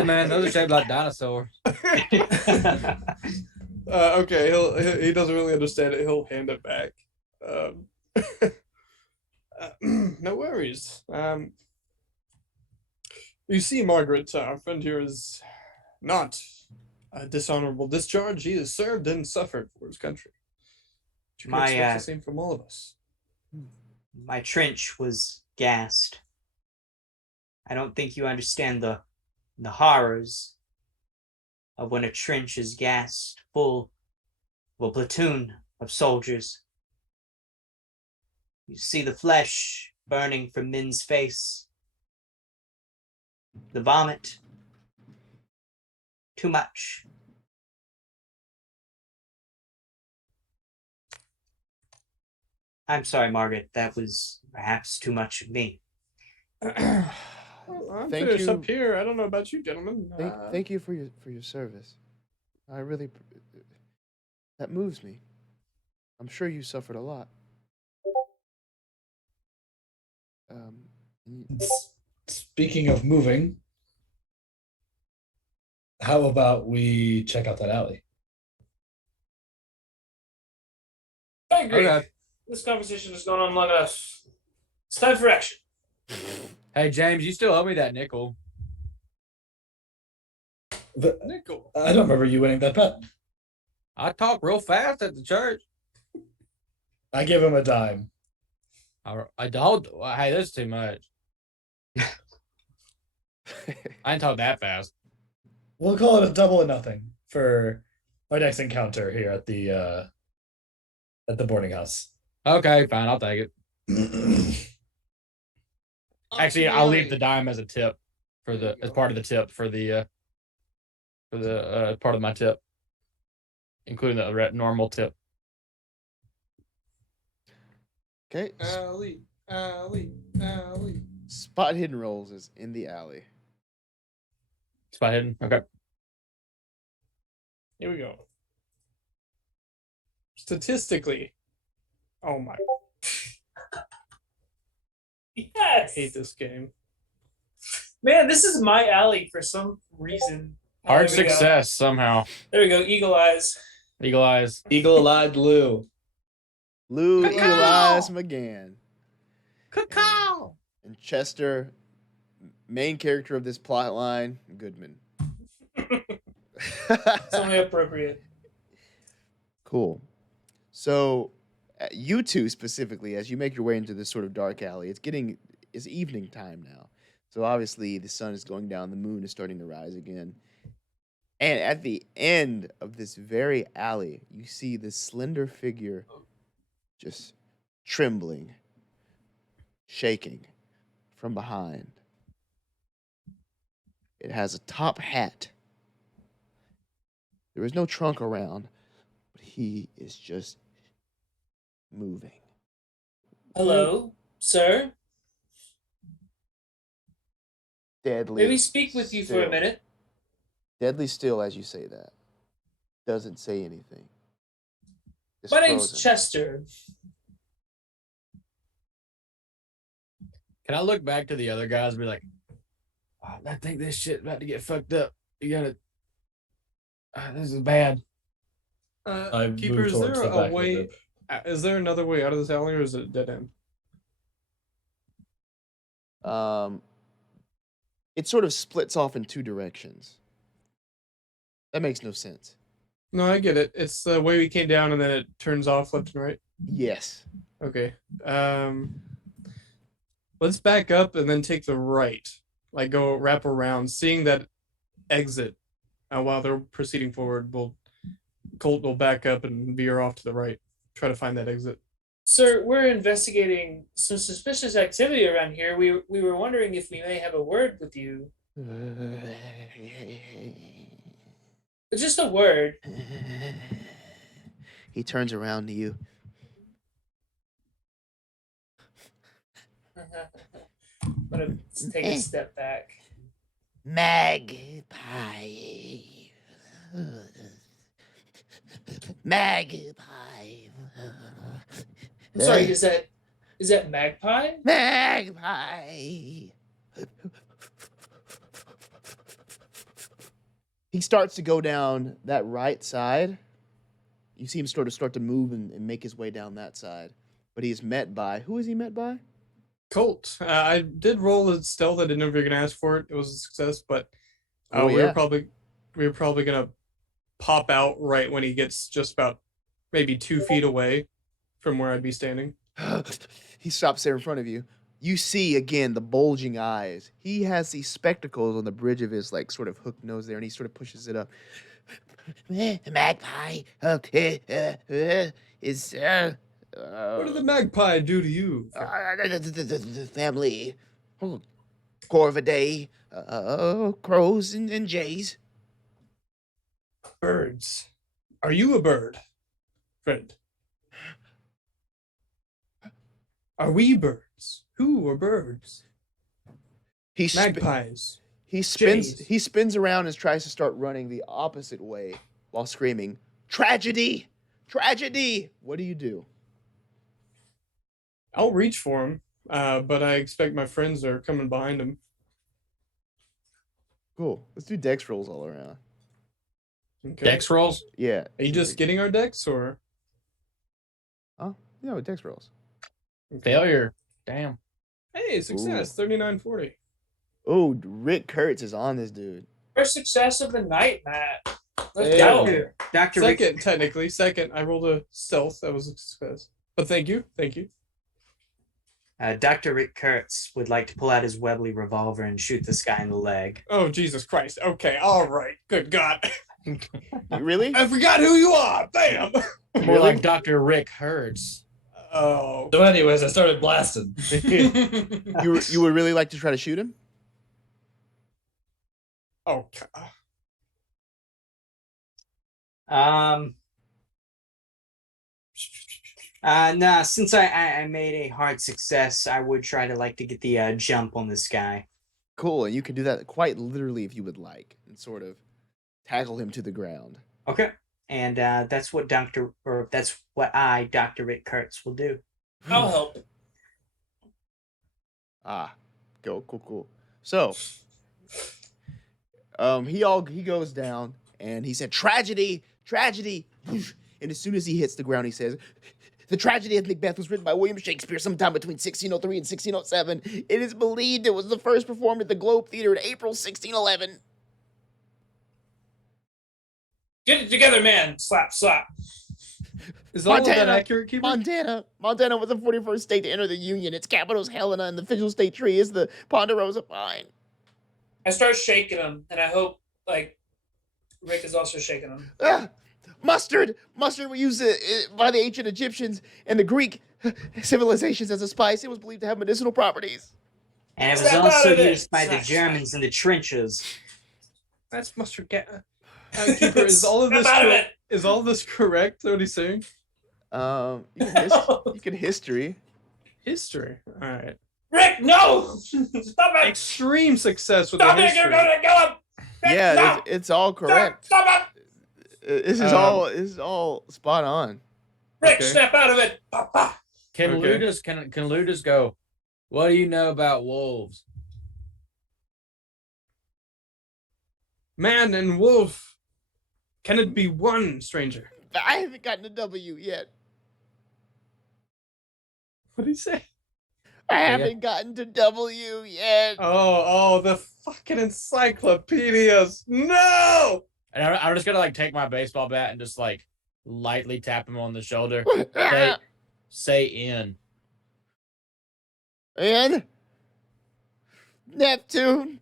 man, those are shaped like dinosaurs. Okay, he doesn't really understand it. He'll hand it back. No worries. You see, Margaret, our friend here is not a dishonorable discharge. He has served and suffered for his country. My, the same from all of us. My trench was gassed. I don't think you understand the horrors of when a trench is gassed full of a platoon of soldiers. You see the flesh burning from men's face, the vomit, too much. I'm sorry, Margaret, that was perhaps too much of me. Well, I'm Thank finished you. up here. I don't know about you, gentlemen. Thank you for your service. I really that moves me. I'm sure you suffered a lot. Speaking of moving, how about we check out that alley? I agree. Okay. This conversation has gone on long enough. It's time for action. Hey James, you still owe me that nickel. Nickel. I don't remember you winning that bet. I talk real fast at the church. I give him a dime. I don't. Hey, that's too much. I didn't talk that fast. We'll call it a double or nothing for our next encounter here at the boarding house. Okay, fine. I'll take it. Actually, I'll leave the dime as a tip for the as part of the tip for the part of my tip, including the normal tip. Okay. Alley. Spot hidden rolls is in the alley. Spot hidden. Okay. Here we go. Statistically, oh my, I Yes. hate this game. Man, this is my alley for some reason. Oh, Hard there we go. success somehow. There we go. Eagle eyes. Eagle eyes. Eagle-eyed Lou. Lou Cacao! Elias McGann. Cacao. And Chester, main character of this plot line, Goodman. It's only appropriate. Cool. So, you two specifically, as you make your way into this sort of dark alley, it's evening time now. So obviously the sun is going down, the moon is starting to rise again. And at the end of this very alley, you see this slender figure just trembling, shaking from behind. It has a top hat. There is no trunk around, but he is just moving. Hello, sir. Deadly. May we speak with you for a still. minute? Deadly still as you say that. Doesn't say anything. Just My name's frozen. Chester. Can I look back to the other guys and be like, "Oh, I think this shit about to get fucked up. You gotta. This is bad." I Keeper, move is there towards the back a of the way? group. Is there another way out of this alley, or is it a dead end? It sort of splits off in two directions. That makes no sense. No, I get it. It's the way we came down, and then it turns off left and right. Yes. Okay. Let's back up and then take the right. Like go wrap around, seeing that exit. While they're proceeding forward, Colt will back up and veer off to the right. Try to find that exit. Sir, we're investigating some suspicious activity around here. We were wondering if we may have a word with you. Just a word. He turns around to you. I'm gonna take a step back. Magpie. Magpie. Sorry, is that magpie? Magpie. He starts to go down that right side. You see him sort of start to move and make his way down that side. But he is met by, who is he met by? Colt. I did roll a stealth. I didn't know if you were gonna ask for it. It was a success, but Oh, we yeah. were probably gonna pop out right when he gets just about maybe 2 feet away from where I'd be standing. He stops there in front of you. You see again the bulging eyes. He has these spectacles on the bridge of his like sort of hook nose there, and he sort of pushes it up. Magpie is What did the magpie do to you? the family Corvidae, crows and jays. Birds. Are you a bird, friend? Are we birds? Who are birds? He Magpies. He spins. Jays. He spins around and tries to start running the opposite way while screaming, "Tragedy! Tragedy!" What do you do? I'll reach for him, but I expect my friends are coming behind him. Cool. Let's do dex rolls all around. Okay. Dex rolls. Yeah. Are you just getting our decks, or? Oh, yeah, with dex rolls. Failure. Damn. Hey, success. 3940. Oh, Rick Kurtz is on this dude. First success of the night, Matt. Let's Hey. go. Dr. Rick, Second, technically. Second, I rolled a stealth. That was a success. But thank you. Thank you. Dr. Rick Kurtz would like to pull out his Webley revolver and shoot this guy in the leg. Oh, Jesus Christ. Okay. All right. Good God. You really? I forgot who you are. Bam. More like Dr. Rick Hertz. Oh. So, anyways, I started blasting. You would really like to try to shoot him? Oh. Nah, since I made a hard success, I would try to get the jump on this guy. Cool, and you can do that quite literally if you would like, and sort of tackle him to the ground. Okay. And that's what Dr. Rick Kurtz, will do. I'll help. Cool. So, he goes down, and he said, "Tragedy, tragedy," and as soon as he hits the ground, he says, "The Tragedy of Macbeth was written by William Shakespeare sometime between 1603 and 1607. It is believed it was the first performed at the Globe Theater in April 1611. Get it together, man. Slap, slap. Is all of that Montana, accurate, Keeper? Montana was the 41st state to enter the Union. Its capital is Helena, and the official state tree is the Ponderosa pine." I start shaking him, and I hope, Rick is also shaking him. Mustard was used by the ancient Egyptians and the Greek civilizations as a spice. It was believed to have medicinal properties. And it was Snap out also of it. used by the Snap, Germans in the trenches. That's mustard. Keeper, is all of this Snap out of correct? it. Is all of this correct? What he's saying? You can history. History. All right. Rick, no! Stop it! Extreme success with Stop the it! history. You're gonna kill him! Rick, Yeah, stop! it's all correct. Stop it! This is all spot on. Rick, Okay. snap out of it! Papa. Can Okay. Ludus go? What do you know about wolves? Man and wolf. Can it be one, stranger? I haven't gotten a W yet. What did he say? I haven't gotten to W yet. Oh, the fucking encyclopedias. No! And I'm just gonna take my baseball bat and just lightly tap him on the shoulder. Say in. And Neptune,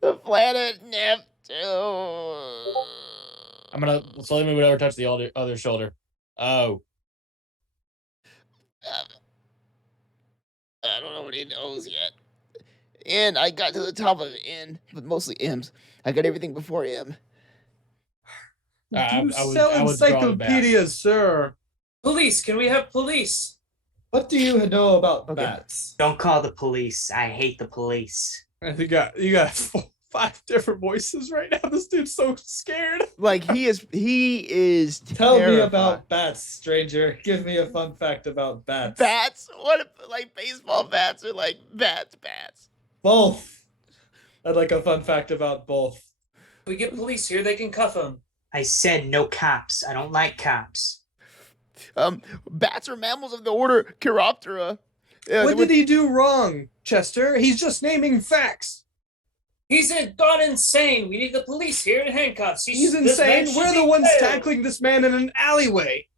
the planet Neptune. I'm gonna let me over touch the other shoulder. Oh. I don't know what he knows yet. And I got to the top of N, but mostly M's. I got everything before M. You I would sell draw the bat. encyclopedias, sir. Police, can we have police? What do you know about Okay. bats? Don't call the police. I hate the police. You got 5 different voices right now. This dude's so scared. He is Tell me terrified. about bats, stranger. Give me a fun fact about bats. Bats? What if baseball bats are bats? Both. I'd like a fun fact about both. If we get police here, they can cuff him. I said no cops. I don't like cops. Bats are mammals of the order Chiroptera. What did he do wrong, Chester? He's just naming facts. He's gone insane. We need the police here in handcuffs. He's this man insane. should We're be the ones jailed. tackling this man in an alleyway.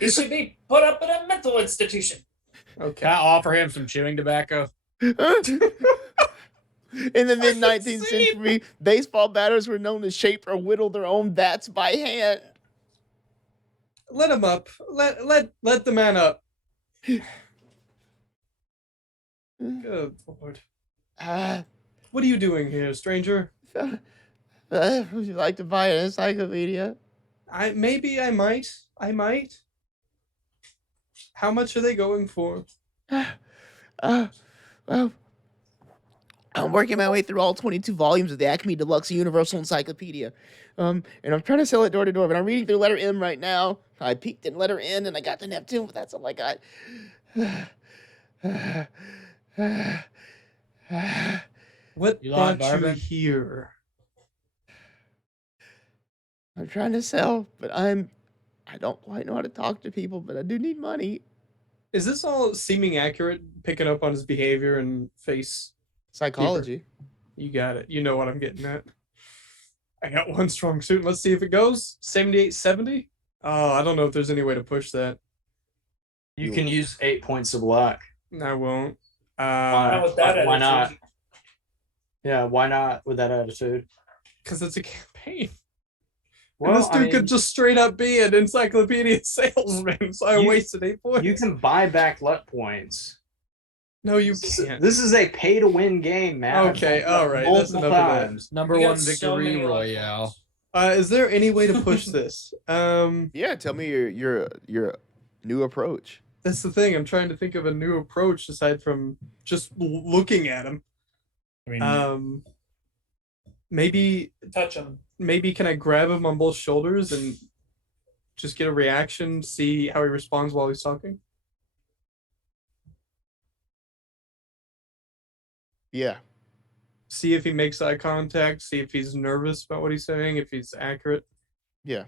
He should be put up in a mental institution. Can Okay. I offer him some chewing tobacco? In the mid 19th century, baseball batters were known to shape or whittle their own bats by hand. Let him up. Let the man up. Good Lord. What are you doing here, stranger? Would you like to buy an encyclopedia? I might. How much are they going for? Well, I'm working my way through all 22 volumes of the Acme Deluxe Universal Encyclopedia. And I'm trying to sell it door to door, but I'm reading through letter M right now. I peeked in letter N and I got to Neptune, but that's all I got. What You lying, brought you Barbara? here? I'm trying to sell, but I don't quite know how to talk to people, but I do need money. Is this all seeming accurate? Picking up on his behavior and face? Psychology. You got it. You know what I'm getting at. I got one strong suit. Let's see if it goes. 78, 70. Oh, I don't know if there's any way to push that. You can use 8 points of luck. I won't. Not with that Why not? attitude. Yeah, why not with that attitude? Because it's a campaign. Well, and this dude I mean, could just straight up be an encyclopedia salesman, so I wasted 8 points. you can buy back luck points. No, you can't. This is a pay-to-win game, man. Okay, all right. That's Multiple enough of that. times. Number We got one so victory many luck royale. points. Is there any way to push this? Yeah, tell me your new approach. That's the thing. I'm trying to think of a new approach aside from just looking at him. I mean, Maybe Touch them. can I grab him on both shoulders and just get a reaction, see how he responds while he's talking? Yeah. See if he makes eye contact, see if he's nervous about what he's saying, if he's accurate. Yeah.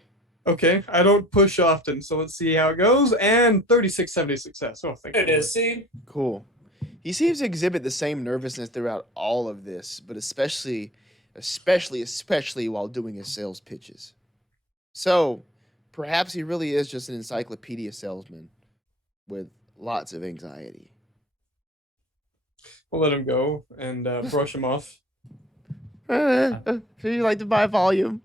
Okay, I don't push often, so let's see how it goes. And 36-70 success. Oh, thank There it you. is. See? Cool. He seems to exhibit the same nervousness throughout all of this, but especially while doing his sales pitches. So, perhaps he really is just an encyclopedia salesman with lots of anxiety. We'll let him go and brush him off. So you like to buy volume?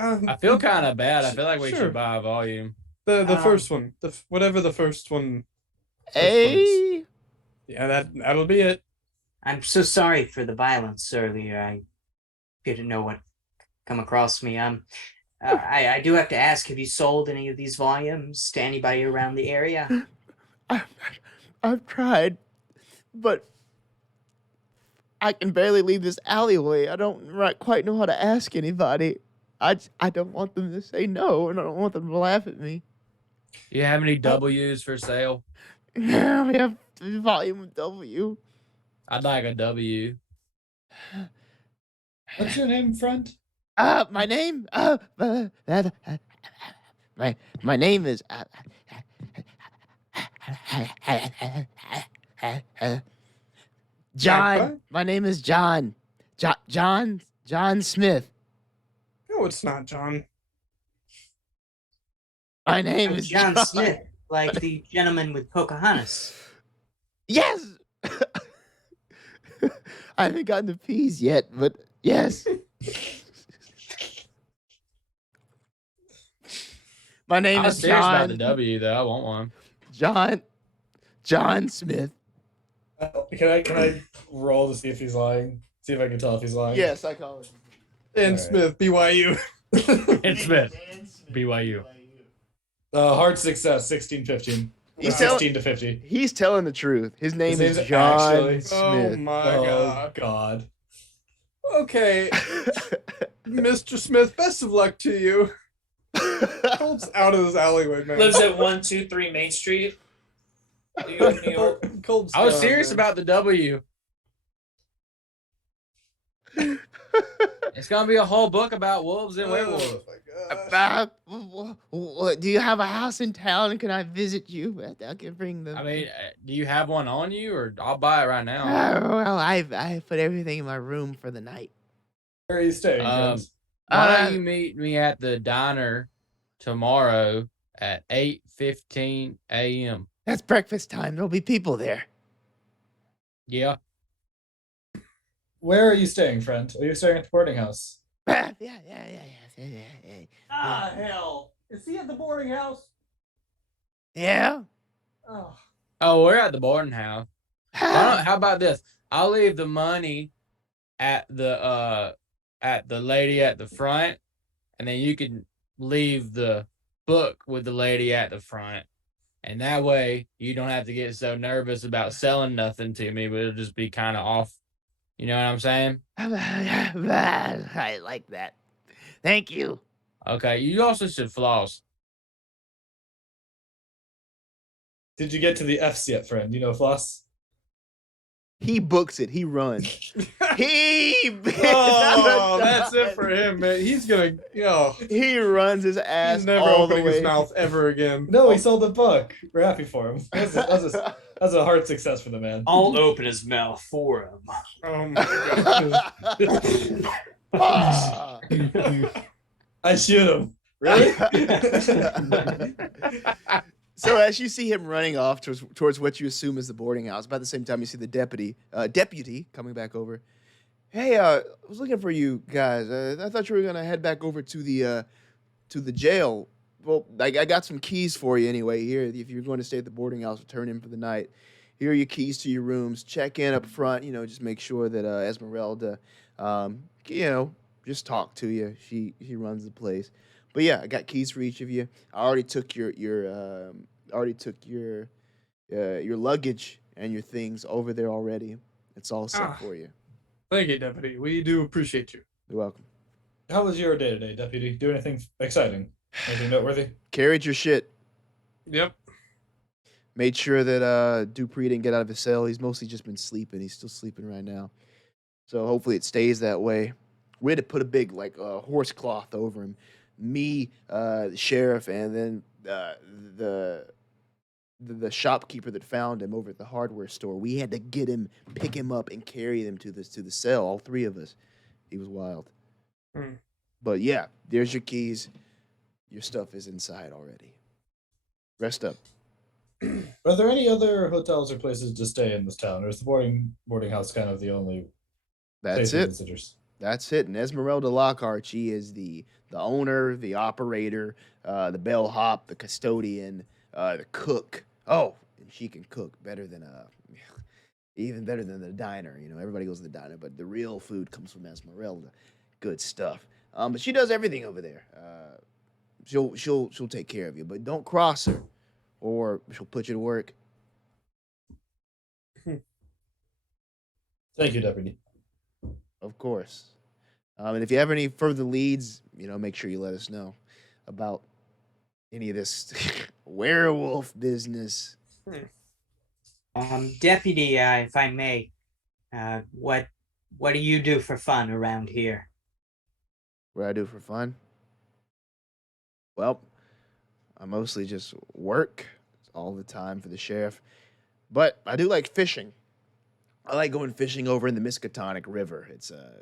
I feel kind of bad. I feel like we Sure. should buy a volume. The first one, whatever the first one. Hey. Yeah, that'll be it. I'm so sorry for the violence earlier. I didn't know what come across me. I do have to ask, have you sold any of these volumes to anybody around the area? I've tried, but I can barely leave this alleyway. I don't quite know how to ask anybody. I don't want them to say no, and I don't want them to laugh at me. You have any W's for sale? Yeah, we have volume W. I'd like a W. what's your name, friend? My name. My name is. John. My name is John. John Smith. No, it's not, John. My name is John Smith, like the gentleman with Pocahontas. Yes. I haven't gotten the P's yet, but yes. My name I'm is serious about the John. W though. I want one. John Smith. Can I roll to see if he's lying? See if I can tell if he's lying. Yeah, psychology. And All right. Smith, BYU. And Smith, BYU. Hard success, 16-15. He's 16 to 50. He's telling the truth. His name His is name's John actually- Oh Smith. my Oh god. God. Okay, Mr. Smith, best of luck to you. Colt's out of this alleyway, man. Lives at 123 Main Street, New York, New York. Colt's I was gone, serious man. about the W. It's gonna be a whole book about wolves and werewolves. Oh my gosh. Do you have a house in town? Can I visit you? I can bring them. I mean, do you have one on you, or I'll buy it right now? Well, I put everything in my room for the night. Where are you staying, Um, friends? Why Uh, don't you meet me at the diner tomorrow at 8:15 a.m.? That's breakfast time. There'll be people there. Yeah. Where are you staying, friend? Are you staying at the boarding house? Yeah. Ah, hell. Is he at the boarding house? Yeah. Oh. Oh, we're at the boarding house. How about this? I'll leave the money at the lady at the front, and then you can leave the book with the lady at the front. And that way you don't have to get so nervous about selling nothing to me, but it'll just be kind of off. You know what I'm saying? I like that. Thank you. Okay. You also should floss. Did you get to the F's yet, friend? You know Floss? He books it. He runs. Oh, that's it for him, man. He's gonna, He runs his ass he's never all the opening way. his mouth ever again. No, he sold the book. We're happy for him. That's a hard success for the man. I'll open his mouth for him. Oh my god. Ah! I shoot him. Really? So as you see him running off towards what you assume is the boarding house, about the same time you see the deputy coming back over. Hey, I was looking for you guys. I thought you were gonna head back over to the jail. Well, I got some keys for you anyway. Here, if you're going to stay at the boarding house, return in for the night. Here are your keys to your rooms. Check in up front. Just make sure that Esmeralda, just talk to you. She runs the place. But yeah, I got keys for each of you. I already took your luggage and your things over there already. It's all set for you. Thank you, Deputy. We do appreciate you. You're welcome. How was your day today, Deputy? Do anything exciting? Anything noteworthy? Carried your shit. Yep. Made sure that Dupree didn't get out of his cell. He's mostly just been sleeping. He's still sleeping right now. So hopefully it stays that way. We had to put a big horse cloth over him. Me, the sheriff, and then the shopkeeper that found him over at the hardware store. We had to pick him up, and carry him to the cell. All three of us. He was wild. But yeah, there's your keys. Your stuff is inside already. Rest up. Are there any other hotels or places to stay in this town, or is the boarding house kind of the only That's place it it. considers? That's it. And Esmeralda Lockhart, she is the owner, the operator, the bellhop, the custodian, the cook. Oh, and she can cook better than even better than the diner. Everybody goes to the diner, but the real food comes from Esmeralda. Good stuff. But she does everything over there. She'll take care of you, but don't cross her, or she'll put you to work. Thank you, Deputy. Of course. And if you have any further leads, make sure you let us know about any of this werewolf business. Deputy, if I may, what do you do for fun around here? What I do for fun? Well, I mostly just work all the time for the sheriff, but I do like fishing. I like going fishing over in the Miskatonic River. It's a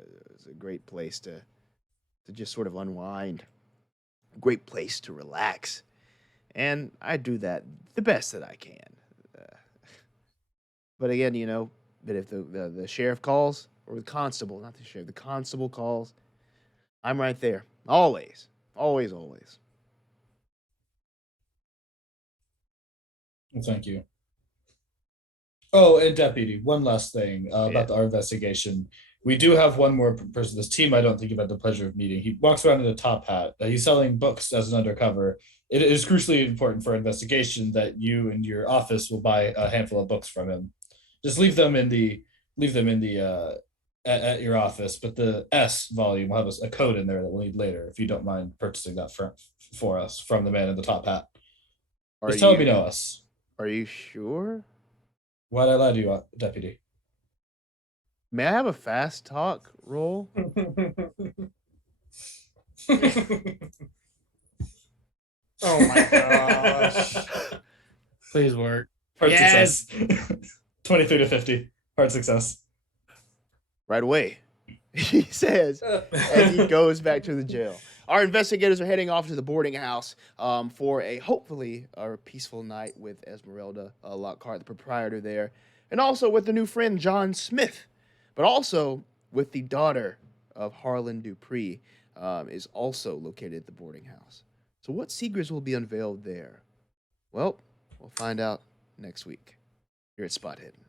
great place to just sort of unwind, a great place to relax, and I do that the best that I can. But again, that if the sheriff calls, or the constable, not the sheriff, the constable calls, I'm right there, always, always, always. Well, thank you. Oh, and Deputy, one last thing about our investigation. We do have one more person. This team I don't think you've had the pleasure of meeting. He walks around in a top hat. He's selling books as an undercover. It is crucially important for our investigation that you and your office will buy a handful of books from him. Just leave them in the at your office. But the S volume will have a code in there that we'll need later. If you don't mind purchasing that for us from the man in the top hat. Just tell him you know us. Are you sure? Why'd I lie to you, Deputy? May I have a fast talk roll? Oh my gosh. Please work. Hard Yes! success. 23 to 50. Hard success. Right away, he says, as he goes back to the jail. Our investigators are heading off to the boarding house for hopefully a peaceful night with Esmeralda Lockhart, the proprietor there, and also with the new friend John Smith, but also with the daughter of Harlan Dupree, is also located at the boarding house. So what secrets will be unveiled there? Well, we'll find out next week here at Spot Hidden.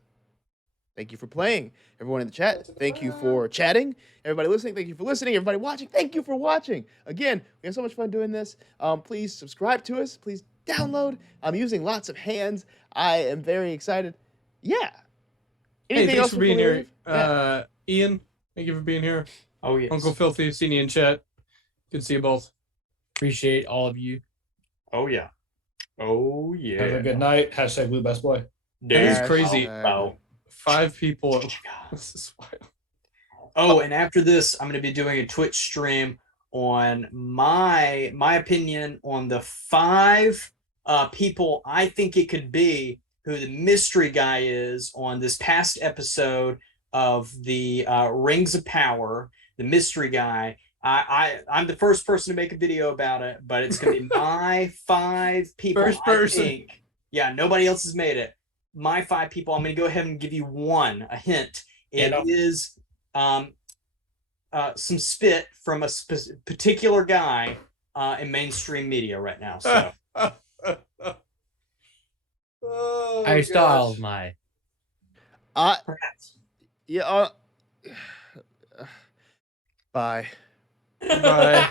Thank you for playing. Everyone in the chat, thank you for chatting. Everybody listening, thank you for listening. Everybody watching, thank you for watching. Again, we had so much fun doing this. Please subscribe to us. Please download. I'm using lots of hands. I am very excited. Yeah. Anything Thanks else for being before we here. leave? Ian, thank you for being here. Oh, yes. Uncle Filthy, seen you in chat. Good to see you both. Appreciate all of you. Oh, yeah. Oh, yeah. Have a good night. # Blue Best Boy. It is crazy. Oh. 5 people. This is wild. Oh, and after this, I'm going to be doing a Twitch stream on my opinion on the 5 people I think it could be who the mystery guy is on this past episode of the Rings of Power. the mystery guy. I'm the first person to make a video about it, but it's gonna be my 5 people. First person. I think. Yeah, nobody else has made it. My 5 people. I'm gonna go ahead and give you a hint. It is some spit from a particular guy in mainstream media right now. So Oh, Hey, Styles, gosh. mate. perhaps. Yeah. Bye. Bye.